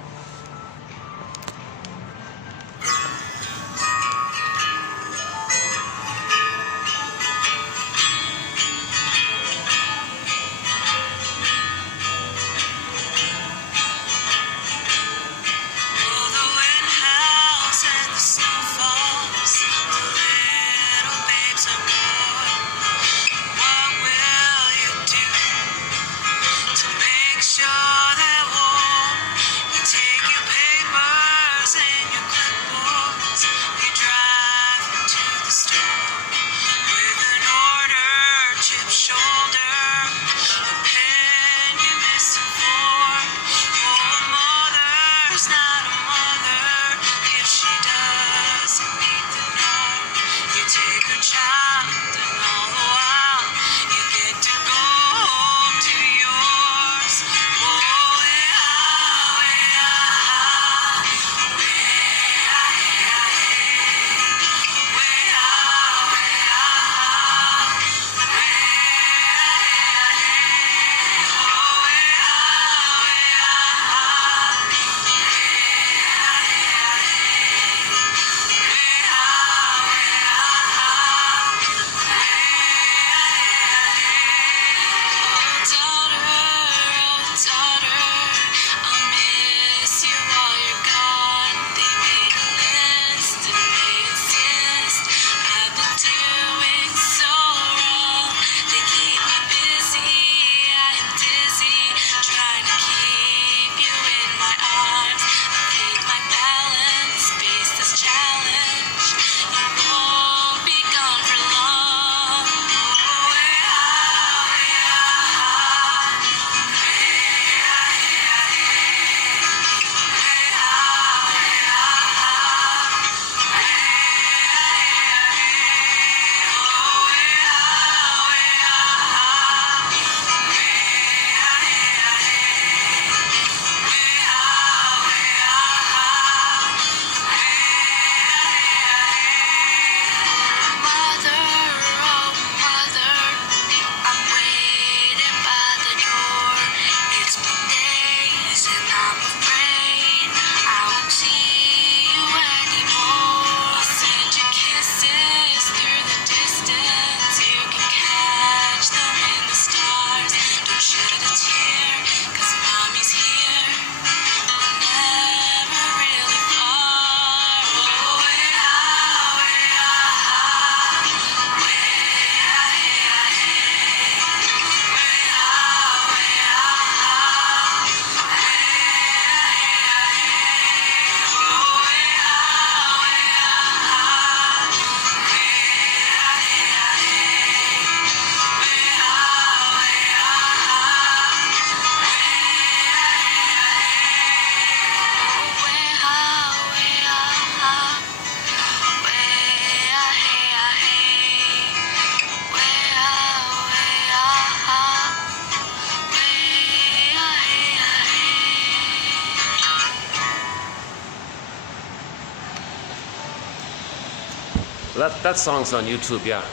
That song's on YouTube, yeah.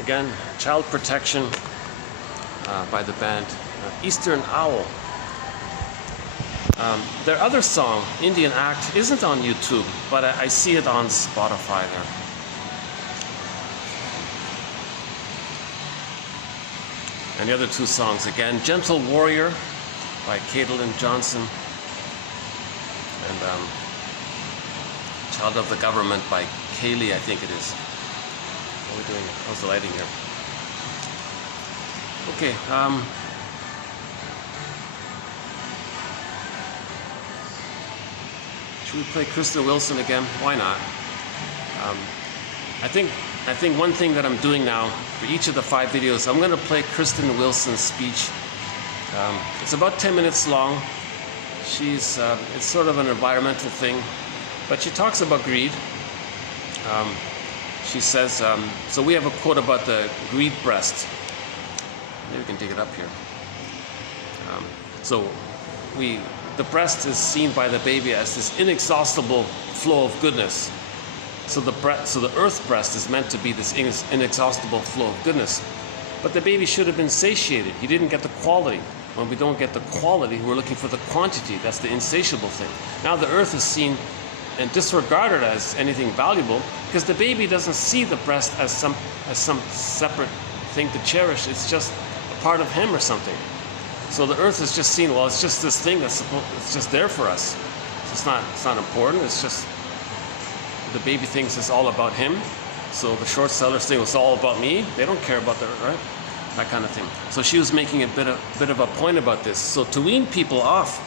Again, Child Protection by the band Eastern Owl. Their other song, Indian Act, isn't on YouTube, but I see it on Spotify there. And the other two songs, again, Gentle Warrior by Caitlin Johnson and Child of the Government by Kaylee, I think it is. What are we doing? How's the lighting here? Okay. Should we play Kristen Wilson again? Why not? I think one thing that I'm doing now for each of the 5 videos, I'm going to play Kristen Wilson's speech. It's about 10 minutes long. It's sort of an environmental thing, but she talks about greed. She says, so we have a quote about the greed breast. Maybe we can dig it up here. So we the breast is seen by the baby as this inexhaustible flow of goodness. So the earth breast is meant to be this inexhaustible flow of goodness. But the baby should have been satiated. He didn't get the quality. When we don't get the quality, we're looking for the quantity. That's the insatiable thing. Now the earth is seen and disregarded as anything valuable because the baby doesn't see the breast as some separate thing to cherish. It's just a part of him or something. So the earth is just seen, well, it's just this thing it's just there for us. It's not important. It's just the baby thinks it's all about him. So the short sellers think it's all about me. They don't care about the earth, right? That kind of thing. So she was making a bit of a point about this. So to wean people off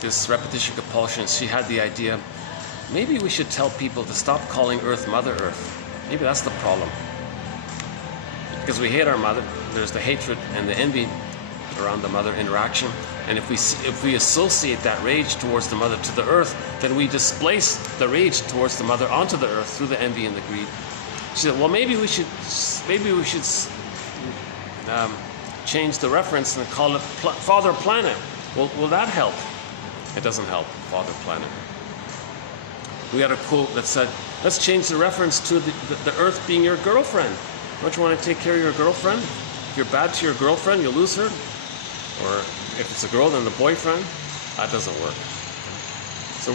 this repetition compulsion, she had the idea, maybe we should tell people to stop calling Earth Mother Earth. Maybe that's the problem. Because we hate our mother. There's the hatred and the envy around the mother interaction. And if we associate that rage towards the mother to the earth, then we displace the rage towards the mother onto the earth through the envy and the greed. She said, well, maybe we should change the reference and call it Father Planet. Well, will that help? It doesn't help, Father Planet. We had a quote that said, let's change the reference to the earth being your girlfriend. Don't you want to take care of your girlfriend? If you're bad to your girlfriend, you'll lose her. Or if it's a girl, then the boyfriend. That doesn't work. So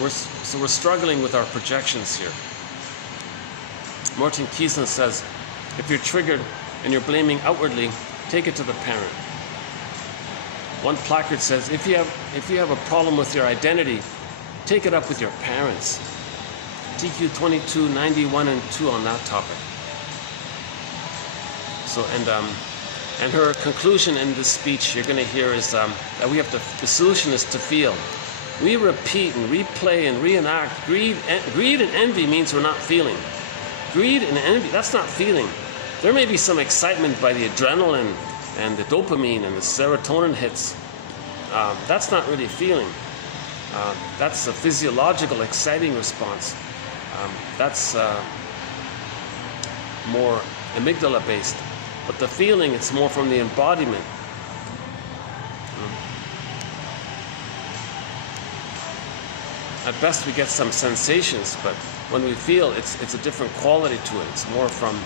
we're struggling with our projections here. Martin Keeson says, if you're triggered and you're blaming outwardly, take it to the parent. One placard says, if you have a problem with your identity, take it up with your parents. TQ 22, 91, and 2 on that topic. So, and her conclusion in this speech you're going to hear is that the solution is to feel. We repeat and replay and reenact. Greed and envy means we're not feeling. Greed and envy, that's not feeling. There may be some excitement by the adrenaline and the dopamine and the serotonin hits. That's not really feeling. That's a physiological, exciting response. That's more amygdala-based. But the feeling, it's more from the embodiment. At best, we get some sensations, but when we feel, it's a different quality to it. It's more from.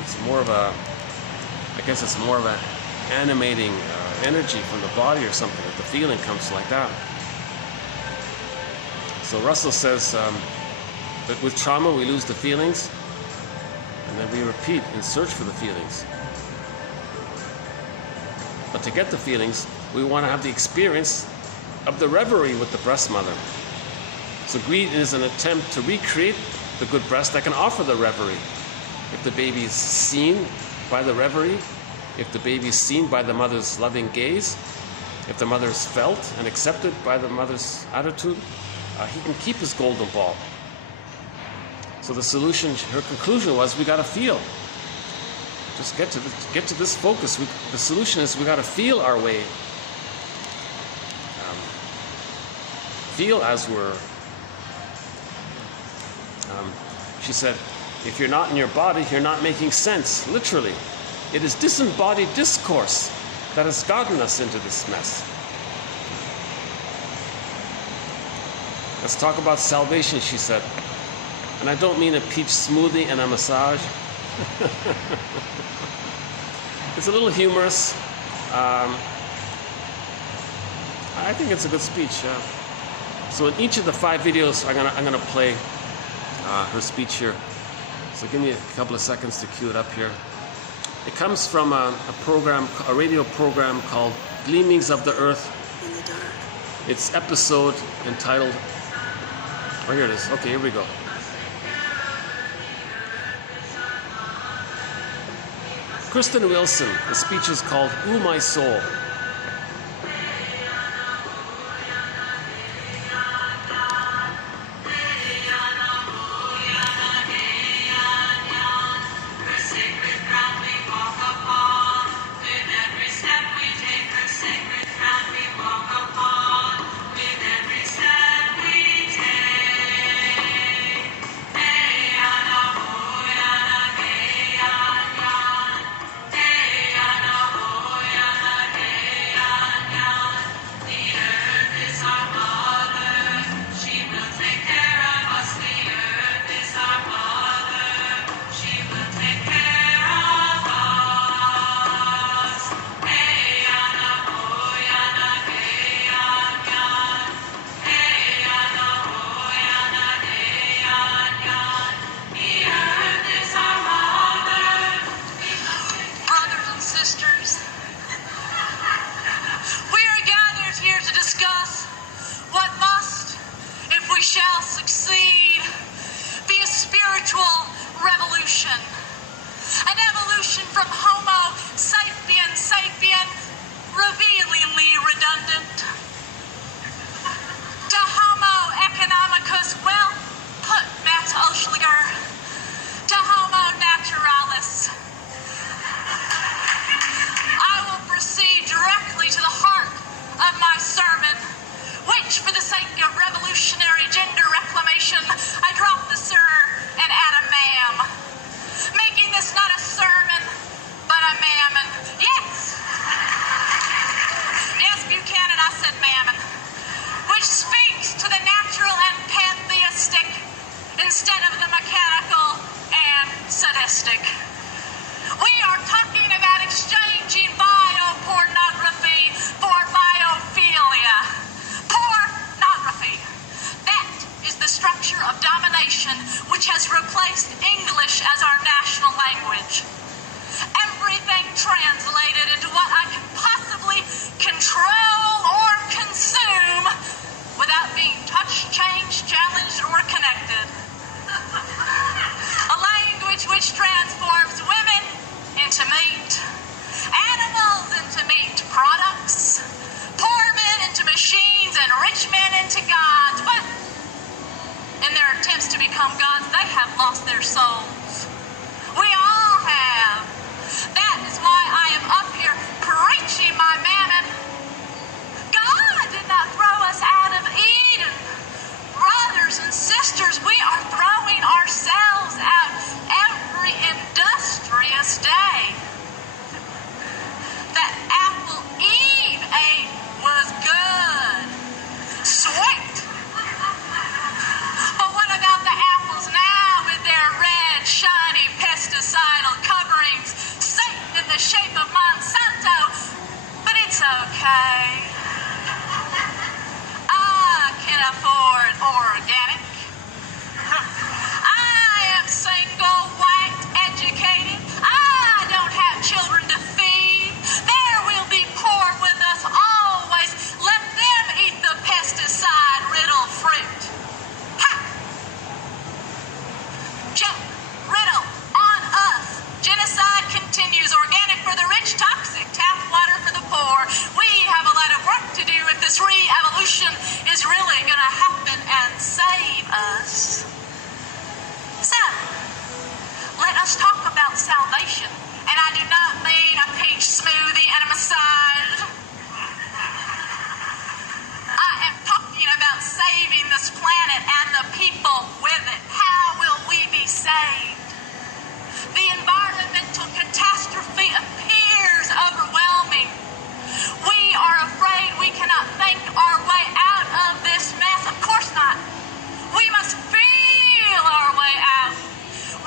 It's more of a. I guess it's more of an animating energy from the body or something. The feeling comes like that. So Russell says that with trauma we lose the feelings, and then we repeat and search for the feelings. But to get the feelings, we want to have the experience of the reverie with the breast mother. So greed is an attempt to recreate the good breast that can offer the reverie. If the baby is seen by the reverie, if the baby is seen by the mother's loving gaze, if the mother is felt and accepted by the mother's attitude, he can keep his golden ball. So the solution, her conclusion was, we got to feel. Just get to this focus. The solution is we got to feel our way. Feel as we're. She said, if you're not in your body, you're not making sense. Literally, it is disembodied discourse that has gotten us into this mess. Let's talk about salvation, she said. And I don't mean a peach smoothie and a massage. It's a little humorous. I think it's a good speech. So in each of the 5 videos, I'm gonna play her speech here. So give me a couple of seconds to cue it up here. It comes from a radio program called Gleamings of the Earth. In the dark. It's episode entitled. Oh, here it is. Okay, here we go. Kristen Wilson. The speech is called "Ooh, My Soul." shall succeed be a spiritual revolution. An evolution from Homo sapiens sapien, revealingly redundant, to Homo economicus, well put, Matt Oschliger, to Homo naturalis. I will proceed directly to the heart of my sermon, which, for the sake of revolutionary gender reclamation, I drop the sir and add a ma'am, making this not a sermon, but a mammon. Yes! Yes, Buchanan, I said mammon, which speaks to the natural and pantheistic instead of the mechanical and sadistic. We are talking about exchanging biopornography for biophilia. Pornography. That is the structure of domination which has replaced English as our national language. Everything translated into what I can possibly control or consume without being touched, changed, challenged, or connected. A language which transforms women into meat, animals into meat products, poor men into machines, and rich men into gods. But in their attempts to become gods, they have lost their souls. We all have. That is why I am up here preaching my mammon. God did not throw us out of Eden. Brothers and sisters, we are throwing ourselves out every industrious day. That apple Eve ate was good. Sweet. But what about the apples now with their red, shiny, pesticidal coverings, Satan in the shape of Monsanto? But it's okay. I can afford organic. I am single, white, educated. I don't have children to feed. There will be poor with us always. Let them eat the pesticide-riddled fruit. Ha! Check. Riddle. On us. Genocide continues. Organic for the rich, toxic tap water for the poor. We have a lot of work to do if this re-evolution is really going to happen and save us. So, let us talk about salvation. And I do not mean a peach smoothie and a massage. I am talking about saving this planet and the people with it. How will we be saved? The environmental catastrophe appears overwhelming. We are afraid we cannot think our way out of this mess. Of course not. We must feel our way out.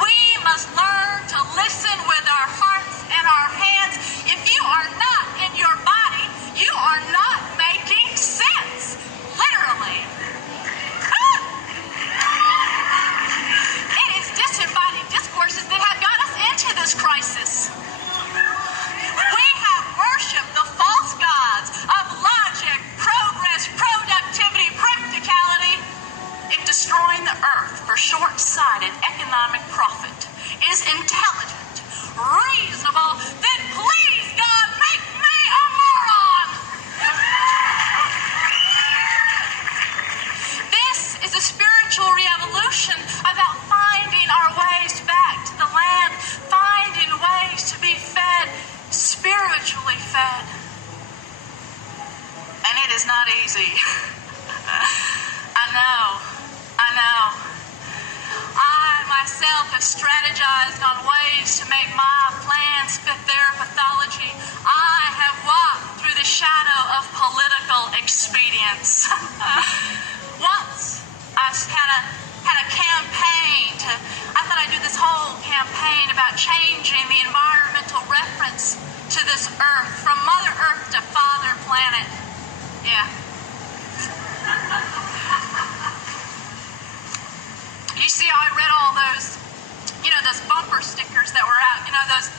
We must learn to listen with our hearts and our hands. If you are not in your body, you are not making sense. Literally. It is disembodied discourses that have got us into this crisis. We have worshipped the false gods of logic, progress, productivity, practicality. If destroying the earth for short-sighted economic profit is intelligent, reasonable, then please, God, make me a moron! This is a spiritual revolution about finding our ways back to the land, finding ways to be fed, spiritually fed. And it is not easy. I know. I myself have strategized on ways to make my plans fit their pathology. I have walked through the shadow of political expedience. Once I had a campaign I thought I'd do this whole campaign about changing the environmental reference to this earth, from Mother Earth to Father Planet. Yeah. You see, I read all those, those bumper stickers that were out, those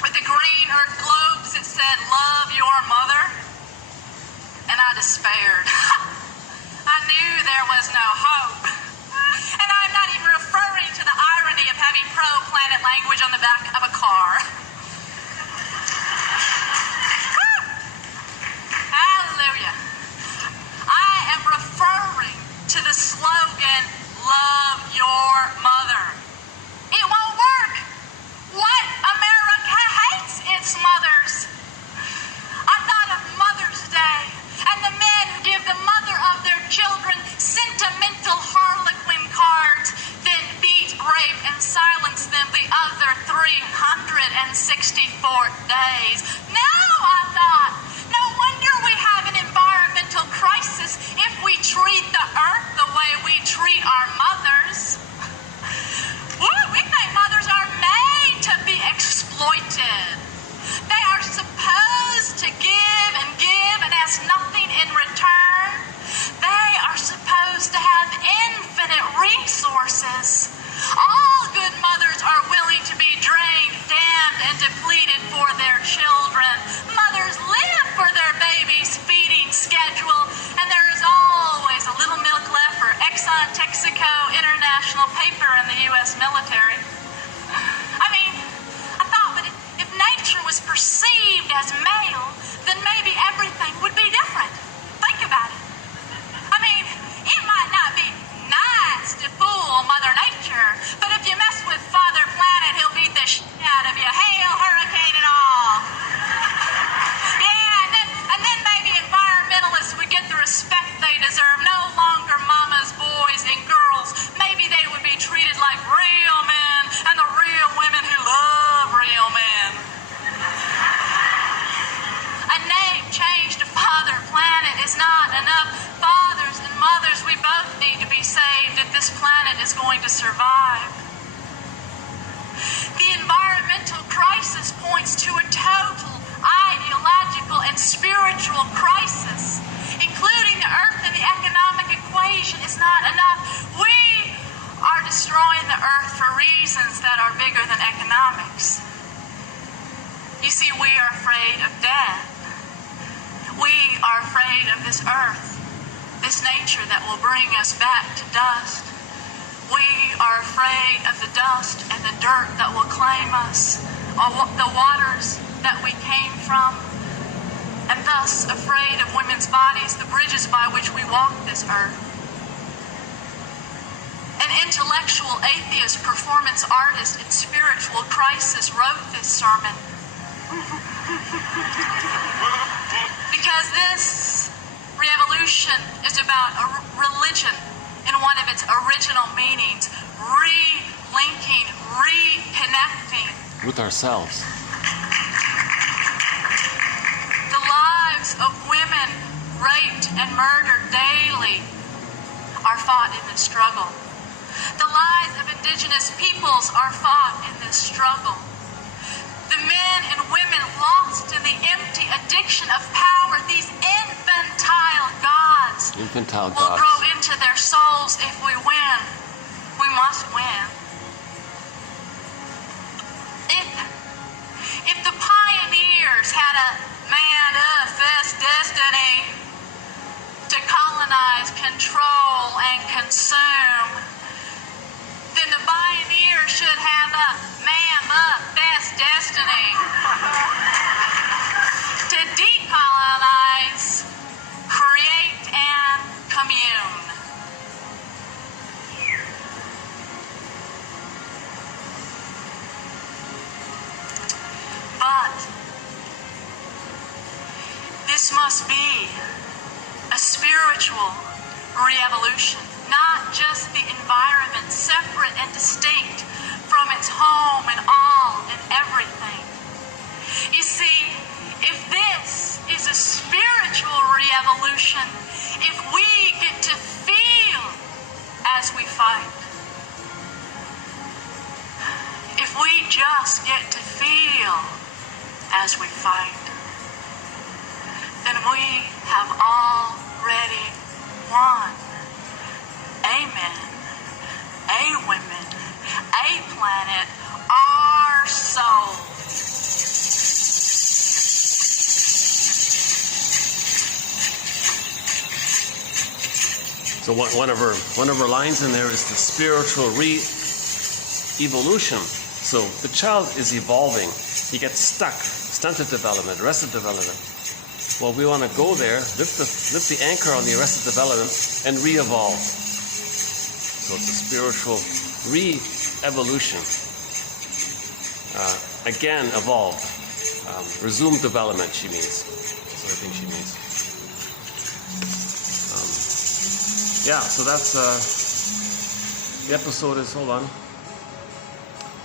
with the green earth globes that said, "Love your mother." And I despaired. I knew there was no hope. And I'm not even referring to the irony of having pro-planet language on the back of a car. Hallelujah. I am referring to the slogan, love your mother. It won't work. What? America hates its mothers. I thought of Mother's Day and the men who give the mother of their children sentimental harlequin cards, then beat, rape, and silence them the other 364 days. No, I thought. No wonder we have an environmental crisis if we treat the earth the way we treat our mothers. We think mothers are made to be exploited. They are supposed to give and ask nothing in return. They are supposed to have infinite resources. All good mothers are willing to be drained, damned, and depleted for their children. Mothers live for their babies' feeding schedule, and there is always a little milk left for Exxon Texaco International Paper in the U.S. military. I mean, I thought, but if nature was perceived as male, then maybe everything would be different. Think about it. I mean, it might not be nice to fool Mother Nature, but if you mess with Father Planet, he'll beat the shit out of you. Hail, hurricane, and all. Yeah, and then maybe environmentalists would get the respect they deserve. No longer mamas, boys, and girls. Maybe they would be treated like real men and the real women who love real men. A name changed to Father Planet is not enough. Fathers and mothers, we both need to be saved if this planet is going to survive. The environmental crisis points to a total ideological and spiritual crisis. Including the earth in the economic equation is not enough. We are destroying the earth for reasons that are bigger than economics. You see, we are afraid of death. We are afraid of this earth, this nature that will bring us back to dust. We are afraid of the dust and the dirt that will claim us, or the waters that we came from, and thus afraid of women's bodies, the bridges by which we walk this earth. An intellectual atheist, performance artist, and spiritual crisis wrote this sermon. Because this revolution is about a religion in one of its original meanings, re-linking, reconnecting with ourselves. The lives of women raped and murdered daily are fought in this struggle. The lives of indigenous peoples are fought in this struggle. The men and women lost in the empty addiction of power, these infantile gods will grow into their souls if we win. We must win. If the pioneers had a manifest destiny to colonize, control, and consume, then the pioneer should have a manifest destiny to decolonize, create, and commune. But this must be a spiritual re-evolution, not just the environment, separate and distinct from its home and all and everything. You see, if this is a spiritual re-evolution, if we get to feel as we fight, if we just get to feel as we fight, then we have already won. Amen. A women, a planet, our soul. So one of her lines in there is the spiritual re-evolution. So the child is evolving. He gets stuck, stunted development, arrested development. Well, we want to go there, lift the anchor on the arrested development, and re-evolve. So it's a spiritual re-evolution. Again, evolve. Resume development, she means. That's what I think she means. Yeah, so that's the episode is, hold on.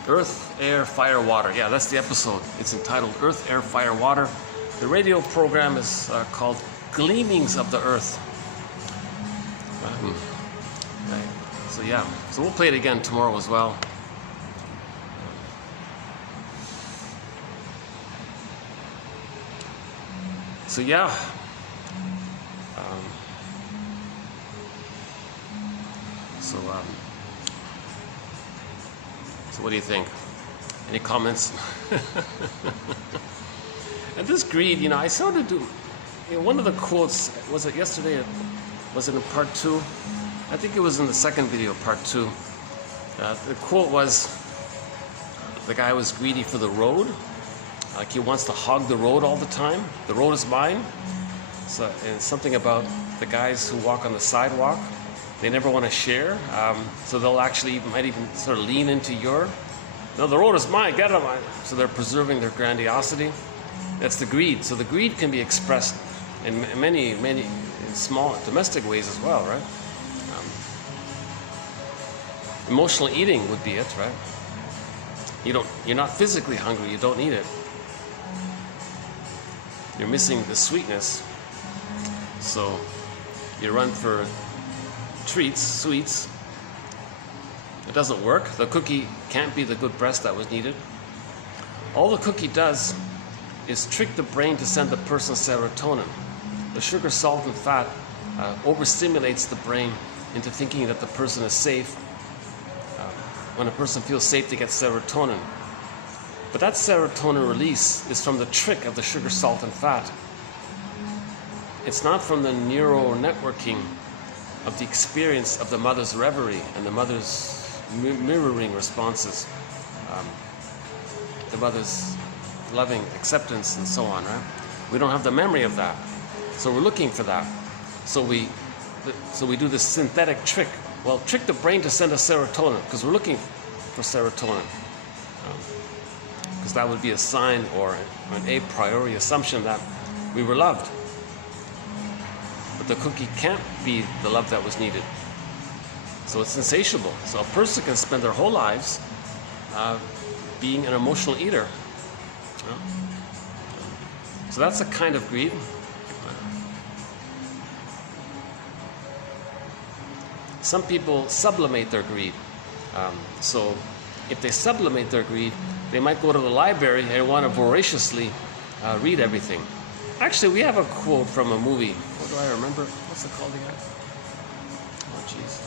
Earth, Air, Fire, Water. Yeah, that's the episode. It's entitled Earth, Air, Fire, Water. The radio program is called Gleamings of the Earth. Right. So yeah, so we'll play it again tomorrow as well. So yeah. So what do you think? Any comments? And this greed, you know, I sort of do. You know, one of the quotes, was it yesterday? Was it in part 2? I think it was in the second video, part 2. The quote was, the guy was greedy for the road. Like he wants to hog the road all the time. The road is mine. So, and something about the guys who walk on the sidewalk. They never want to share, so they'll actually might even sort of lean into your. No, the road is mine. Get it, mine. So they're preserving their grandiosity. That's the greed. So the greed can be expressed in many small domestic ways as well, right? Emotional eating would be it, right? You're not physically hungry. You don't need it. You're missing the sweetness. So you run for treats, sweets. It doesn't work. The cookie can't be the good breast that was needed. All the cookie does is trick the brain to send the person serotonin. The sugar, salt, and fat overstimulates the brain into thinking that the person is safe. When a person feels safe, they get serotonin. But that serotonin release is from the trick of the sugar, salt, and fat. It's not from the neural networking of the experience of the mother's reverie and the mother's mirroring responses, the mother's loving acceptance and so on, right? We don't have the memory of that. So we're looking for that. So we do this synthetic trick. Well, trick the brain to send us serotonin because we're looking for serotonin. Because that would be a sign or an a priori assumption that we were loved. But the cookie can't be the love that was needed. So it's insatiable. So a person can spend their whole lives being an emotional eater. So that's a kind of greed. Some people sublimate their greed. So if they sublimate their greed, they might go to the library and want to voraciously read everything. Actually, we have a quote from a movie. What do I remember? What's it called again? Oh, jeez.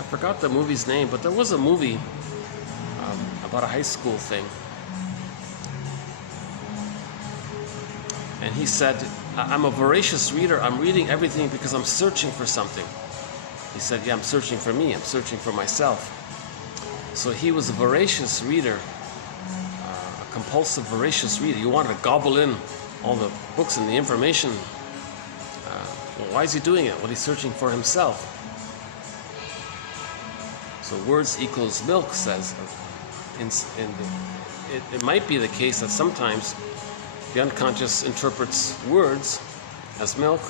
I forgot the movie's name, but there was a movie about a high school thing. And he said, I'm a voracious reader. I'm reading everything because I'm searching for something. He said, yeah, I'm searching for me. I'm searching for myself. So he was a voracious reader, a compulsive, voracious reader. He wanted to gobble in all the books and the information. Well, why is he doing it? Well, he's searching for himself. So words equals milk, says. It might be the case that sometimes the unconscious interprets words as milk.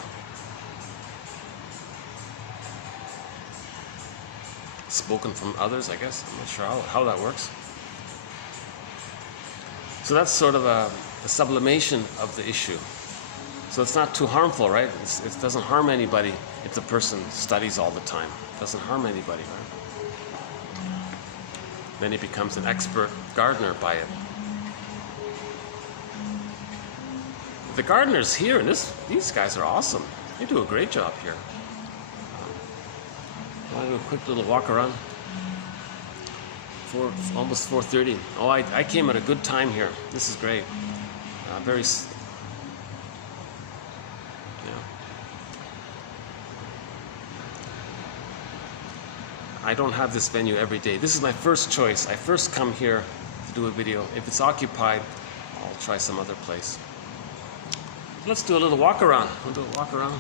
Spoken from others, I guess. I'm not sure how that works. So that's sort of a sublimation of the issue. So it's not too harmful, right? It doesn't harm anybody if the person studies all the time. It doesn't harm anybody, right? Then he becomes an expert gardener by it. The gardeners here, and these guys are awesome. They do a great job here. I'll do a quick little walk around. Almost 4:30. Oh, I came at a good time here. This is great. I don't have this venue every day. This is my first choice. I first come here to do a video. If it's occupied, I'll try some other place. Let's do a little walk around. We'll do a walk around.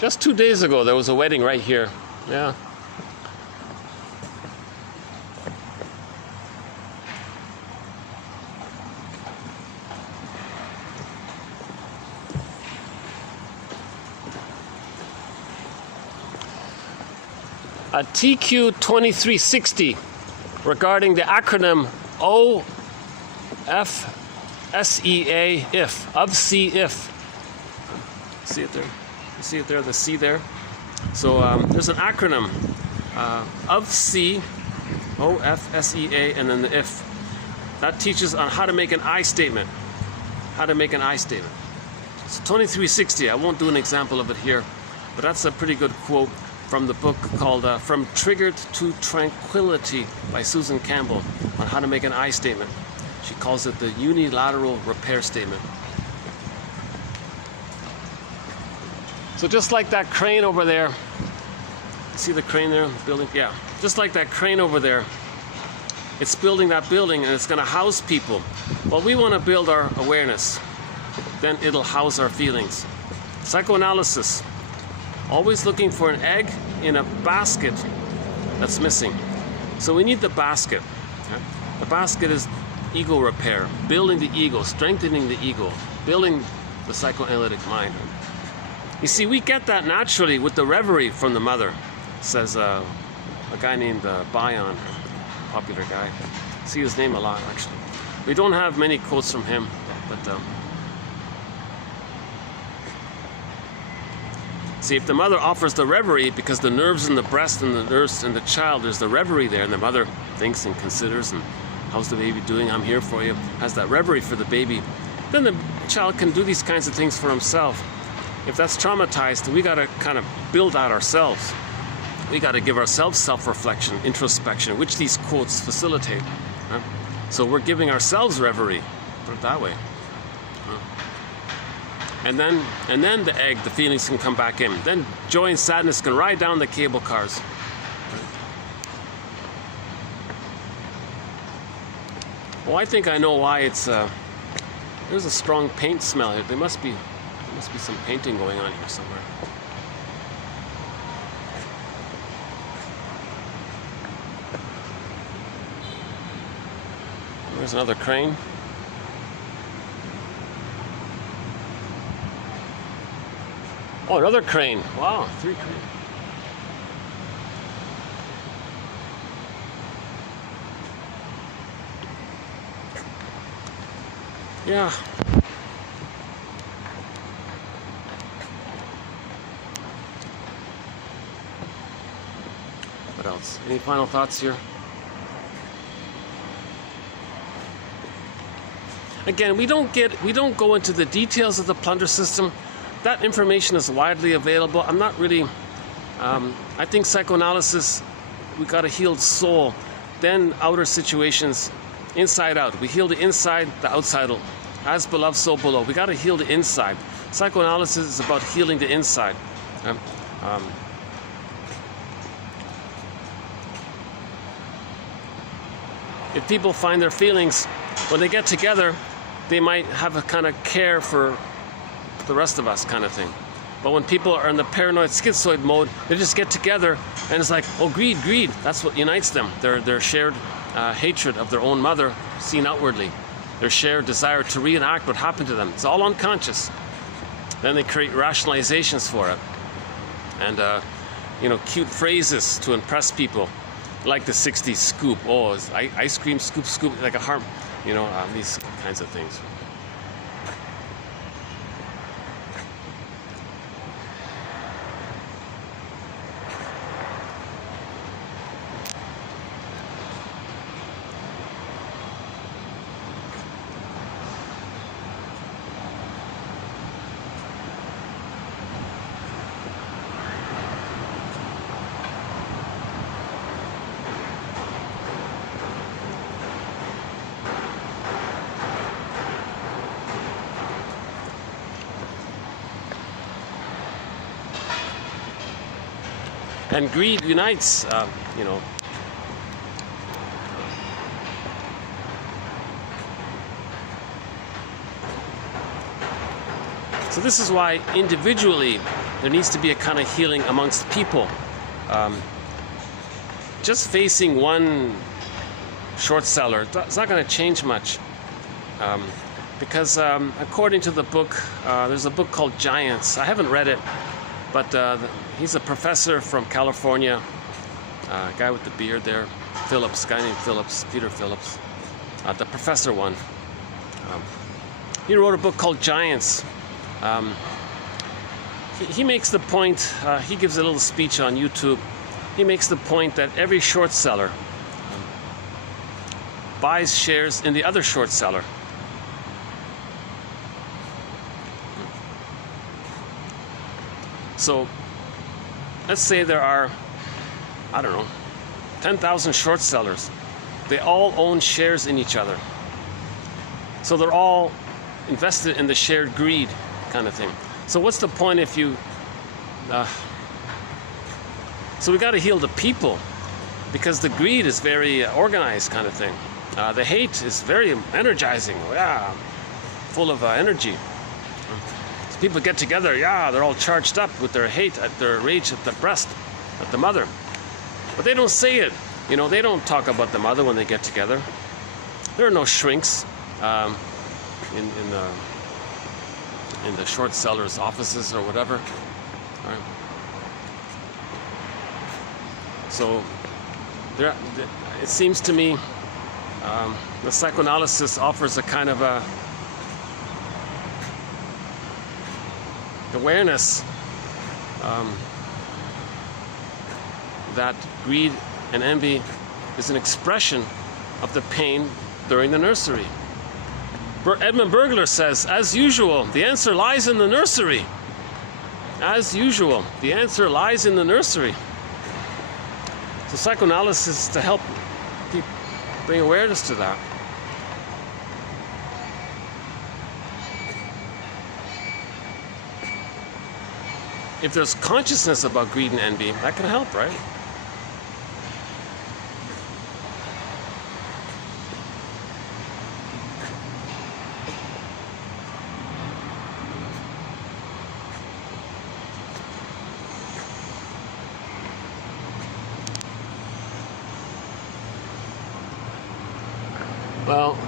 Just 2 days ago, there was a wedding right here. Yeah. A TQ 2360 regarding the acronym OFSEA if, of C if. See it there? You see it there, the C there? So there's an acronym of C, OFSEA, and then the if. That teaches on how to make an I statement. How to make an I statement. So 2360, I won't do an example of it here, but that's a pretty good quote from the book called From Triggered to Tranquility by Susan Campbell on how to make an I statement. She calls it the unilateral repair statement. So just like that crane over there, see the crane there, building? Yeah, just like that crane over there, it's building that building and it's gonna house people. Well, we wanna build our awareness, then it'll house our feelings. Psychoanalysis, always looking for an egg in a basket that's missing. So we need the basket. Okay? The basket is ego repair, building the ego, strengthening the ego, building the psychoanalytic mind. You see, we get that naturally with the reverie from the mother, says a guy named Bion, popular guy. See his name a lot, actually. We don't have many quotes from him, but see, if the mother offers the reverie, because the nerves in the breast and the nerves in the child, there's the reverie there, and the mother thinks and considers, and how's the baby doing? I'm here for you. Has that reverie for the baby. Then the child can do these kinds of things for himself. If that's traumatized, we got to kind of build out ourselves. We got to give ourselves self-reflection, introspection, which these quotes facilitate. Right? So we're giving ourselves reverie, put it that way. And then the egg, the feelings can come back in. Then joy and sadness can ride down the cable cars. Well, I think I know why it's. There's a strong paint smell here. There must be some painting going on here somewhere. There's another crane. Oh, another crane. Wow, 3 cranes. Yeah. What else? Any final thoughts here? Again, we don't go into the details of the plunder system. That information is widely available. I'm not really, I think psychoanalysis, we got a healed soul, then outer situations, inside out. We heal the inside, the outside. As beloved, so below. We got to heal the inside. Psychoanalysis is about healing the inside. If people find their feelings, when they get together, they might have a kind of care for the rest of us kind of thing. But when people are in the paranoid schizoid mode, they just get together and it's like, oh, greed, greed. That's what unites them. Their shared hatred of their own mother seen outwardly. Their shared desire to reenact what happened to them. It's all unconscious. Then they create rationalizations for it. And, cute phrases to impress people. Like the 60s scoop. Oh, it's ice cream scoop, scoop, like a harm. These kinds of things. And greed unites, you know. So this is why individually there needs to be a kind of healing amongst people. Just facing one short seller, it's not going to change much. Because according to the book, there's a book called Giants. I haven't read it, but he's a professor from California, guy with the beard there, Phillips, guy named Phillips, Peter Phillips, the professor one. He wrote a book called Giants. He makes the point, he gives a little speech on YouTube. He makes the point that every short seller buys shares in the other short seller. So let's say there are, I don't know, 10,000 short sellers. They all own shares in each other. So they're all invested in the shared greed kind of thing. So what's the point if you... So we got to heal the people, because the greed is very organized kind of thing. The hate is very energizing, yeah, full of energy. So people get together, yeah, they're all charged up with their hate, at their rage at the breast, at the mother. But they don't say it. You know, they don't talk about the mother when they get together. There are no shrinks in the short sellers' offices or whatever. All right. So there, it seems to me the psychoanalysis offers a kind of a awareness that greed and envy is an expression of the pain during the nursery. Edmund Burglar says, as usual, the answer lies in the nursery. As usual, the answer lies in the nursery. So psychoanalysis is to help people bring awareness to that. If there's consciousness about greed and envy, that can help, right? Well,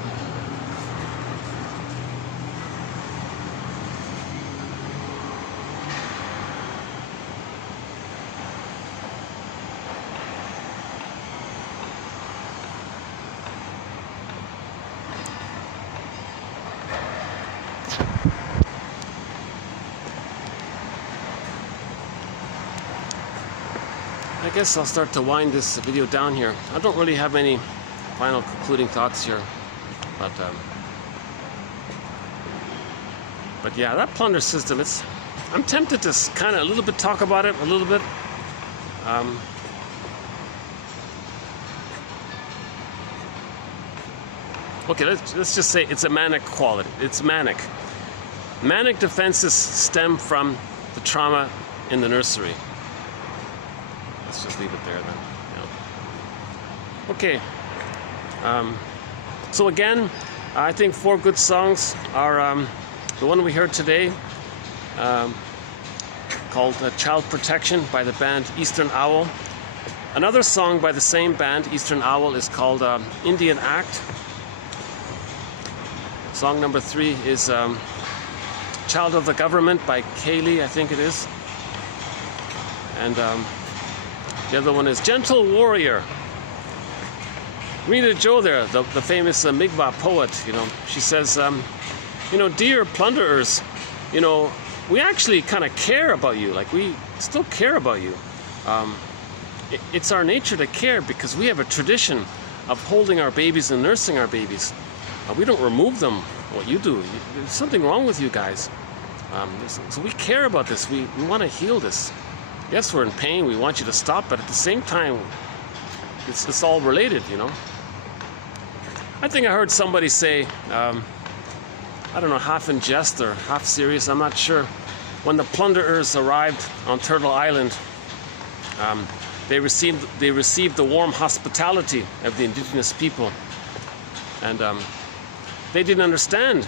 I guess I'll start to wind this video down here. I don't really have any final concluding thoughts here, but yeah, that plunder system, I'm tempted to kind of a little bit talk about it a little bit. Okay, let's just say it's a manic quality. It's manic. Manic defenses stem from the trauma in the nursery. Let's just leave it there then. Yeah. Okay. So again, I think 4 good songs are the one we heard today, called Child Protection by the band Eastern Owl. Another song by the same band, Eastern Owl, is called Indian Act. Song number 3 is Child of the Government by Nikelly, I think it is. And the other one is Gentle Warrior. Rita Joe there, the famous Mi'kmaq poet, she says, dear plunderers, we actually kind of care about you. Like, we still care about you. It's our nature to care because we have a tradition of holding our babies and nursing our babies. We don't remove them, what you do. There's something wrong with you guys. So we care about this. We want to heal this. Yes, we're in pain. We want you to stop, but at the same time, it's all related, I think I heard somebody say, I don't know, half in jest or half serious, I'm not sure. When the plunderers arrived on Turtle Island, They received the warm hospitality of the indigenous people, and they didn't understand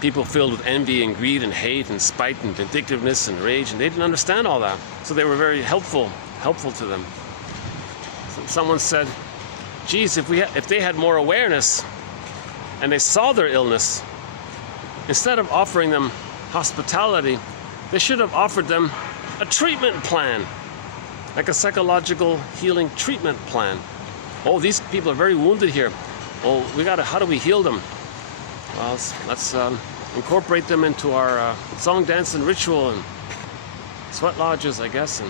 people filled with envy and greed and hate and spite and vindictiveness and rage, and they didn't understand all that. So they were very helpful to them. Someone said, geez, if they had more awareness and they saw their illness, instead of offering them hospitality, they should have offered them a treatment plan, like a psychological healing treatment plan. Oh, these people are very wounded here. Well, how do we heal them? Well, let's incorporate them into our song, dance, and ritual and sweat lodges, I guess.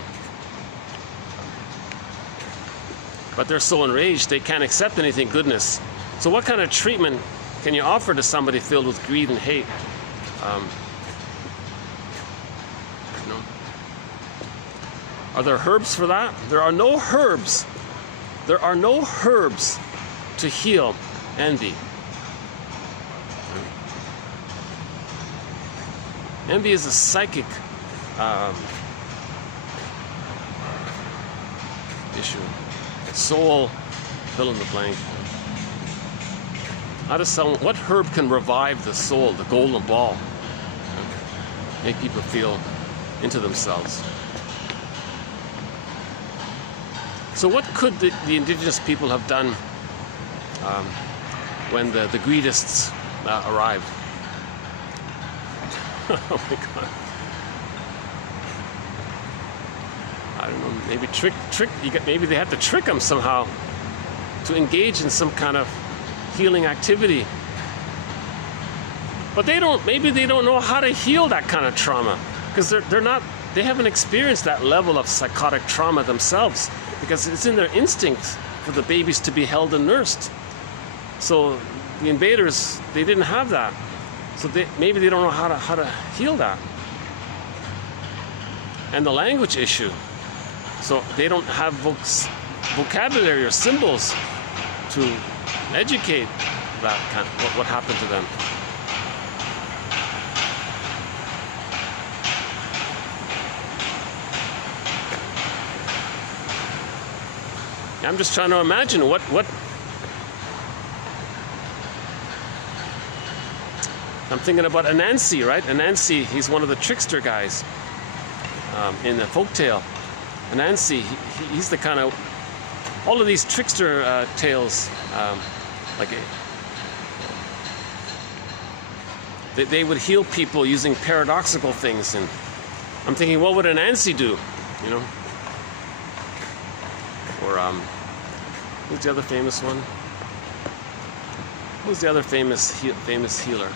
But they're so enraged, they can't accept anything goodness. So what kind of treatment can you offer to somebody filled with greed and hate? Are there herbs for that? There are no herbs. There are no herbs to heal envy. Envy is a psychic issue. Soul, fill in the blank. What herb can revive the soul, the golden ball? Make people feel into themselves. So what could the indigenous people have done when the greedists arrived? Oh my God. I don't know, maybe they had to trick them somehow to engage in some kind of healing activity. But maybe they don't know how to heal that kind of trauma, because they haven't experienced that level of psychotic trauma themselves, because it's in their instinct for the babies to be held and nursed. So the invaders, they didn't have that. So maybe they don't know how to heal that. And the language issue. So they don't have vocabulary or symbols to educate that kind of what happened to them. I'm just trying to imagine what I'm thinking about Anansi, right? Anansi, he's one of the trickster guys in the folktale. Anansi, he's the kind of, all of these trickster tales, they would heal people using paradoxical things, and I'm thinking, what would Anansi do, you know? Or who's the other famous one? Who's the other famous healer?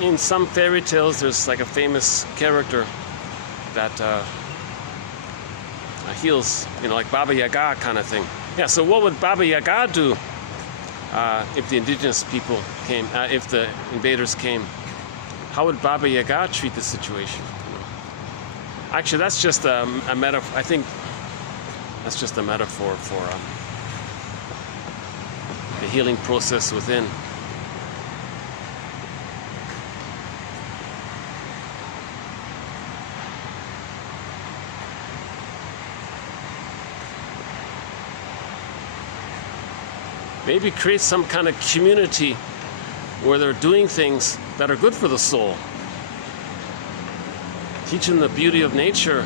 In some fairy tales, there's like a famous character that heals, like Baba Yaga kind of thing. Yeah, so what would Baba Yaga do if the indigenous people came, if the invaders came? How would Baba Yaga treat the situation? Actually, that's just a metaphor. I think that's just a metaphor for the healing process within. Maybe create some kind of community where they're doing things that are good for the soul. Teach them the beauty of nature.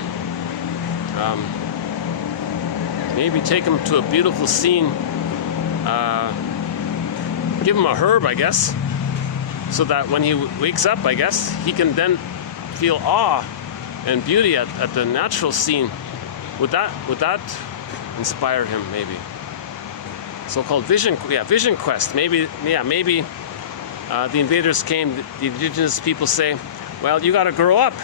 Maybe take them to a beautiful scene. Give him a herb, I guess, so that when he wakes up, I guess, he can then feel awe and beauty at the natural scene. Would that inspire him, maybe? So-called vision quest. Maybe the invaders came, the indigenous people say, well, you got to grow up.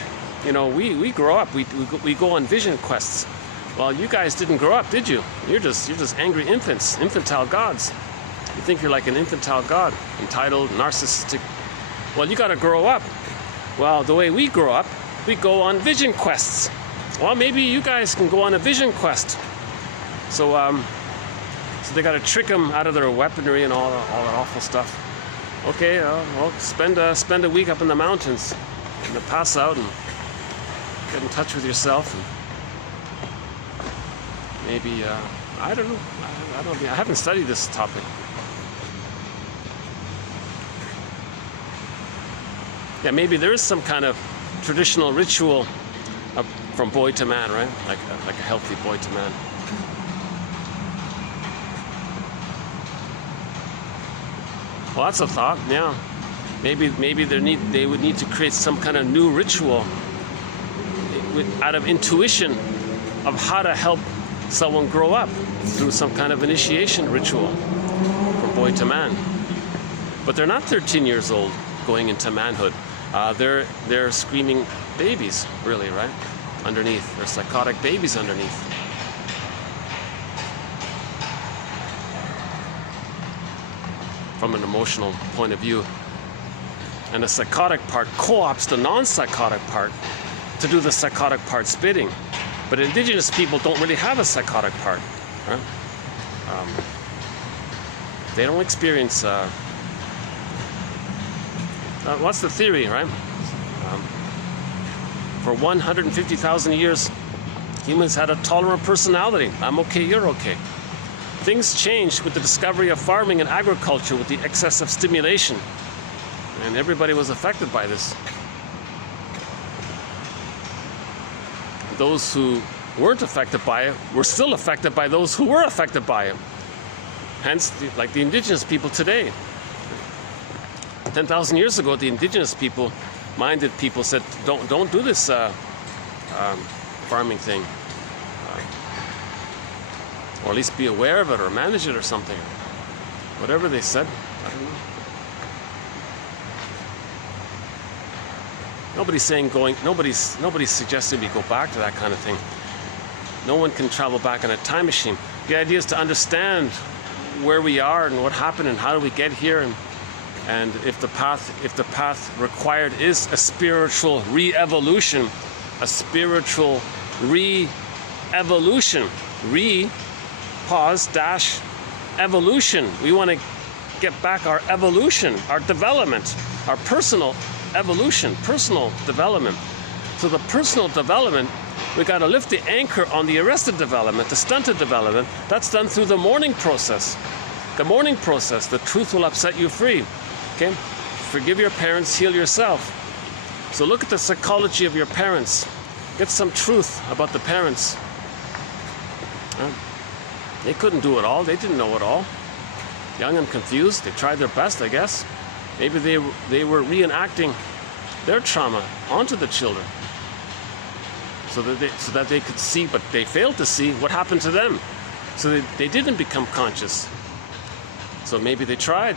We grow up. We go on vision quests. Well, you guys didn't grow up, did you? You're just angry infants, infantile gods. You think you're like an infantile god, entitled, narcissistic. Well, you got to grow up. Well, the way we grow up, we go on vision quests. Well, maybe you guys can go on a vision quest. So they got to trick them out of their weaponry and all that awful stuff. Okay, well, spend a week up in the mountains and pass out and get in touch with yourself. And maybe, I don't know. I haven't studied this topic. Yeah, maybe there is some kind of traditional ritual from boy to man, right? Like a healthy boy to man. Well, that's a thought. Yeah, maybe they would need to create some kind of new ritual out of intuition of how to help someone grow up through some kind of initiation ritual from boy to man. But they're not 13 years old going into manhood. They're screaming babies, really, right? Underneath, they're psychotic babies underneath. From an emotional point of view. And the psychotic part co-opts the non-psychotic part to do the psychotic part's bidding. But indigenous people don't really have a psychotic part, right? They don't experience, what's the theory, right? For 150,000 years, humans had a tolerant personality. I'm okay, you're okay. Things changed with the discovery of farming and agriculture, with the excess of stimulation. And everybody was affected by this. Those who weren't affected by it were still affected by those who were affected by it. Hence, like the indigenous people today. 10,000 years ago, the indigenous minded people said, don't do this farming thing. Or at least be aware of it or manage it or something. Whatever they said, I don't know. Nobody's suggesting we go back to that kind of thing. No one can travel back in a time machine. The idea is to understand where we are and what happened and how do we get here, and if the path required is a spiritual re-evolution, evolution. We want to get back our evolution, our development, our personal evolution, personal development. So the personal development, we got to lift the anchor on the arrested development, the stunted development. That's done through the mourning process. The mourning process, the truth will upset you free. Okay? Forgive your parents, heal yourself. So look at the psychology of your parents. Get some truth about the parents. They couldn't do it all. They didn't know it all. Young and confused. They tried their best, I guess. Maybe they were reenacting their trauma onto the children, so that they could see, but they failed to see what happened to them. So they didn't become conscious. So maybe they tried.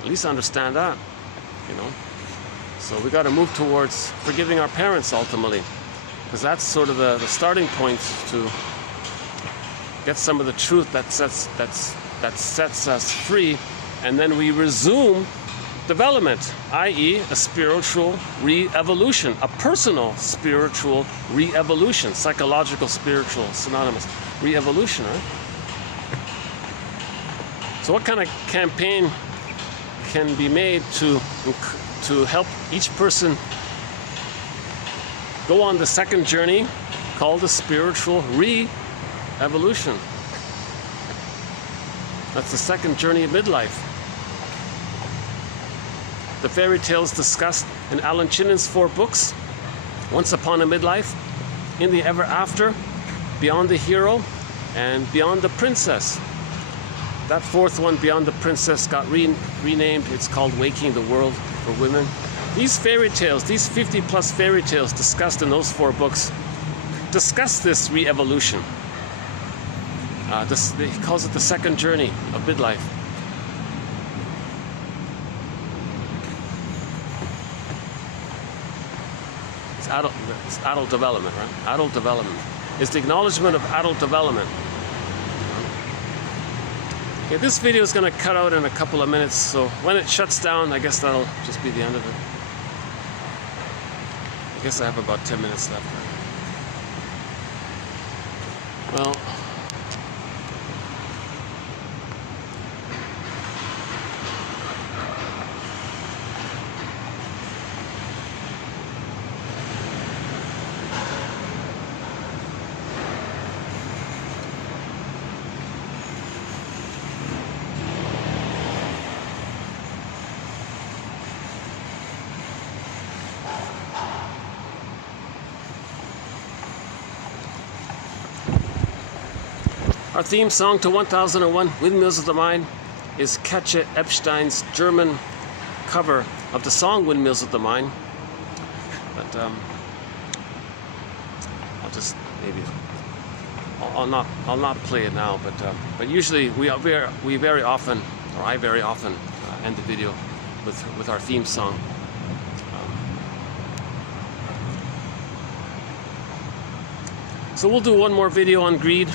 At least understand that, you know. So we got to move towards forgiving our parents ultimately, because that's sort of the starting point to get some of the truth that sets us free, and then we resume development, i.e. a spiritual re-evolution, a personal spiritual re-evolution, psychological, spiritual, synonymous, re-evolution, right? So what kind of campaign can be made to help each person go on the second journey called the spiritual re-evolution? That's the second journey of midlife. The fairy tales discussed in Alan Chinnon's 4 books, Once Upon a Midlife, In the Ever After, Beyond the Hero, and Beyond the Princess. That 4th one, Beyond the Princess, got renamed. It's called Waking the World for Women. These fairy tales, these 50+ fairy tales discussed in those 4 books, discuss this re-evolution. He calls it the second journey of midlife. It's adult development, right? Adult development. It's the acknowledgement of adult development. Okay, this video is going to cut out in a couple of minutes, so when it shuts down, I guess that'll just be the end of it. I guess I have about 10 minutes left. Well, Our theme song to 1001 Windmills of the Mind is Katja Epstein's German cover of the song Windmills of the Mind. But I'll just maybe I'll not play it now. But usually we very often, or I very often, end the video with our theme song. So we'll do one more video on greed.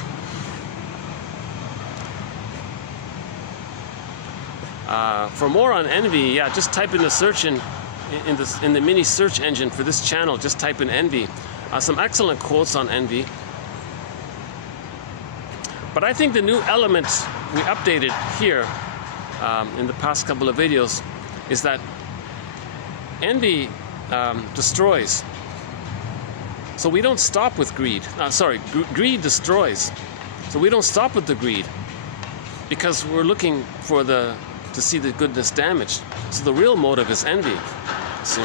For more on envy, yeah, just type in the search in the mini search engine for this channel. Just type in envy. Some excellent quotes on envy. But I think the new element we updated here in the past couple of videos is that envy destroys. So we don't stop with greed. Greed destroys. So we don't stop with the greed because we're looking for to see the goodness damaged. So the real motive is envy. See?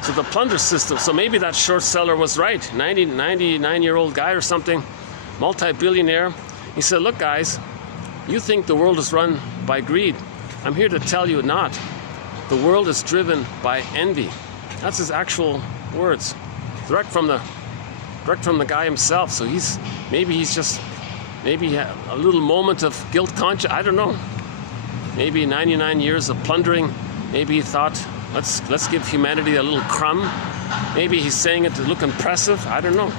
So the plunder system. So maybe that short seller was right. 99-year-old guy or something, multi-billionaire. He said, "Look, guys, you think the world is run by greed. I'm here to tell you not. The world is driven by envy." That's his actual words. Direct from the guy himself. So maybe he had a little moment of guilt conscience. I don't know. Maybe 99 years of plundering. Maybe he thought, let's give humanity a little crumb. Maybe he's saying it to look impressive. I don't know.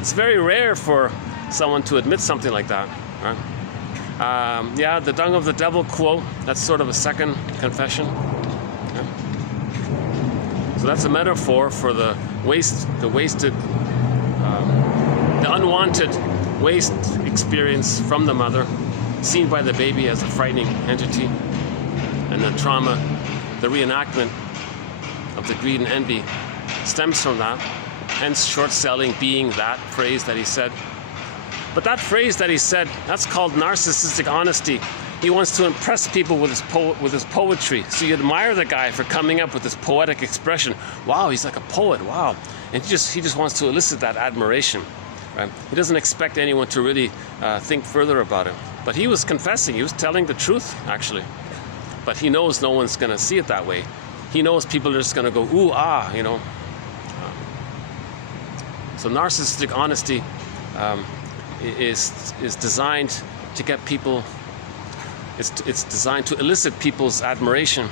It's very rare for someone to admit something like that, right? Yeah, the dung of the devil quote. That's sort of a second confession. Yeah. So that's a metaphor for the unwanted waste experience from the mother, seen by the baby as a frightening entity, and the trauma, the reenactment of the greed and envy stems from that. Hence, short selling being that phrase that he said. But that phrase that he said, that's called narcissistic honesty. He wants to impress people with his poetry. So you admire the guy for coming up with this poetic expression. Wow, he's like a poet. Wow, and he just wants to elicit that admiration. Right? He doesn't expect anyone to really think further about it. But he was confessing. He was telling the truth, actually. But he knows no one's going to see it that way. He knows people are just going to go, ooh, ah, you know. So narcissistic honesty is designed to get people. It's designed to elicit people's admiration.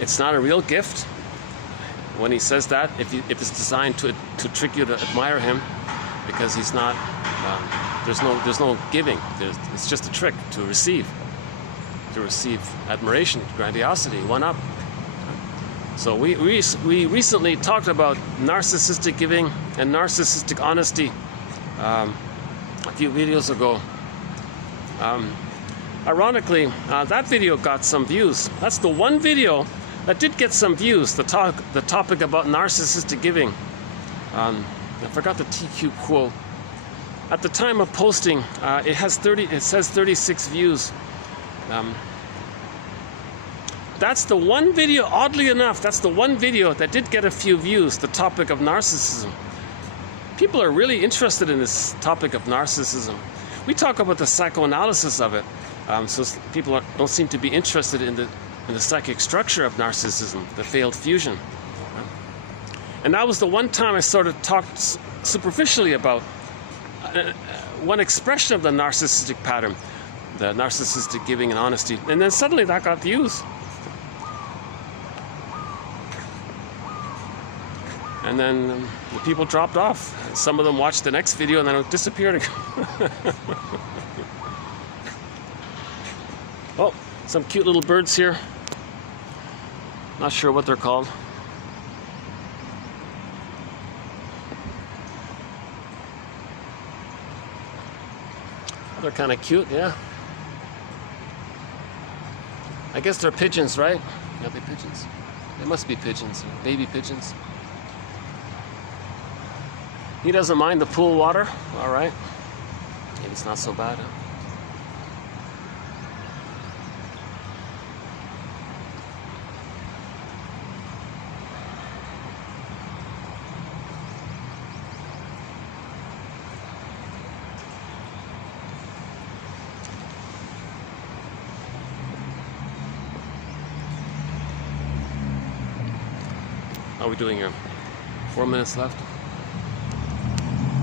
It's not a real gift. When he says that, if it's designed to trick you to admire him, because he's not. There's no giving. It's just a trick to receive admiration, grandiosity, one up. So we recently talked about narcissistic giving and narcissistic honesty a few videos ago. Ironically, that video got some views. That's the one video that did get some views. The topic about narcissistic giving. I forgot the TQ quote. At the time of posting, it says 36 views. That's the one video, oddly enough, that's the one video that did get a few views, the topic of narcissism. People are really interested in this topic of narcissism. We talk about the psychoanalysis of it, so people don't seem to be interested in the psychic structure of narcissism, the failed fusion. And that was the one time I sort of talked superficially about one expression of the narcissistic pattern, the narcissistic giving and honesty. And then suddenly that got views. And then the people dropped off. Some of them watched the next video and then it disappeared again. Oh, some cute little birds here. Not sure what they're called. They're kind of cute, yeah. I guess they're pigeons, right? Yeah, they're pigeons. They must be pigeons, baby pigeons. He doesn't mind the pool water. All right. Maybe it's not so bad, huh? How are we doing here? 4 minutes left?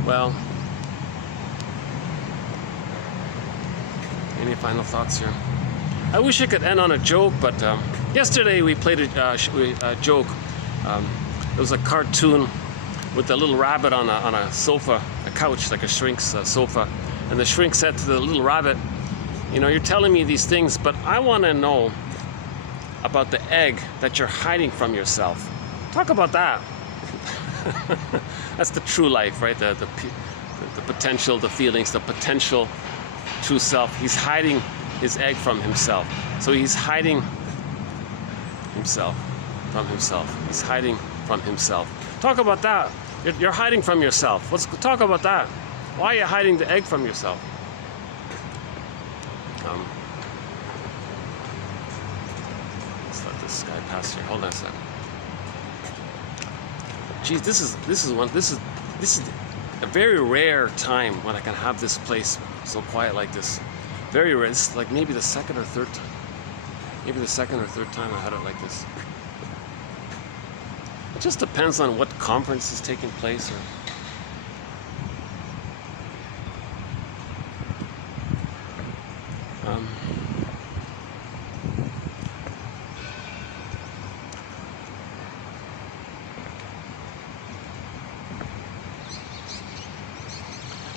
Well, any final thoughts here? I wish I could end on a joke, but yesterday we played a joke. It was a cartoon with a little rabbit on a sofa, a couch, like a shrink's sofa. And the shrink said to the little rabbit, you know, you're telling me these things, but I want to know about the egg that you're hiding from yourself. Talk about that. That's the true life, right? The potential, the feelings, the potential true self. He's hiding his egg from himself. So he's hiding himself from himself. He's hiding from himself. Talk about that. You're hiding from yourself. Let's talk about that. Why are you hiding the egg from yourself? Let's let this guy pass here. Hold on a second. Geez, this is a very rare time when I can have this place so quiet like this. Very rare. It's like maybe the second or third time. Maybe the second or third time I had it like this. It just depends on what conference is taking place.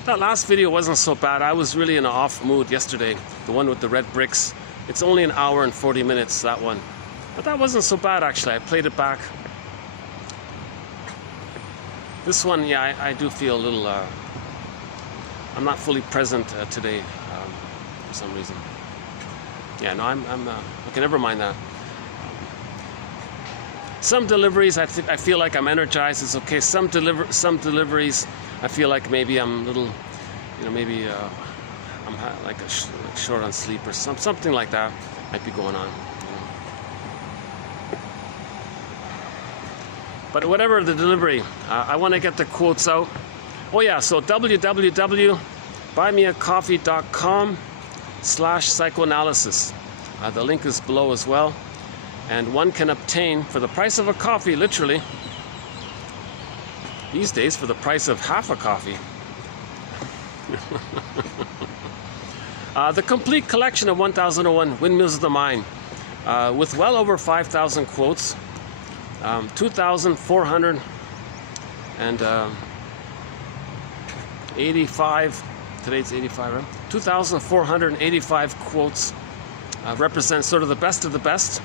That last video wasn't so bad. I was really in an off mood yesterday. The one with the red bricks. It's only an hour and 40 minutes, that one. But that wasn't so bad, actually. I played it back. This one, yeah, I do feel a little... I'm not fully present today for some reason. Yeah, no, okay, never mind that. Some deliveries, I feel like I'm energized. It's okay. Some deliveries, I feel like maybe I'm a little, you know, maybe I'm like short on sleep or something like that might be going on. You know. But whatever the delivery, I want to get the quotes out. Oh yeah, so www.buymeacoffee.com/psychoanalysis. The link is below as well. And one can obtain, for the price of a coffee, literally, these days for the price of half a coffee, the complete collection of 1001 Windmills of the Mind, with well over 5,000 quotes, 2,485, today's 85, right? 2,485 quotes represent sort of the best of the best.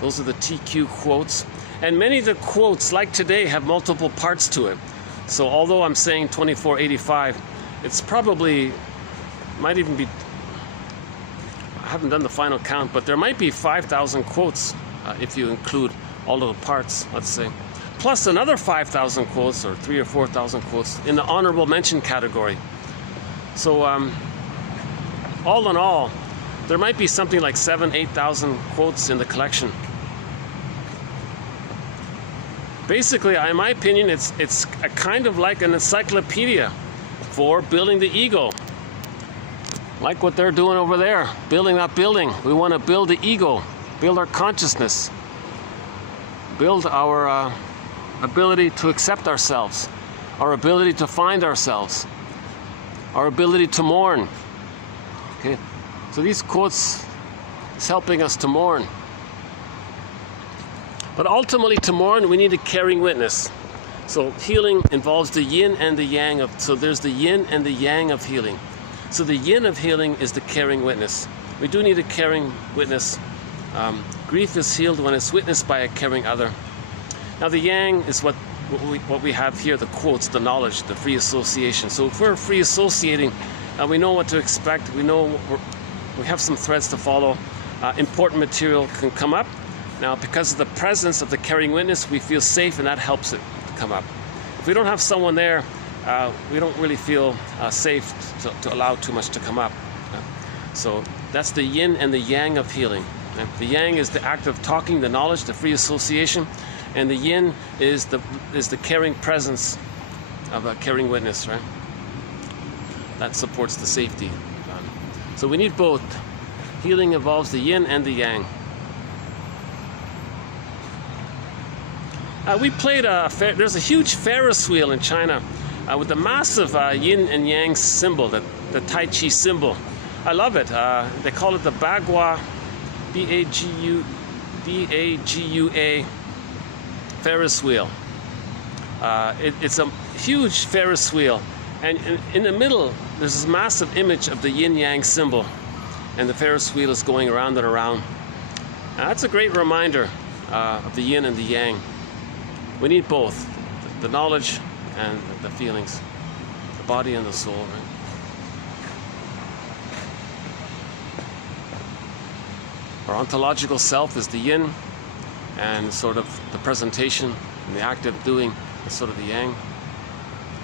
Those are the TQ quotes. And many of the quotes, like today, have multiple parts to it. So although I'm saying 2485, it's probably, might even be, I haven't done the final count, but there might be 5,000 quotes if you include all of the parts, let's say. Plus another 5,000 quotes or 3,000 or 4,000 quotes in the honorable mention category. So all in all, there might be something like 7,000, 8,000 quotes in the collection. Basically, in my opinion, it's a kind of like an encyclopedia for building the ego. Like what they're doing over there, building that building. We want to build the ego, build our consciousness, build our ability to accept ourselves, our ability to find ourselves, our ability to mourn. Okay, so these quotes is helping us to mourn. But ultimately, to mourn, we need a caring witness. So healing involves the yin and the yang of, so there's the yin and the yang of healing. So the yin of healing is the caring witness. We do need a caring witness. Grief is healed when it's witnessed by a caring other. Now the yang is what we have here, the quotes, the knowledge, the free association. So if we're free associating, we know what to expect. We know we have some threads to follow. Important material can come up. Now, because of the presence of the caring witness, we feel safe, and that helps it to come up. If we don't have someone there, we don't really feel safe to allow too much to come up. So that's the yin and the yang of healing. The yang is the act of talking, the knowledge, the free association, and the yin is the caring presence of a caring witness, right? That supports the safety. So we need both. Healing involves the yin and the yang. We played there's a huge Ferris wheel in China with a massive yin and yang symbol, the Tai Chi symbol. I love it. They call it the Bagua, B-A-G-U-A Ferris wheel. It's a huge Ferris wheel, and in the middle there's this massive image of the yin-yang symbol, and the Ferris wheel is going around and around. That's a great reminder of the yin and the yang. We need both, the knowledge and the feelings, the body and the soul, right? Our ontological self is the yin, and sort of the presentation and the act of doing is sort of the yang,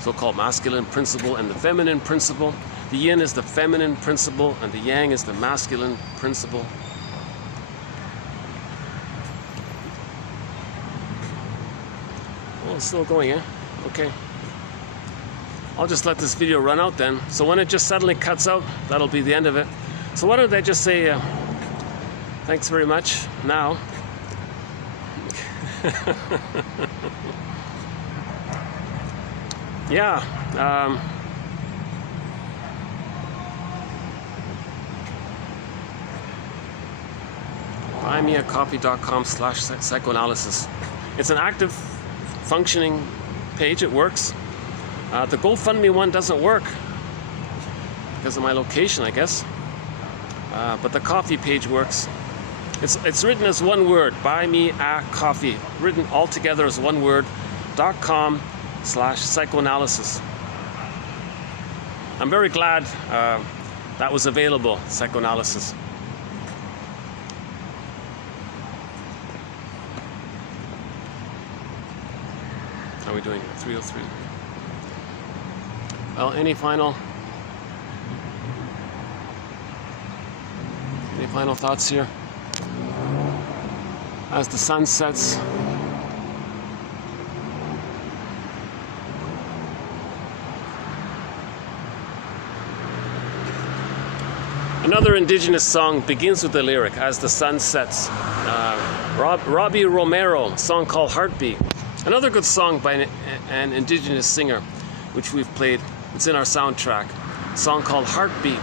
so-called masculine principle and the feminine principle. The yin is the feminine principle and the yang is the masculine principle. Well, it's still going, eh? Okay. I'll just let this video run out then. So when it just suddenly cuts out, that'll be the end of it. So why don't I just say thanks very much now. Yeah. buymeacoffee.com/psychoanalysis. It's an active, functioning page. It works. The GoFundMe one doesn't work because of my location, I guess. But the coffee page works. It's written as one word, Buy Me a Coffee, written all together as one word, .com/psychoanalysis. I'm very glad that was available, psychoanalysis. How are we doing? 303. Well, any final thoughts here? As the sun sets, another indigenous song begins with the lyric, as the sun sets. Robbie Romero, a song called Heartbeat. Another good song by an indigenous singer, which we've played. It's in our soundtrack. A song called Heartbeat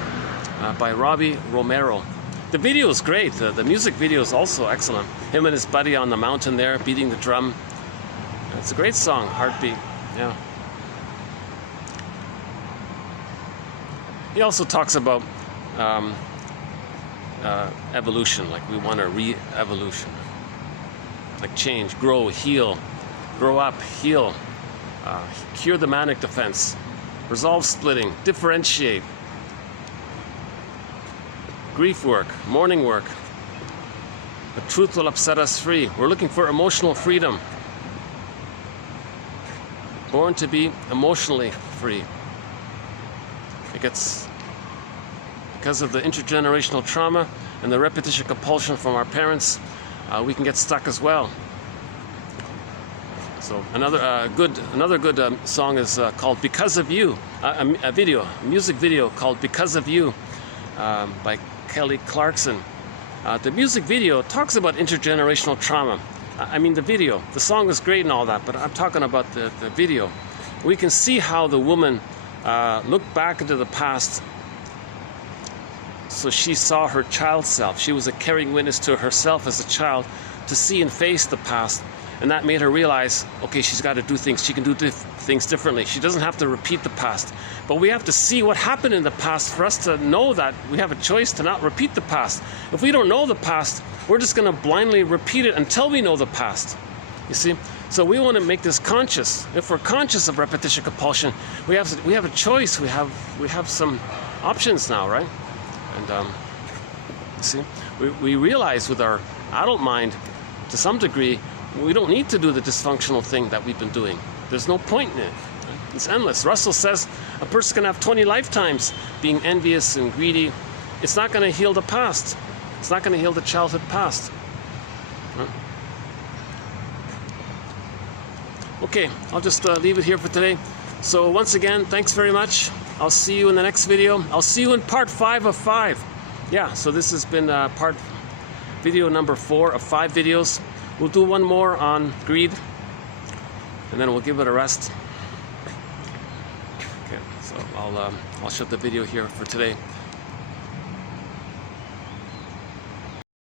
by Robbie Romero. The video is great. The music video is also excellent. Him and his buddy on the mountain there, beating the drum. It's a great song, Heartbeat. Yeah. He also talks about evolution, like we want a re-evolution. Like change, grow, heal, grow up, heal, cure the manic defense, resolve splitting, differentiate, grief work, mourning work. The truth will set us free. We're looking for emotional freedom. Born to be emotionally free. It gets, because of the intergenerational trauma and the repetition compulsion from our parents, we can get stuck as well. So another good song is called "Because of You," a music video called "Because of You" by Kelly Clarkson. The music video talks about intergenerational trauma. I mean, the song is great and all that, but I'm talking about the video. We can see how the woman looked back into the past. So she saw her child self. She was a caring witness to herself as a child to see and face the past. And that made her realize, okay, she's got to do things. She can do things differently. She doesn't have to repeat the past. But we have to see what happened in the past for us to know that we have a choice to not repeat the past. If we don't know the past, we're just going to blindly repeat it until we know the past. You see? So we want to make this conscious. If we're conscious of repetition compulsion, we have a choice. We have some options now, right? And you see, we realize with our adult mind, to some degree, we don't need to do the dysfunctional thing that we've been doing. There's no point in it. It's endless. Russell says a person can have 20 lifetimes being envious and greedy. It's not going to heal the past. It's not going to heal the childhood past. Okay, I'll just leave it here for today. So once again, thanks very much. I'll see you in the next video. I'll see you in part 5 of 5. Yeah, so this has been video number 4 of 5 videos. We'll do one more on greed, and then we'll give it a rest. Okay, so I'll shut the video here for today.